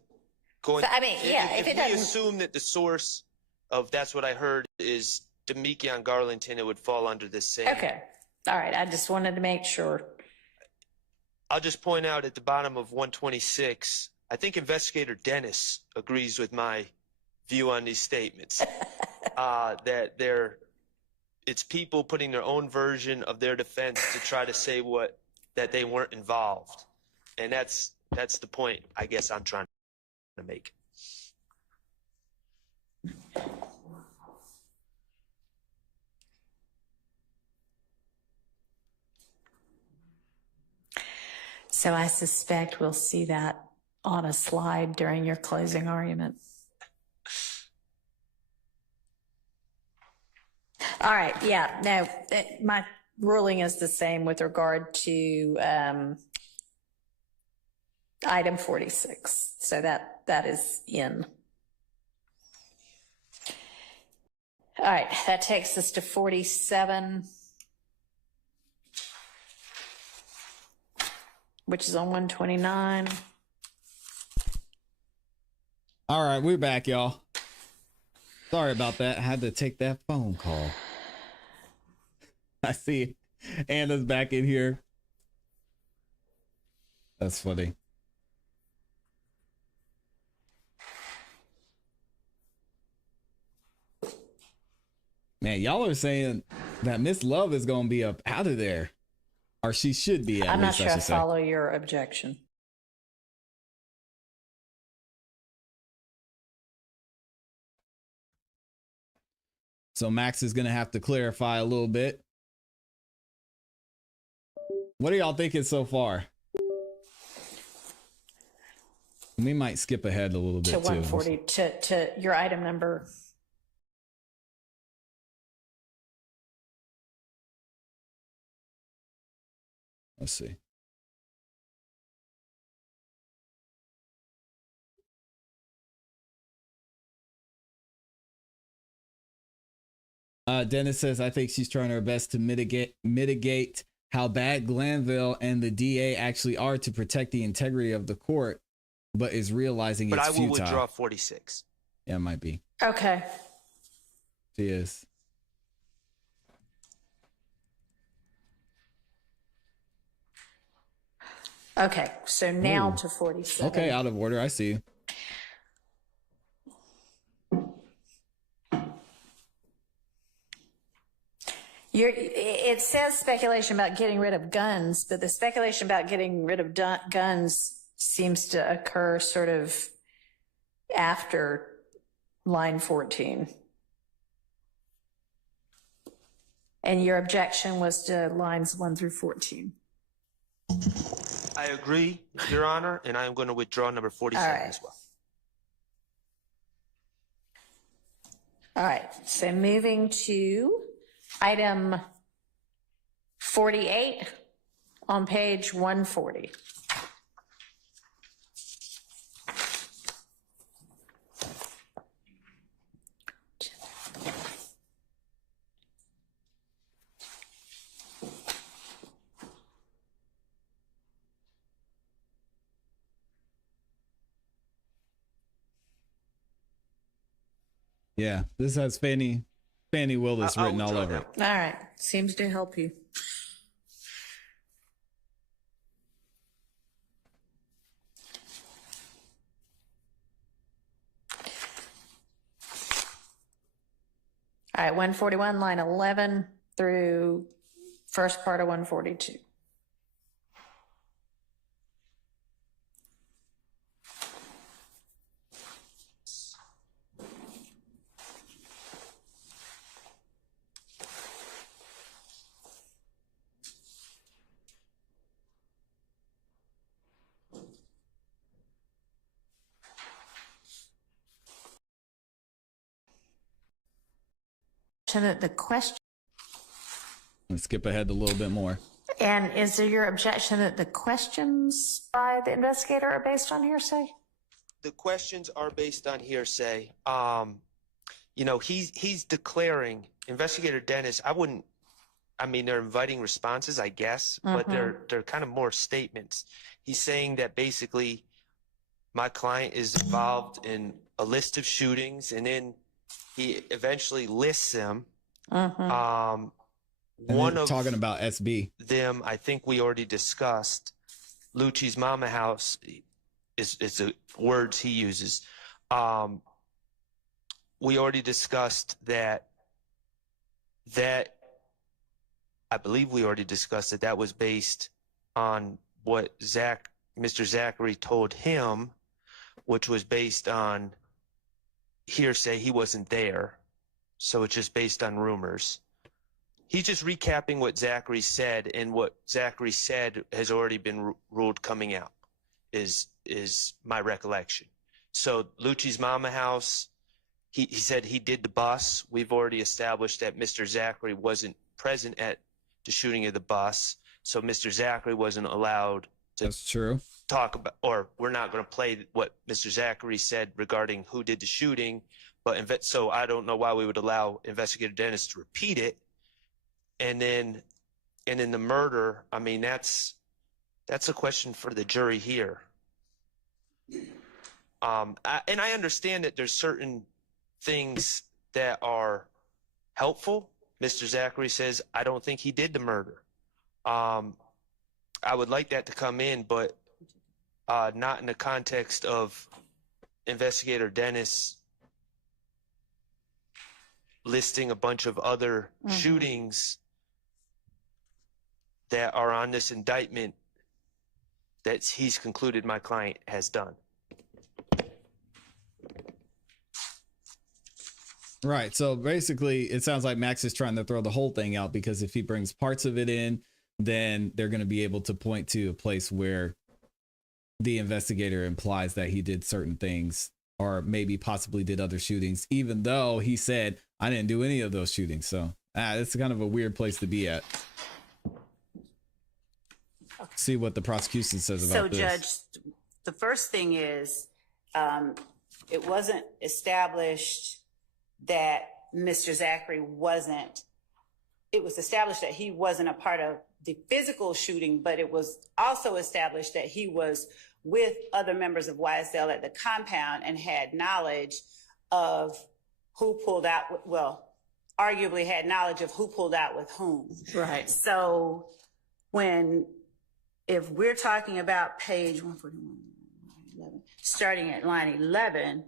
going. If we assume that the source of that's what I heard is Demekion Garlington, it would fall under the same. Okay. All right. I just wanted to make sure. I'll just point out at the bottom of 126, I think Investigator Dennis agrees with my view on these statements. That it's people putting their own version of their defense to try to say that they weren't involved. And that's the point I guess I'm trying to make. So I suspect we'll see that on a slide during your closing argument. All right. Yeah. No, my ruling is the same with regard to item 46. So that is in. All right. That takes us to 47, which is on 129. All right, we're back, y'all. Sorry about that. I had to take that phone call. I see Anna's back in here. That's funny. Man, y'all are saying that Miss Love is going to be up out of there. Or she should be, at I'm not least, sure I I should say. follow your objection. So Max is going to have to clarify a little bit. What are y'all thinking so far? We might skip ahead a little bit to too. 140 to your item number. Let's see. Dennis says, I think she's trying her best to mitigate how bad Glanville and the DA actually are to protect the integrity of the court, but is realizing But it's I will futile. withdraw 46. Yeah, it might be. Okay. She is. Okay. So now Ooh. to 47. Okay, out of order. I see you. It says speculation about getting rid of guns, but the speculation about getting rid of guns seems to occur sort of after line 14. And your objection was to lines 1 through 14. I agree, Your Honor, and I am going to withdraw number 47 All right. as well. All right. So moving to item 48 on page 140. Yeah, this has Fannie Willis I'll written all withdraw over it. that. All right. Seems to help you. All right, 141, line 11 through first part of 142. That the question, Let's skip ahead a little bit more. and is there your objection that the questions by the investigator are based on hearsay? The questions are based on hearsay. You know, he's declaring, Investigator Dennis, I mean, they're inviting responses, I guess, but they're kind of more statements. He's saying that basically my client is involved in a list of shootings, and then he eventually lists them. And One then of talking about SB. them, I think we already discussed. Lucci's Mama House is the words he uses. We already discussed that. I believe we already discussed that was based on what Mr. Zachary told him, which was based on hearsay. He wasn't there, so it's just based on rumors. He's just recapping what Zachary said, and what Zachary said has already been ruled coming out, is my recollection. So Lucci's Mama House, he said he did the bus. We've already established that Mr. Zachary wasn't present at the shooting of the bus, so Mr. Zachary wasn't allowed to That's true. talk about, or we're not going to play what Mr. Zachary said regarding who did the shooting. But so I don't know why we would allow Investigator Dennis to repeat it. And then in the murder, I mean, that's a question for the jury here. And I understand that there's certain things that are helpful. Mr. Zachary says, I don't think he did the murder. I would like that to come in, but not in the context of Investigator Dennis listing a bunch of other shootings that are on this indictment that he's concluded my client has done. Right. So basically, it sounds like Max is trying to throw the whole thing out, because if he brings parts of it in, then they're going to be able to point to a place where the investigator implies that he did certain things or maybe possibly did other shootings, even though he said, I didn't do any of those shootings. So it's kind of a weird place to be at. See what the prosecution says about this. So, Judge, the first thing is it wasn't established that Mr. Zachary wasn't, it was established that he wasn't a part of the physical shooting, but it was also established that he was with other members of YSL at the compound and had knowledge of who pulled out, well, arguably had knowledge of who pulled out with whom. Right. So if we're talking about page 141, starting at line 11,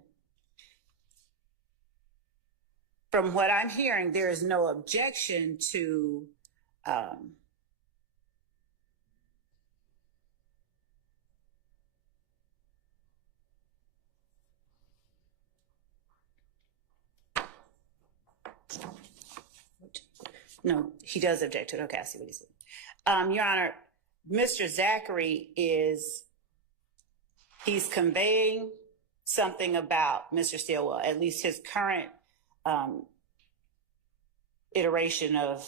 from what I'm hearing, there is no objection to no, he does object to it. Okay, I see what he said. Your Honor, Mr. Zachary he's conveying something about Mr. Stillwell, at least his current iteration of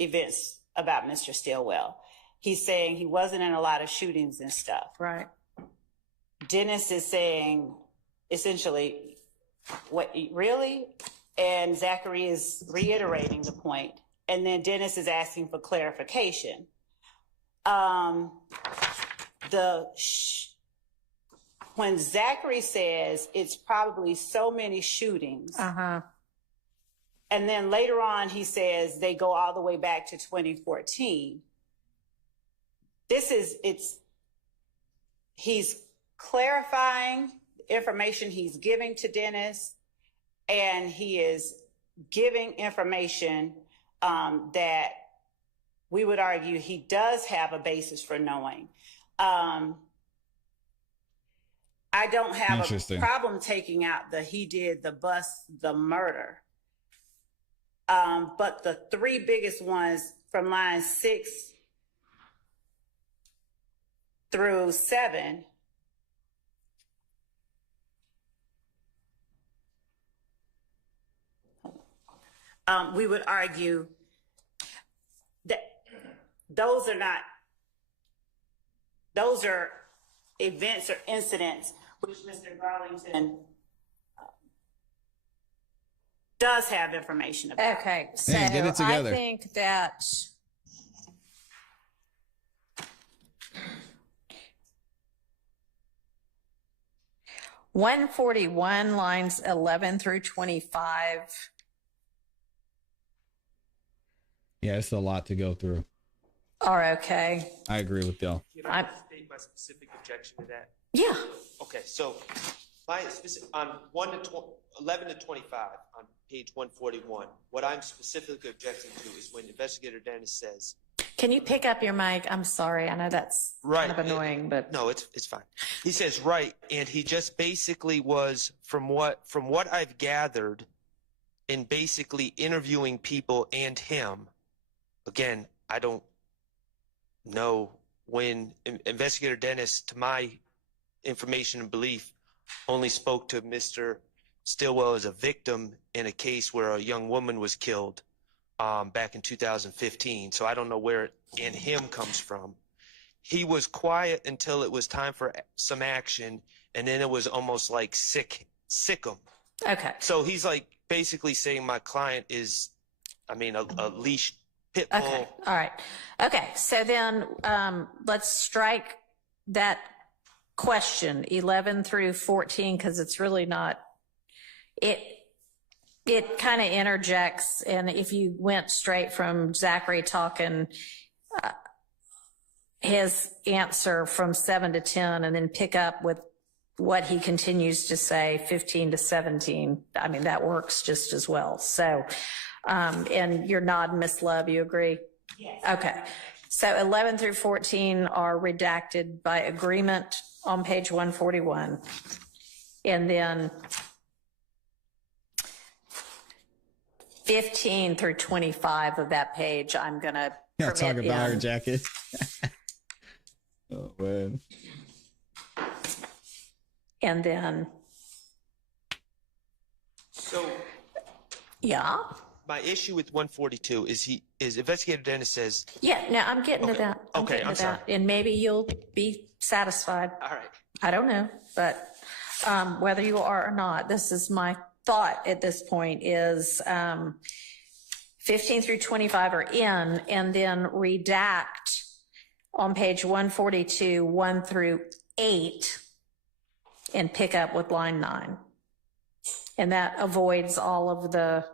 events about Mr. Stillwell. He's saying he wasn't in a lot of shootings and stuff. Right. Dennis is saying essentially, what, really? And Zachary is reiterating the point. And then Dennis is asking for clarification. When Zachary says it's probably so many shootings, and then later on he says they go all the way back to 2014. He's clarifying information he's giving to Dennis, and he is giving information that we would argue he does have a basis for knowing. I don't have a problem taking out he did the bust, the murder. But the three biggest ones from line 6 through 7, we would argue that those are events or incidents which Mr. Garlington does have information about. Okay, so Man, get it together. I think that (141) lines 11 through 25. Yeah, it's a lot to go through. Are okay. I agree with y'all. Can I state my specific objection to that? Yeah. Okay, so my specific, on 11 to 25 on page 141, what I'm specifically objecting to is when Investigator Dennis says, Can you pick up your mic? I'm sorry. I know that's right, kind of annoying, but no, it's fine. He says right, and he just basically was from what I've gathered in basically interviewing people and him. Again, I don't know when Investigator Dennis, to my information and belief, only spoke to Mr. Stillwell as a victim in a case where a young woman was killed back in 2015. So I don't know where in him comes from. He was quiet until it was time for some action, and then it was almost like sick him. okay. So he's like basically saying my client is, a leash pit bull. Okay. All right. Okay. So then let's strike that question 11 through 14 because it's really not, it kind of interjects. And if you went straight from Zachary talking his answer from 7 to 10 and then pick up with what he continues to say 15 to 17, that works just as well. So, and you're nodding, Miss Love, you agree? Yes. Okay. So 11 through 14 are redacted by agreement on page 141. And then 15 through 25 of that page, I'm going to talk about her jacket. Oh, man. And then, So yeah. my issue with 142 is Investigator Dennis says, Yeah, now I'm getting to Okay. that. Okay, getting I'm to that. sorry. And maybe you'll be satisfied. all right, I don't know, but whether you are or not, this is my thought at this point is 15 through 25 are in, and then redact on page 142, 1 through 8, and pick up with line 9. And that avoids all of the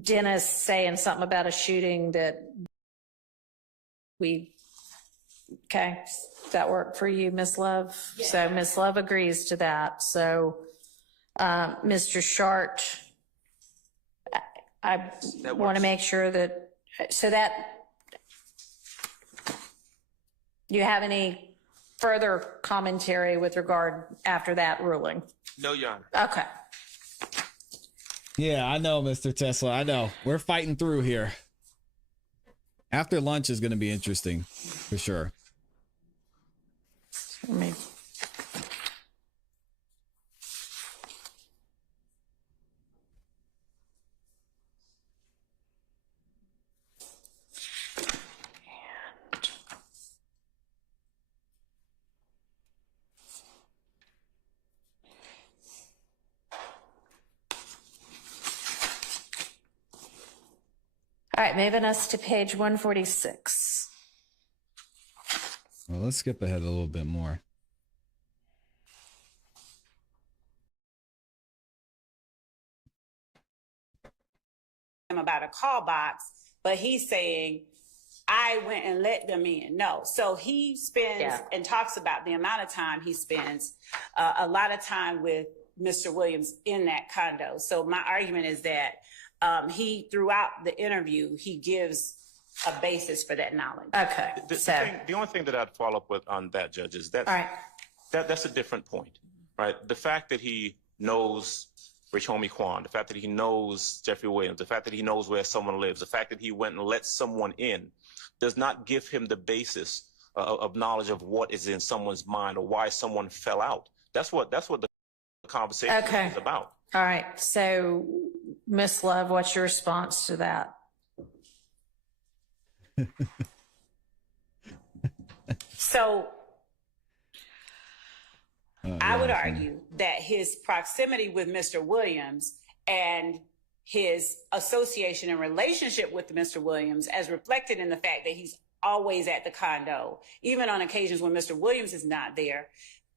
Dennis saying something about a shooting that okay, does that work for you, Miss Love? Yeah. So Miss Love agrees to that. So Mr. Shart, I want to make sure that, do you have any further commentary with regard after that ruling? no, Your Honor. Okay. Yeah, I know, Mr. Tesla. I know. We're fighting through here. After lunch is going to be interesting, for sure. Let me. All right, moving us to page 146. Well, let's skip ahead a little bit more. About a call box, but he's saying, I went and let them in. No. So he spends and talks about the amount of time he spends, a lot of time with Mr. Williams in that condo. So my argument is that he, throughout the interview, he gives a basis for that knowledge. Okay. The only thing that I'd follow up with on that, Judge, is that, all right. that's a different point, right? The fact that he knows Rich Homie Quan, the fact that he knows Jeffrey Williams, the fact that he knows where someone lives, the fact that he went and let someone in does not give him the basis of knowledge of what is in someone's mind or why someone fell out. That's what the conversation is about. All right. So, Miss Love, what's your response to that? So I would argue that his proximity with Mr. Williams and his association and relationship with Mr. Williams, as reflected in the fact that he's always at the condo, even on occasions when Mr. Williams is not there,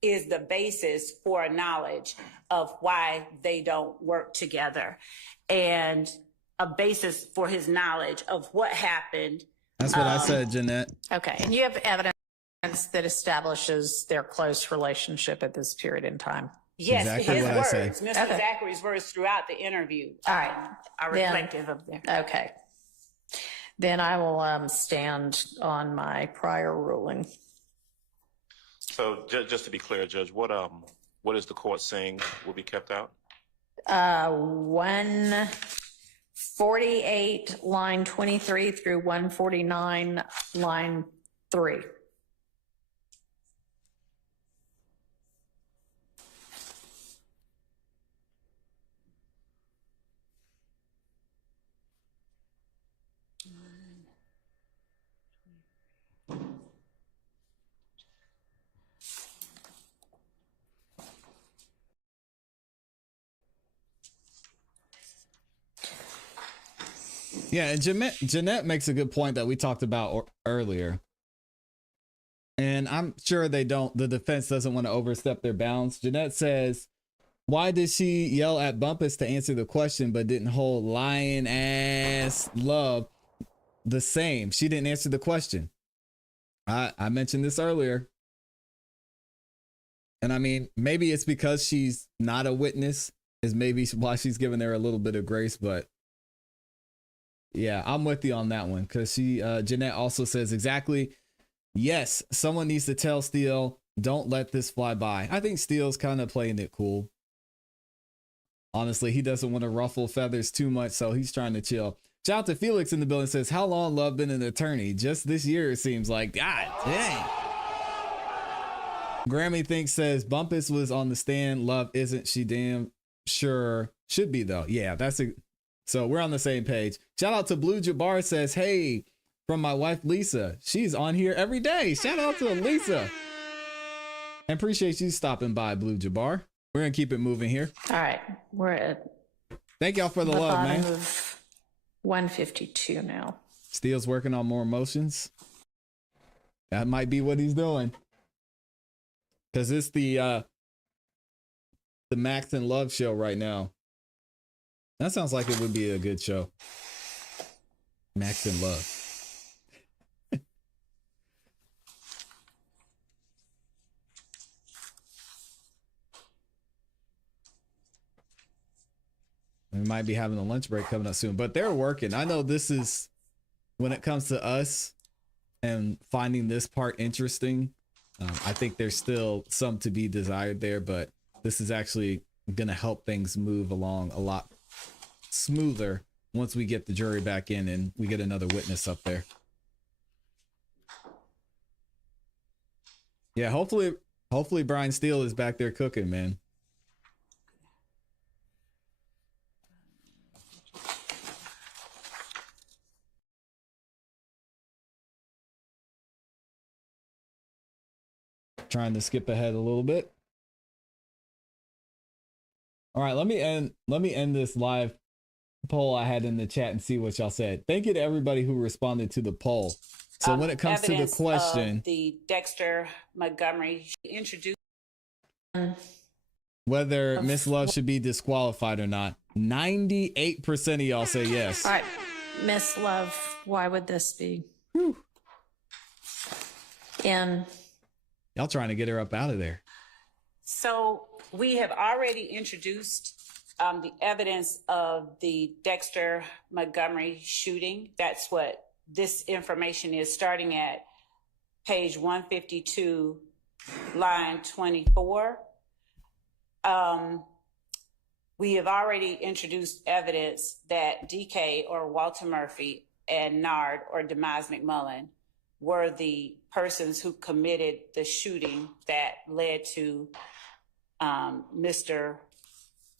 is the basis for a knowledge of why they don't work together and a basis for his knowledge of what happened. That's what I said, Jeanette. Okay. And you have evidence that establishes their close relationship at this period in time. Yes, Exactly his what I words, say. Mr. Zachary's words throughout the interview All right. are reflective of there. Okay. Then I will stand on my prior ruling. So just to be clear, Judge, what is the court saying will be kept out? 148, line 23 through 149, line 3. Yeah, and Jeanette makes a good point that we talked about earlier. And I'm sure the defense doesn't want to overstep their bounds. Jeanette says, why did she yell at Bumpus to answer the question, but didn't hold lying ass Love the same? She didn't answer the question. I mentioned this earlier. And I mean, maybe it's because she's not a witness is maybe why she's giving her a little bit of grace, but yeah, I'm with you on that one. Cause Jeanette also says exactly. Yes, someone needs to tell Steele, don't let this fly by. I think Steele's kind of playing it cool. Honestly, he doesn't want to ruffle feathers too much, so he's trying to chill. Shout out to Felix in the building, says, how long Love been an attorney? Just this year, it seems like. God dang. Grammy Thinks says Bumpus was on the stand. Love isn't. She damn sure should be though. Yeah, so we're on the same page. Shout out to Blue Jabbar says, hey, from my wife Lisa. She's on here every day. Shout out to Lisa. And appreciate you stopping by, Blue Jabbar. We're gonna keep it moving here. All right, we're at Thank y'all for the love, bottom man. of 152 now. Steele's working on more emotions. That might be what he's doing. Cause it's the Max and Love show right now. That sounds like it would be a good show. Max and Love. We might be having a lunch break coming up soon, but they're working. I know this is, when it comes to us and finding this part interesting, I think there's still some to be desired there, but this is actually going to help things move along a lot smoother once we get the jury back in and we get another witness up there. Yeah, hopefully Brian Steele is back there cooking, man. Trying to skip ahead a little bit. All right, let me end this live poll I had in the chat and see what y'all said. Thank you to everybody who responded to the poll. So when it comes to the question, the Dexter Montgomery introduced whether Miss Love should be disqualified or not, 98% of y'all say yes. All right, Miss Love, why would this be? Whew. And Y'all trying to get her up out of there. So we have already introduced the evidence of the Dexter Montgomery shooting. That's what this information is, starting at page 152, line 24. We have already introduced evidence that DK or Walter Murphy and Nard or Demise McMullen were the persons who committed the shooting that led to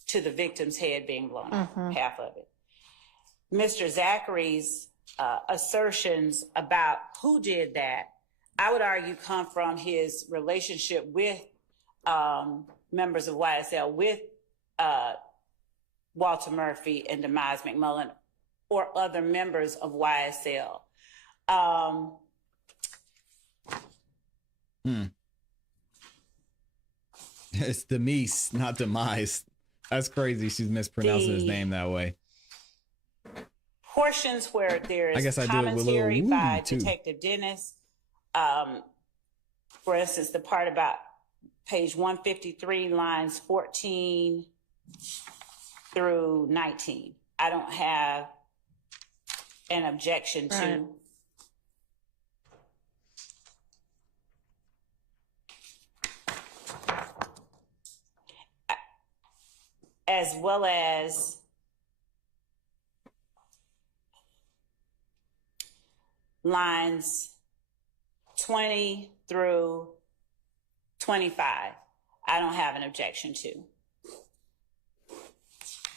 to the victim's head being blown off, half of it. Mr. Zachary's assertions about who did that, I would argue, come from his relationship with members of YSL, with Walter Murphy and Demise McMullen, or other members of YSL. It's Demise, not Demise. That's crazy. She's mispronouncing his name that way. Portions where there is commentary by Detective Dennis. For instance, the part about page 153, lines 14 through 19. I don't have an objection to. As well as lines 20 through 25, I don't have an objection to,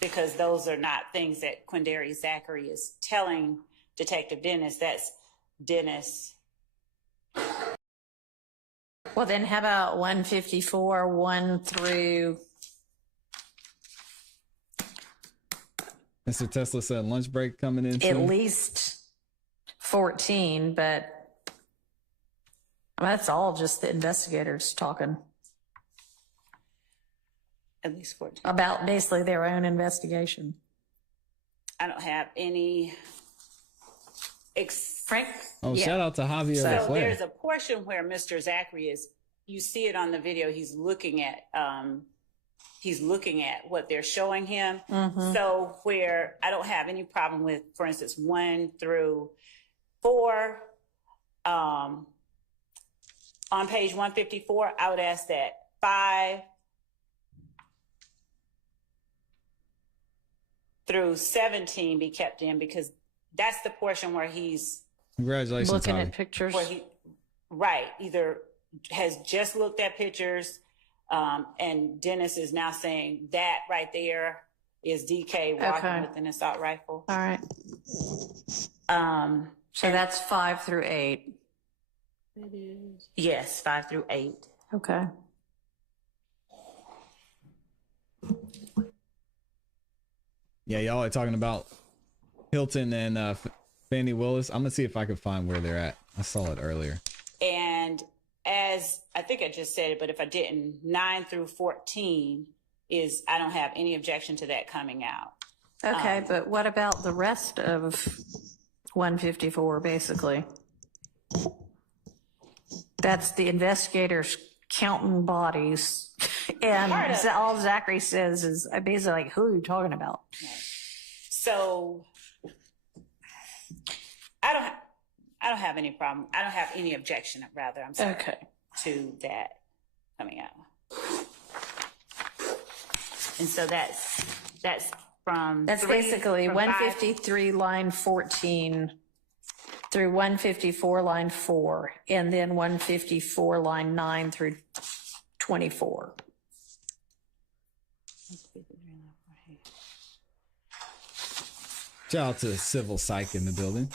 because those are not things that Quindary Zachary is telling Detective Dennis. That's Dennis. well, then how about 154, 1 through... Mr. Tesla said lunch break coming in soon. At least 14, but that's all just the investigators talking. At least 14. About basically their own investigation. I don't have any. Frank? Oh, yeah. Shout out to Javier. So there's a portion where Mr. Zachary is, you see it on the video, he's looking at what they're showing him. So where I don't have any problem with, for instance, 1 through 4, on page 154, I would ask that 5 through 17 be kept in, because that's the portion where he's congratulations looking Javi. at pictures. Where either has just looked at pictures, and Dennis is now saying that right there is DK walking with an assault rifle. All right. So that's 5 through 8. It is. Yes, 5 through 8. Okay. Yeah, y'all are talking about Hilton and Fannie Willis. I'm gonna see if I can find where they're at. I saw it earlier. And as I think I just said it, but if I didn't, 9 through 14 is, I don't have any objection to that coming out. Okay, but what about the rest of 154, basically? That's the investigators counting bodies. And all Zachary says is basically like, who are you talking about? So I don't have any problem. I don't have any objection, rather, I'm sorry, to that coming out. And so that's from basically 153 line 14 through 154 line 4, and then 154 line 9 through 24. Shout out to Civil Psych in the building.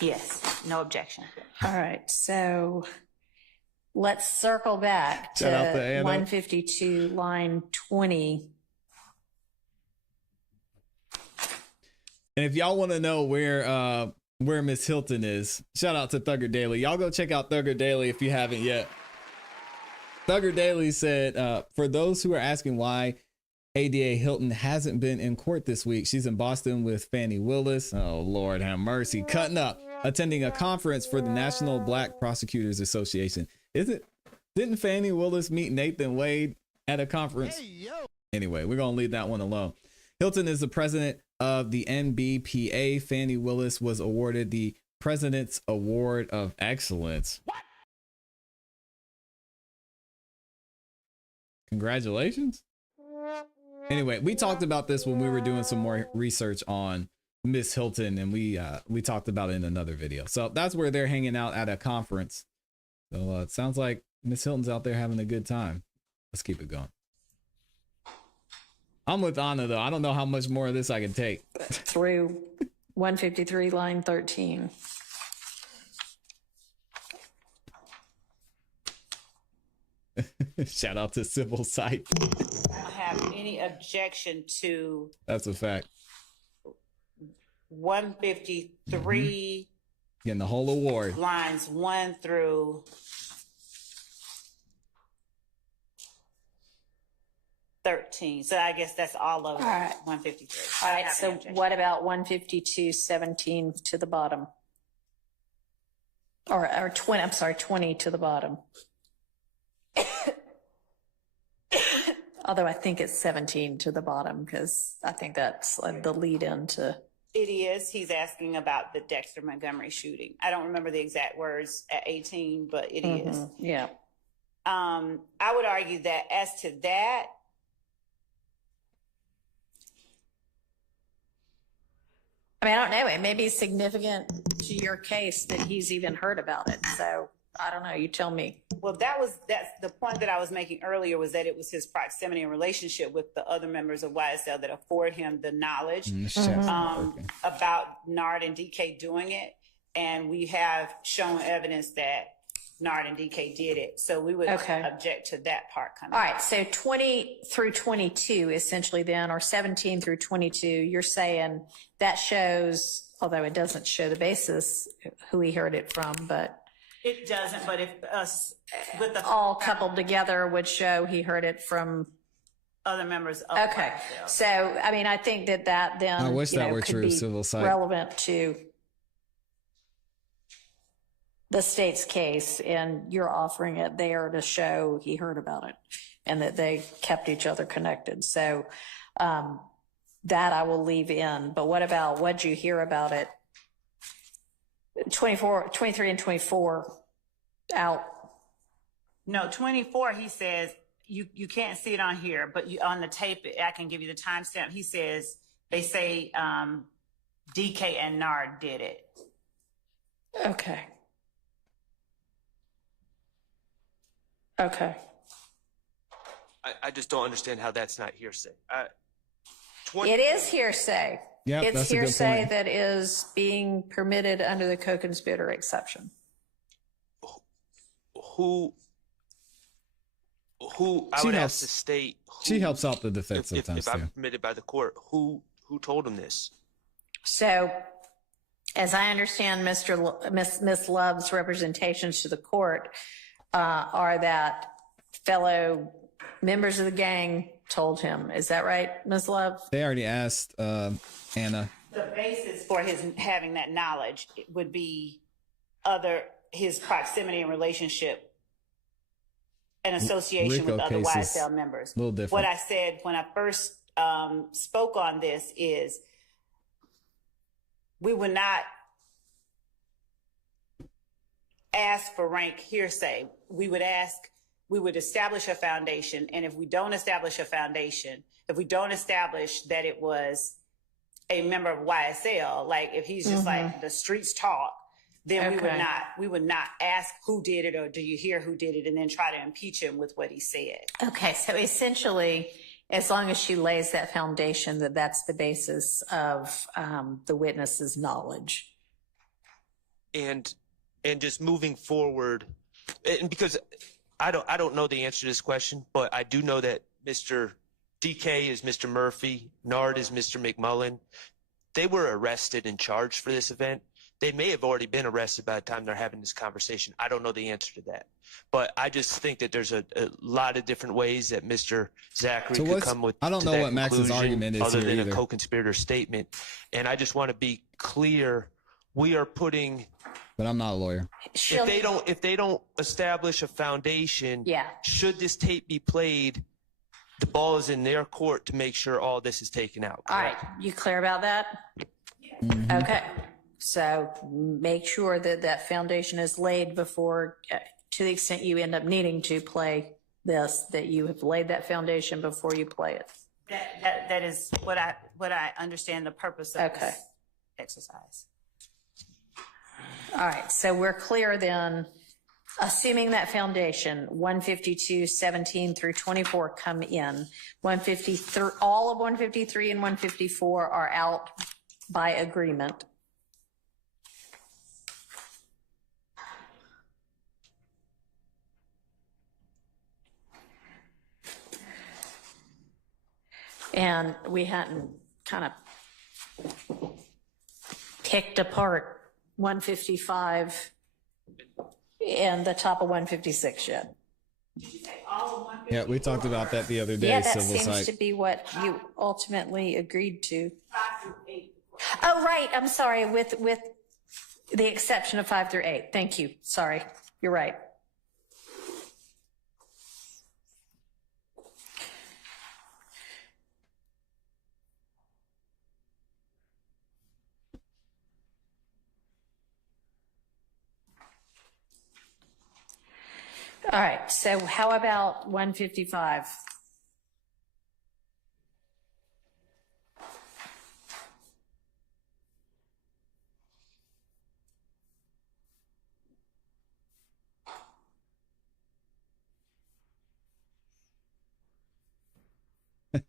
Yes, no objection. All right, so let's circle back to 152 line 20. And if y'all want to know where Miss Hilton is, shout out to Thugger Daily. Y'all go check out Thugger Daily if you haven't yet. Thugger Daily said, for those who are asking why ADA Hilton hasn't been in court this week, she's in Boston with Fannie Willis. Oh, Lord have mercy. Cutting up, attending a conference for the National Black Prosecutors Association. Didn't Fannie Willis meet Nathan Wade at a conference? Anyway, we're going to leave that one alone. Hilton is the president of the NBPA. Fannie Willis was awarded the President's Award of Excellence. What? Congratulations. Anyway, we talked about this when we were doing some more research on Miss Hilton, and we talked about it in another video. So that's where they're hanging out at a conference. So it sounds like Miss Hilton's out there having a good time. Let's keep it going. I'm with Anna, though. I don't know how much more of this I can take. Through 153 line 13. Shout out to Civil Psych. I don't have any objection to. That's a fact. 153. Getting the whole award. Lines 1 through 13. So I guess that's all of 153. All right, so what about 152, 17 to the bottom? Or 20, I'm sorry, 20 to the bottom. Although I think it's 17 to the bottom, because I think that's like the lead into. It is. He's asking about the Dexter Montgomery shooting. I don't remember the exact words at 18, but it is. Yeah. I would argue that as to that, I mean, I don't know. It may be significant to your case that he's even heard about it. So I don't know. You tell me. Well, that's the point that I was making earlier, was that it was his proximity and relationship with the other members of YSL that afford him the knowledge about Nard and DK doing it. And we have shown evidence that Nard and DK did it. So we would object to that part coming. All right. So 20 through 22, essentially then, or 17 through 22, you're saying that shows, although it doesn't show the basis, who he heard it from, but. It doesn't, but if us with the all coupled together would show he heard it from other members of YSL. So, I mean, I think that then I wish that were could true, be Civil Psych. relevant to the state's case, and you're offering it there to show he heard about it and that they kept each other connected. So that I will leave in. But what about what'd you hear about it? 23 and 24 out. No, 24, he says, you can't see it on here, but on the tape, I can give you the timestamp. He says, they say DK and Nard did it. Okay. Okay. I just don't understand how that's not hearsay. It is hearsay. Yep, It's that's a good hearsay point. that is being permitted under the co-conspirator exception. Who I She would helps- ask the state. She helps out the defense if sometimes I'm too. permitted by the court. Who told him this? So, as I understand Miss Love's representations to the court are that fellow members of the gang told him. Is that right, Ms. Love? They already asked Anna. The basis for his having that knowledge would be his proximity and relationship and association Rico with other case is YSL members. a little different. What I said when I first spoke on this is we would not ask for rank hearsay. We would establish a foundation. And if we don't establish a foundation, if we don't establish that it was a member of YSL, like if he's just like the streets talk, then we would not ask who did it or do you hear who did it and then try to impeach him with what he said. Okay, so essentially, as long as she lays that foundation, that's the basis of the witness's knowledge. And just moving forward, and because I don't know the answer to this question, but I do know that Mr. DK is Mr. Murphy, Nard is Mr. McMullen. They were arrested and charged for this event. They may have already been arrested by the time they're having this conversation. I don't know the answer to that. But I just think that there's a lot of different ways that Mr. Zachary could come with. I don't know what Max's argument is other here than either. a co-conspirator statement. And I just want to be clear. We are putting. But I'm not a lawyer. If they don't establish a foundation, should this tape be played, the ball is in their court to make sure all this is taken out. Correct? All right, you clear about that? Okay, so make sure that that foundation is laid before, to the extent you end up needing to play this, that you have laid that foundation before you play it. That is what I understand the purpose of this exercise. All right, so we're clear then, assuming that foundation, 152, 17 through 24 come in, 153, all of 153 and 154 are out by agreement. And we hadn't kind of picked apart 155 and the top of 156 yet. Yeah, we talked about that the other day. Yeah, that Civil seems Site. to be what you ultimately agreed to. Oh, right. I'm sorry. With the exception of 5 through 8. Thank you. Sorry. You're right. All right, so how about 155?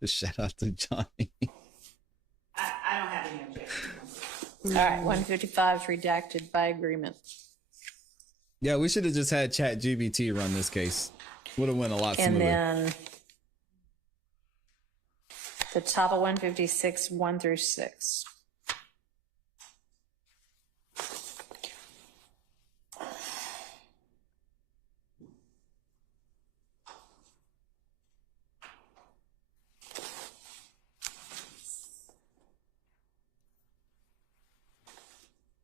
Shout out to Johnny. I don't have any objections. All right, 155 is redacted by agreement. Yeah, we should have just had ChatGPT run this case. Would have went a lot And smoother. then the top of 156, 1 through 6.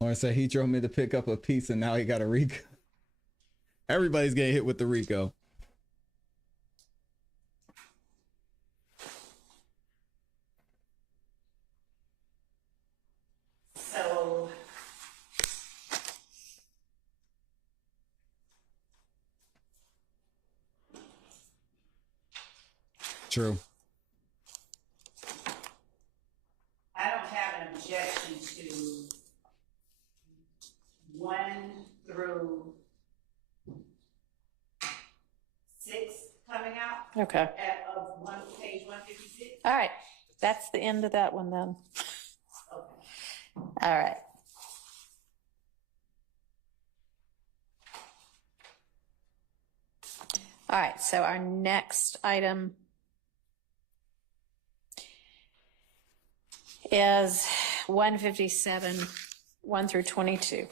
Or say he drove me to pick up a piece and now he got a Rico. Everybody's getting hit with the Rico. So True. I don't have an objection to 1 through Okay. Of page 156. All right. That's the end of that one then. Okay. All right. All right. So our next item is 157, 1 through 22.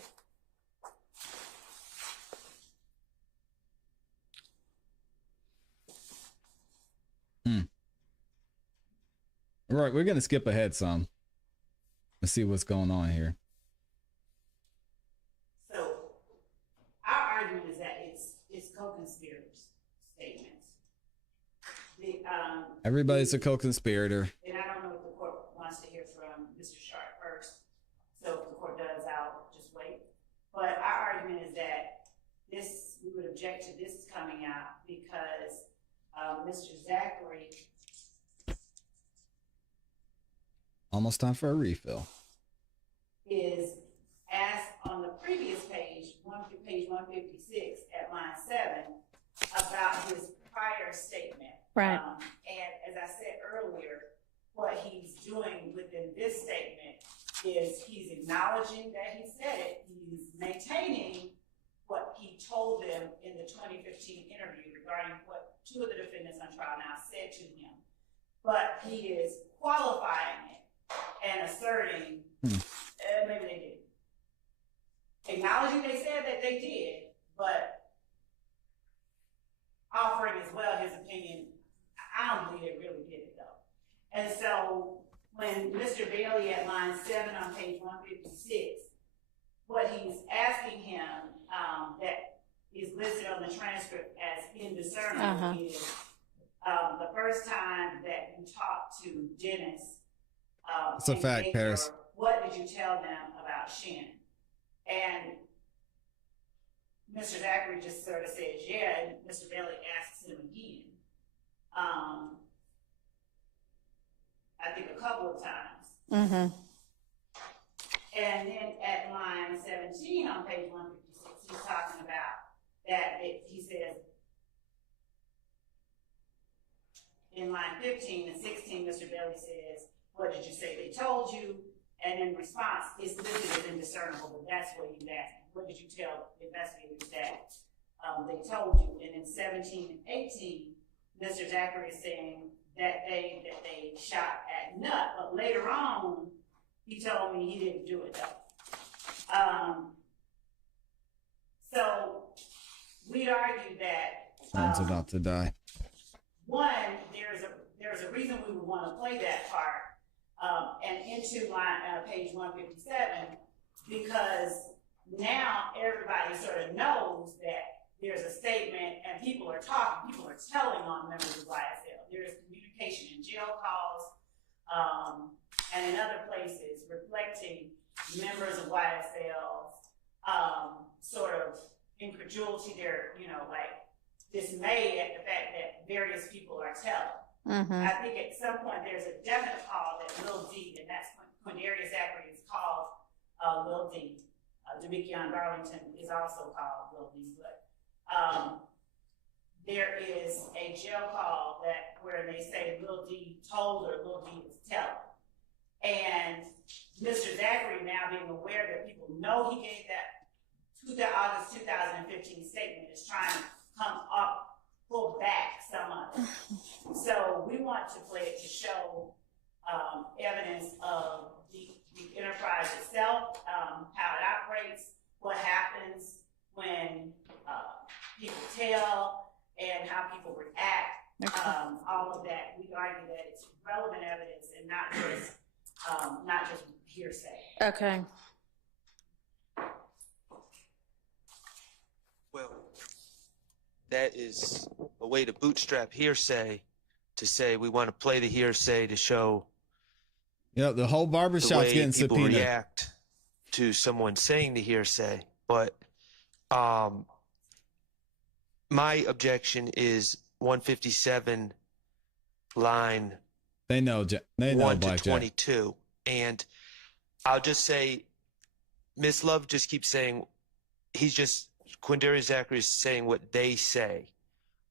All right, we're gonna skip ahead some. Let's see what's going on here. So our argument is that it's co-conspirators statements. Everybody's a co-conspirator. And I don't know if the court wants to hear from Mr. Sharp first. So if the court does, I'll just wait. But our argument is that we would object to this coming out because Mr. Zachary. Almost time for a refill. Is asked on the previous page 156 at line 7 about his prior statement. Right. And as I said earlier, what he's doing within this statement is he's acknowledging that he said it. He's maintaining what he told them in the 2015 interview regarding what 2 of the defendants on trial now said to him. But he is qualifying it and asserting, maybe they did. Acknowledging they said that they did, but offering as well his opinion. I don't believe they really did it though. And so when Mr. Bailey at line 7 on page 156, what he's asking him that is listed on the transcript as indiscernible is the first time that you talked to Dennis. It's a fact, Baker, Paris. what did you tell them about Shannon? And Mr. Zachary just sort of says, yeah, and Mr. Bailey asks him again. I think a couple of times. Mm-hmm. And then at line 17 on page 156, he's talking about that he says, in line 15 and 16, Mr. Bailey says, what did you say they told you? And in response, it's listed as indiscernible, but that's what he's asking. What did you tell investigators that they told you? And in 17 and 18, Mr. Zachary is saying that they shot at Nut, but later on, he told me he didn't do it though. So we argue that Someone's about to die. one, there's a reason we would want to play that part and into page 157, because now everybody sort of knows that there's a statement and people are talking, people are telling on members of YSL. There's communication in jail calls and in other places reflecting members of YSL's sort of incredulity, their, like dismay at the fact that various people are telling. Mm-hmm. I think at some point there's a definite call that Lil D, and that's when Darius Zachary is called Lil D. Demekion Garlington is also called Lil D, but there is a jail call where they say Lil D told or Lil D is telling. And Mr. Zachary, now being aware that people know he gave that August 2015 statement, is trying to come up, pull back some of it. So we want to play it to show evidence of the enterprise itself, how it operates, what happens when people tell, and how people react. All of that, we argue that it's relevant evidence and not just hearsay. Okay. Well, that is a way to bootstrap hearsay, to say we want to play the hearsay to show The whole the barbershop's way getting people subpoenaed. react to someone saying the hearsay. But my objection is 157 line They know 1 to Blackjack. 22. And I'll just say, Miss Love just keeps saying, Quindarius Zachary is saying what they say,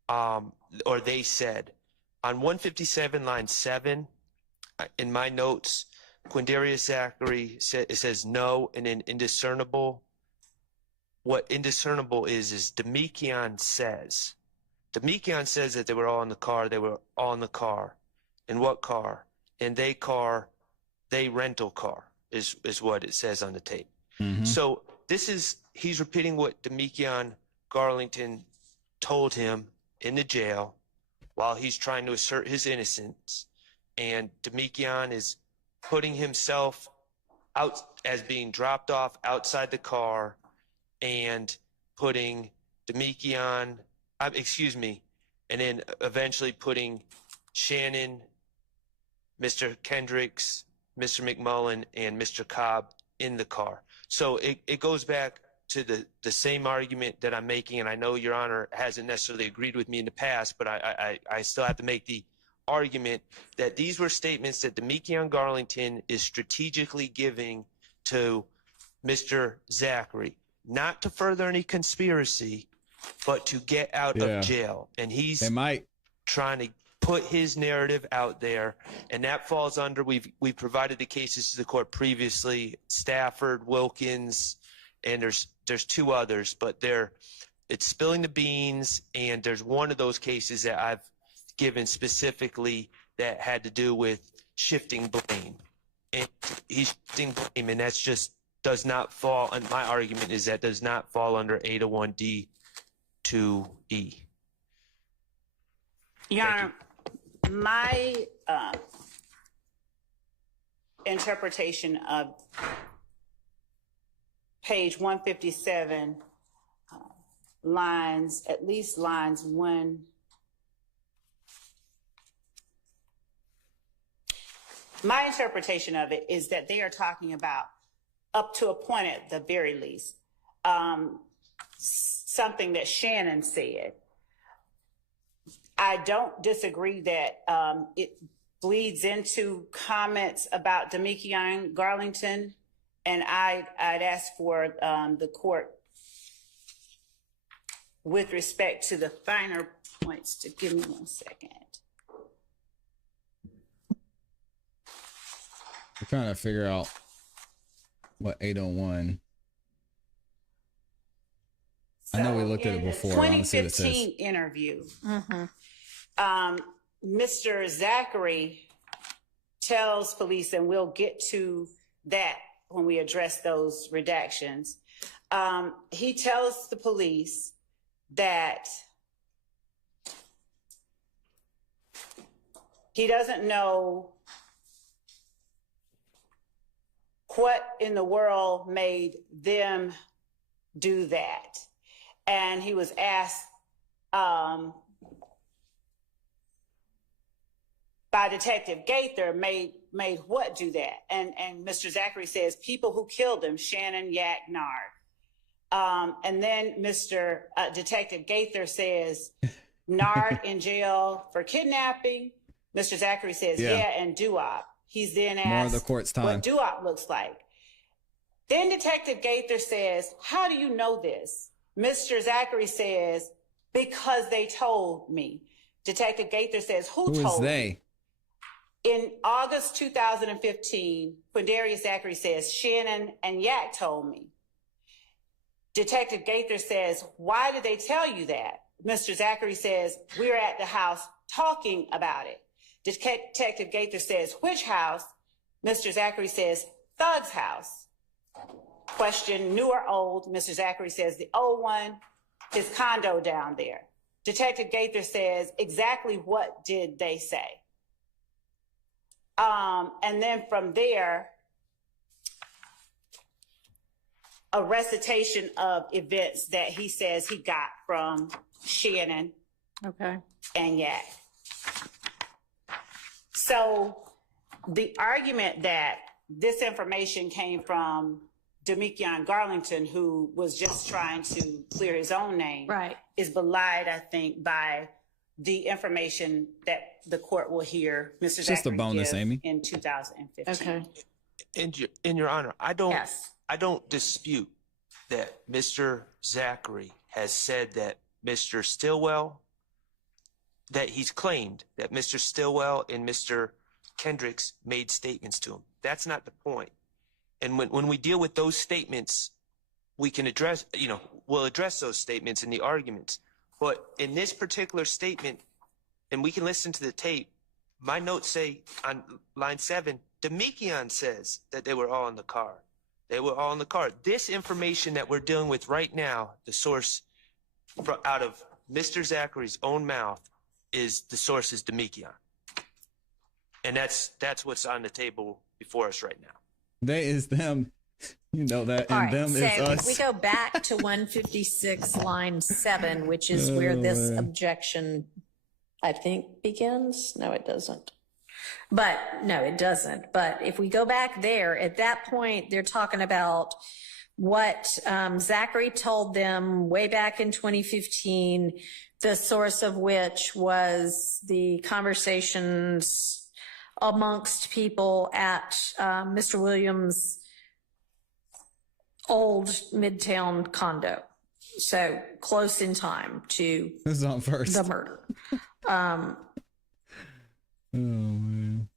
or they said. On 157, line 7, in my notes, Quindarius Zachary it says no, and then indiscernible. What indiscernible is Demekion says. Demekion says that they were all in the car. They were all in the car. In what car? In they rental car is what it says on the tape. Mm-hmm. So he's repeating what Demekion Garlington told him in the jail while he's trying to assert his innocence. And Demekion is putting himself out as being dropped off outside the car and putting and then eventually putting Shannon, Mr. Kendricks, Mr. McMullen, and Mr. Cobb in the car. So it goes back to the same argument that I'm making, and I know Your Honor hasn't necessarily agreed with me in the past, but I still have to make the argument that these were statements that Demekion Garlington is strategically giving to Mr. Zachary, not to further any conspiracy, but to get out of jail. And he's trying to put his narrative out there, and that falls under, we've provided the cases to the court previously, Stafford, Wilkins, and there's two others, but it's spilling the beans, and there's one of those cases that I've given specifically that had to do with shifting blame. And he's shifting blame, and that's just does not fall, and my argument is that does not fall under 801D to E. Your Honor, my interpretation of page 157 at least lines 1. My interpretation of it is that they are talking about up to a point at the very least, something that Shannon said. I don't disagree that it bleeds into comments about Demekion Garlington, and I'd ask for the court, with respect to the finer points, to give me 1 second. We're trying to figure out what 801. I know we looked at it before. 2015 interview. Mr. Zachary tells police, and we'll get to that when we address those redactions. He tells the police that he doesn't know what in the world made them do that. And he was asked by Detective Gaither, made what do that? And Mr. Zachary says, people who killed him, Shannon, Yak, Nard. And then Detective Gaither says, Nard in jail for kidnapping. Mr. Zachary says, yeah, and Duop. He's then asked more of the court's time. What Duop looks like. Then Detective Gaither says, how do you know this? Mr. Zachary says, because they told me. Detective Gaither says, who told they? Me? In August 2015, Quindarius Zachary says, Shannon and Yak told me. Detective Gaither says, why did they tell you that? Mr. Zachary says, we were at the house talking about it. Detective Gaither says, which house? Mr. Zachary says, Thug's house. Question, new or old? Mr. Zachary says, the old one, his condo down there. Detective Gaither says, exactly what did they say? And then from there, a recitation of events that he says he got from Shannon and Yak. So the argument that this information came from Demekion Garlington, who was just trying to clear his own name, is belied, I think, by the information that the court will hear Mr. Just a bonus, Amy. In 2015. Okay. In your honor, I don't dispute that Mr. Zachary has said that Mr. Stillwell that he's claimed that Mr. Stillwell and Mr. Kendricks made statements to him. That's not the point. And when we deal with those statements, we can address, we'll address those statements in the arguments. But in this particular statement, and we can listen to the tape, my notes say on line 7, Demekion says that they were all in the car. They were all in the car. This information that we're dealing with right now, the source out of Mr. Zachary's own mouth, is the source is Demekion. And that's what's on the table before us right now. They is them. You know that. All And right, them so is us. if we go back to 156, line 7, which is where this objection, I think, begins. No, it doesn't. But no, it doesn't. But if we go back there, at that point, they're talking about what Zachary told them way back in 2015, the source of which was the conversations amongst people at Mr. Williams' old Midtown condo. So close in time to This is on first. the murder. Oh man.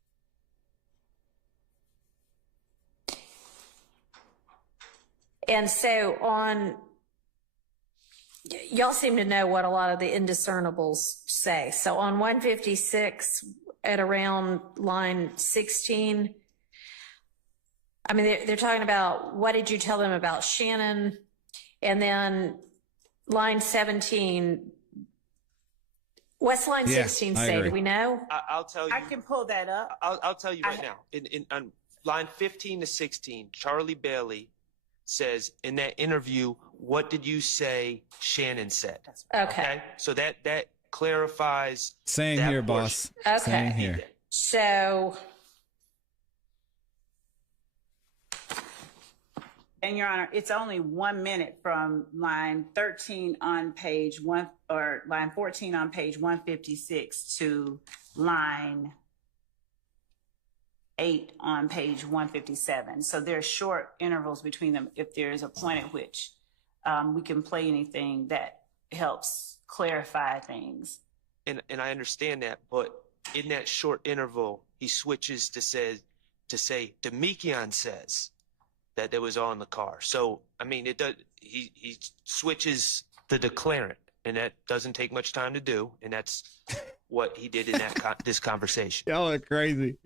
And so y'all seem to know what a lot of the indiscernibles say. So on 156 at around line 16, I mean, they're talking about, what did you tell them about Shannon? And then line 17, what's line 16 I say? agree. Do we know? I'll tell you. I can pull that up. I'll tell you right now. On line 15 to 16, Charlie Bailey says in that interview, what did you say Shannon said? Okay. So that clarifies. Same that here, portion. boss. Okay. Same here. So, And Your Honor, it's only 1 minute from line 13 on page 1, or line 14 on page 156 to line 8 on page 157. So there are short intervals between them if there is a point at which we can play anything that helps clarify things. And I understand that, but in that short interval, he switches to say Demekion says that it was all in the car. So I mean, it does. He switches the declarant, and that doesn't take much time to do, and that's what he did in that this conversation. Y'all are crazy.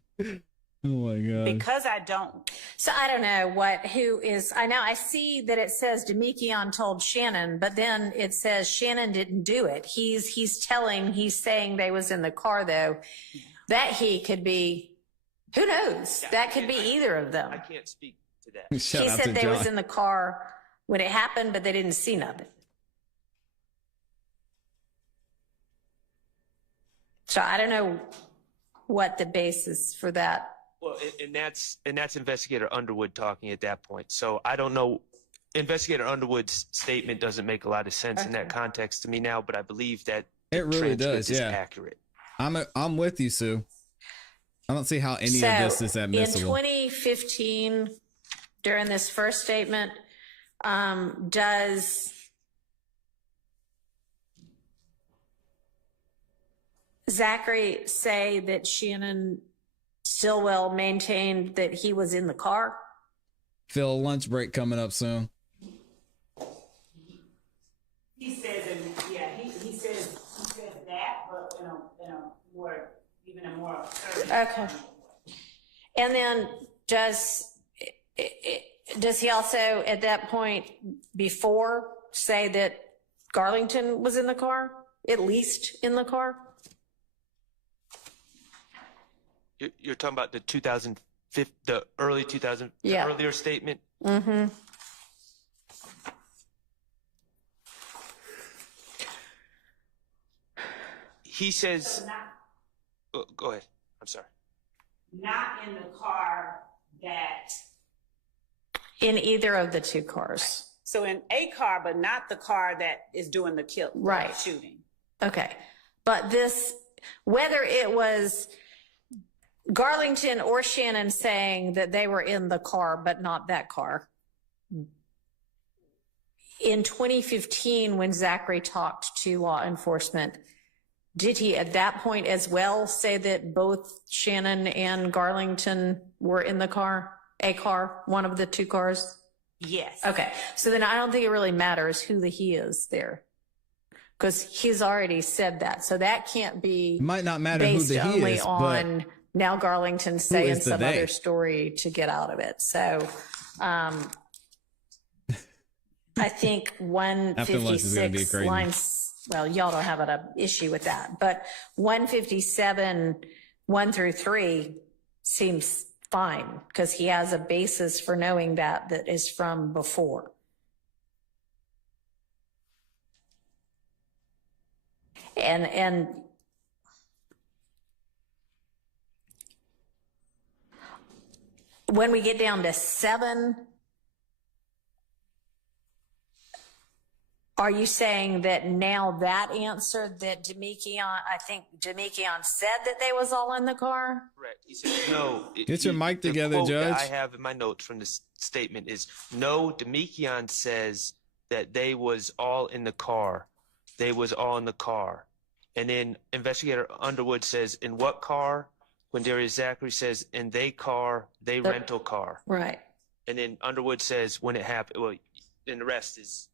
Oh my god. Because I don't. So I don't know who is, I know I see that it says Demekion told Shannon, but then it says Shannon didn't do it. He's saying they was in the car though. That he could be, who knows? That could be either of them. I can't speak to that. Shout He out said to they John. was in the car when it happened, but they didn't see nothing. So I don't know what the basis for that. Well, and that's Investigator Underwood talking at that point. So I don't know. Investigator Underwood's statement doesn't make a lot of sense in that context to me now, but I believe that It really does, transcript is yeah. accurate. I'm with you, Sue. I don't see how any So of this is admissible. in 2015, during this first statement, does Zachary say that Shannon Stillwell maintained that he was in the car? Phil, lunch break coming up soon. He says, he says that, but in a more, even a more assertive. Okay. And then does he also at that point before say that Garlington was in the car, at least in the car? You're talking about the 2005, the early 2000, Yeah. the earlier statement. Mm-hmm. He says, go ahead. I'm sorry. Not in the car that. In either of the two cars. So in a car, but not the car that is doing the Right. shooting. Okay. But this, whether it was Garlington or Shannon saying that they were in the car, but not that car. In 2015, when Zachary talked to law enforcement, did he at that point as well say that both Shannon and Garlington were in the car, one of the two cars? Yes. Okay. So then I don't think it really matters who the he is there, because he's already said that. So that can't be It might not matter who based the he only is, but on now Garlington saying is the some they? other story to get out of it. So I think After lunch is gonna be 156 crazy. lines, well, y'all don't have an issue with that, but 157, 1 through 3 seems fine because he has a basis for knowing that is from before. And when we get down to 7, are you saying that now that answer that I think Demekian said that they was all in the car? Correct. He said no. Get your mic the together, quote that Judge. I have in my notes from this statement is no. Demekian says that they was all in the car. They was all in the car. And then investigator Underwood says, in what car? When Darius Zachary says, in they car, they rental car. Right. And then Underwood says when it happened, well, and the rest is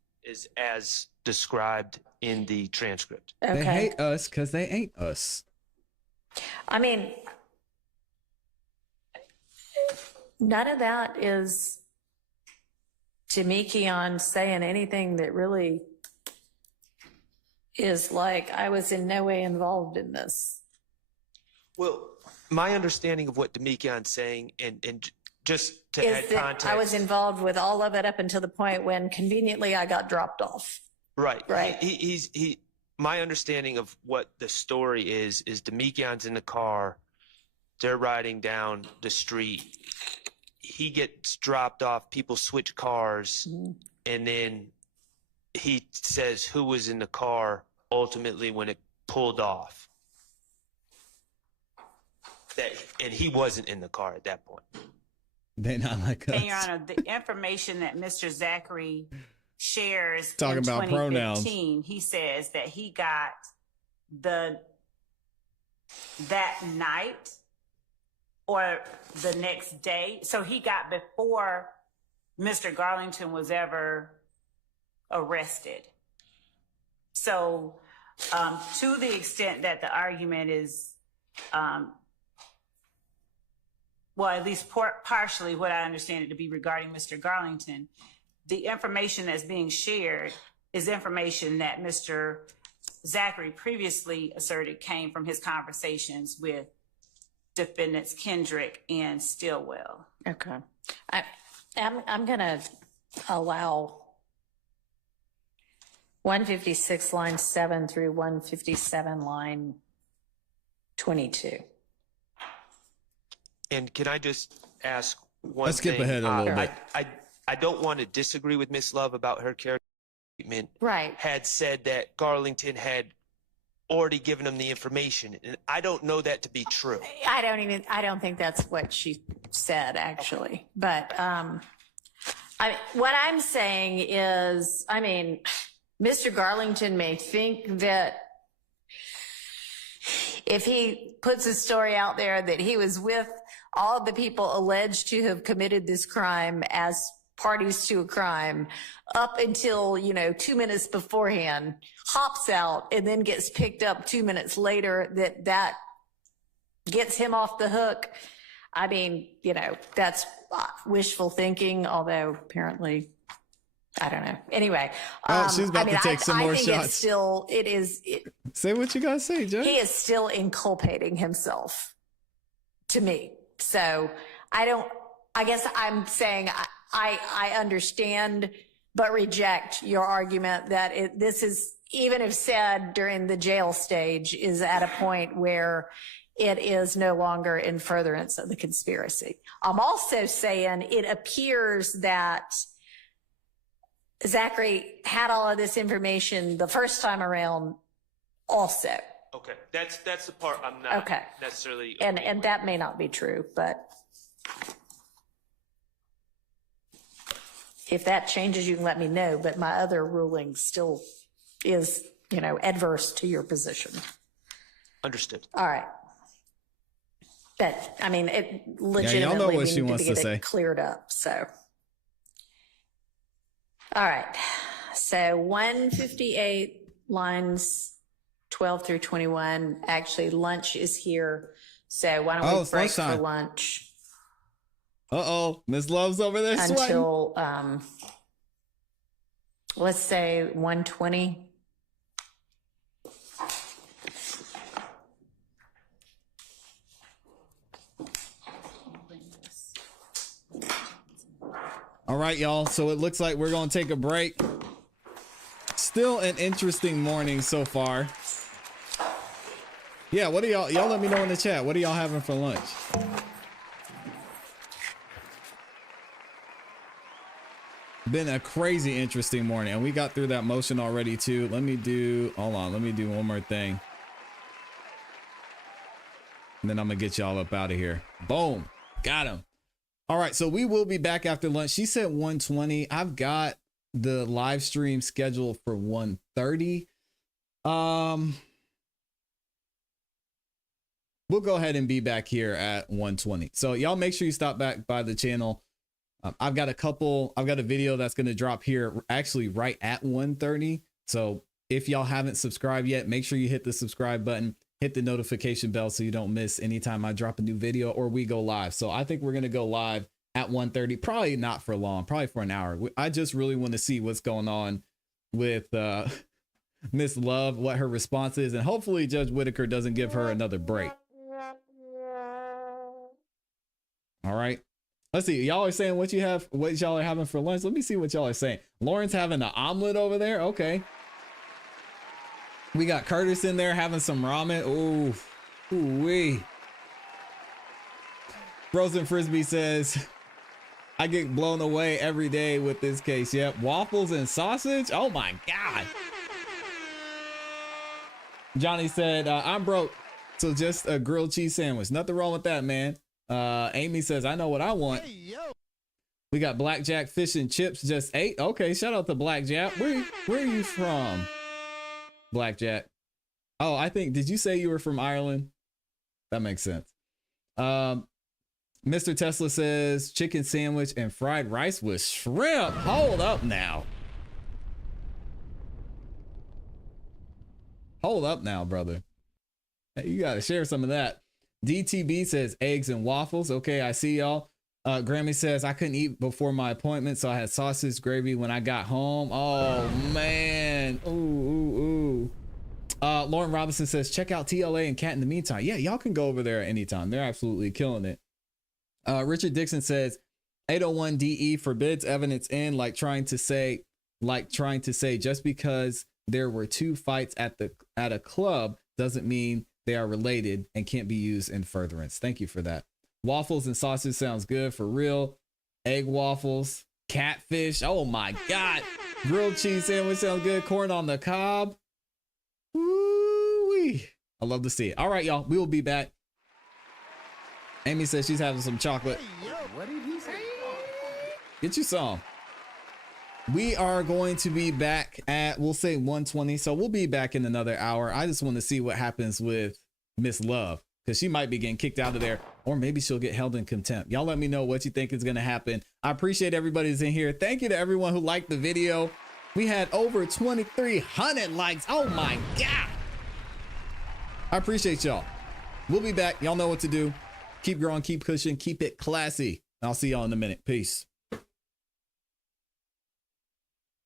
as described in the transcript. Okay. they hate us because they ain't us. I mean, none of that is Demekian saying anything that really is like, I was in no way involved in this. Well, my understanding of what Demekian's saying, and just to Is add that context. I was involved with all of it up until the point when conveniently I got dropped off. Right. Right. My understanding of what the story is Demekian's in the car. They're riding down the street. He gets dropped off. People switch cars. Mm-hmm. And then he says who was in the car ultimately when it pulled off. And he wasn't in the car at that point. They not like us. And Your Honor, the information that Mr. Zachary shares Talking in about 2015, he says that he got that night or the next day. So he got before Mr. Garlington was ever arrested. So to the extent that the argument is, well, at least partially what I understand it to be regarding Mr. Garlington, the information that's being shared is information that Mr. Zachary previously asserted came from his conversations with defendants Kendrick and Stillwell. Okay. I'm going to allow 156 line 7 through 157 line 22. And can I just ask one Let's skip thing? ahead a little bit. I don't want to disagree with Miss Love about her character treatment. Right. Had said that Garlington had already given him the information, and I don't know that to be true. I don't think that's what she said actually. But what I'm saying is, I mean, Mr. Garlington may think that if he puts a story out there that he was with all of the people alleged to have committed this crime as parties to a crime up until, 2 minutes beforehand, hops out and then gets picked up 2 minutes later, that gets him off the hook. I mean, that's wishful thinking, although apparently, I don't know. Anyway. She's about to take some more I think shots. Say what you gotta say, Judge. He is still inculpating himself to me. So I guess I'm saying I understand, but reject your argument that this is, even if said during the jail stage, is at a point where it is no longer in furtherance of the conspiracy. I'm also saying it appears that Zachary had all of this information the first time around also. Okay, that's the part I'm not Okay. necessarily. And that may not be true, but if that changes, you can let me know. But my other ruling still is, adverse to your position. Understood. All right. But, I mean, it y'all know legitimately what we she need wants to get to say. it cleared up, so. All right, so 158 lines 12 through 21. Actually, lunch is here, so why don't we it's break for lunchtime. lunch Uh-oh, Miss Love's over there sweating. until, let's say 1:20. All right, y'all. So it looks like we're going to take a break. Still an interesting morning so far. Yeah, what do y'all let me know in the chat. What are y'all having for lunch? Been a crazy interesting morning, and we got through that motion already too. Let me do one more thing. And then I'm gonna get y'all up out of here. Boom. Got him. All right, so we will be back after lunch. She said 1:20. I've got the live stream scheduled for 1:30. We'll go ahead and be back here at 1:20. So y'all make sure you stop back by the channel. I've got a video that's going to drop here actually right at 1:30. So if y'all haven't subscribed yet, make sure you hit the subscribe button, hit the notification bell so you don't miss anytime I drop a new video or we go live. So I think we're going to go live at 1:30, probably not for long, probably for an hour. I just really want to see what's going on with Miss Love, what her response is, and hopefully Judge Whitaker doesn't give her another break. All right. Let's see. Y'all are saying what y'all are having for lunch. Let me see what y'all are saying. Lauren's having an omelet over there. Okay. We got Curtis in there having some ramen. Ooh, ooh-wee. Frozen Frisbee says, I get blown away every day with this case. Yep. Waffles and sausage. Oh my God. Johnny said, I'm broke, so just a grilled cheese sandwich. Nothing wrong with that, man. Amy says, I know what I want. Hey, yo. We got Blackjack Fish and Chips just ate. Okay, shout out to Blackjack. Where are you from? Blackjack. Oh, did you say you were from Ireland? That makes sense. Mr. Tesla says chicken sandwich and fried rice with shrimp. Hold up now. Hold up now, brother. Hey, you got to share some of that. DTB says eggs and waffles. Okay, I see y'all. Grammy says I couldn't eat before my appointment, so I had sausage gravy when I got home. Oh man. Ooh. Lauren Robinson says check out TLA and Cat in the meantime. Yeah, y'all can go over there anytime. They're absolutely killing it. Richard Dixon says 801 DE forbids evidence in, like trying to say just because there were two fights at a club doesn't mean they are related and can't be used in furtherance. Thank you for that. Waffles and sausage sounds good for real. Egg waffles, catfish. Oh my God. Grilled cheese sandwich sounds good. Corn on the cob. Woo-wee. I love to see it. All right, y'all. We will be back. Amy says she's having some chocolate. Hey, yo, what did he say? Get you some. We are going to be back at, we'll say 1:20. So we'll be back in another hour. I just want to see what happens with Miss Love, because she might be getting kicked out of there, or maybe she'll get held in contempt. Y'all let me know what you think is going to happen. I appreciate everybody who's in here. Thank you to everyone who liked the video. We had over 2,300 likes. Oh my God. I appreciate y'all. We'll be back. Y'all know what to do. Keep growing, keep pushing, keep it classy. I'll see y'all in a minute. Peace.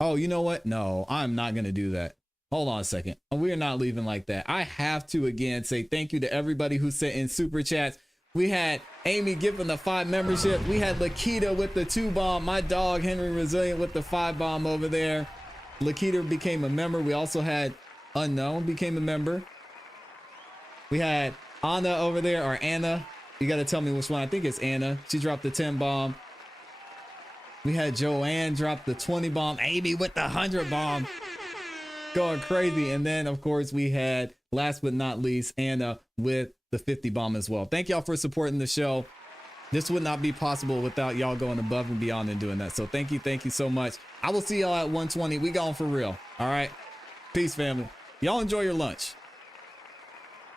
Oh, you know what? No, I'm not going to do that. Hold on a second. We're not leaving like that. I have to again say thank you to everybody who sent in super chats. We had Amy giving the 5 membership. We had Lakita with the 2 bomb. My dog Henry Resilient with the 5 bomb over there. Lakita became a member. We also had Unknown became a member. We had Anna over there, or Anna. You got to tell me which one. I think it's Anna. She dropped the 10 bomb. We had Joanne drop the 20 bomb. Amy with the 100 bomb. Going crazy. And then, of course, we had, last but not least, Anna with the 50 bomb as well. Thank y'all for supporting the show. This would not be possible without y'all going above and beyond and doing that. So thank you so much. I will see y'all at 1:20. We going for real. All right. Peace, family. Y'all enjoy your lunch.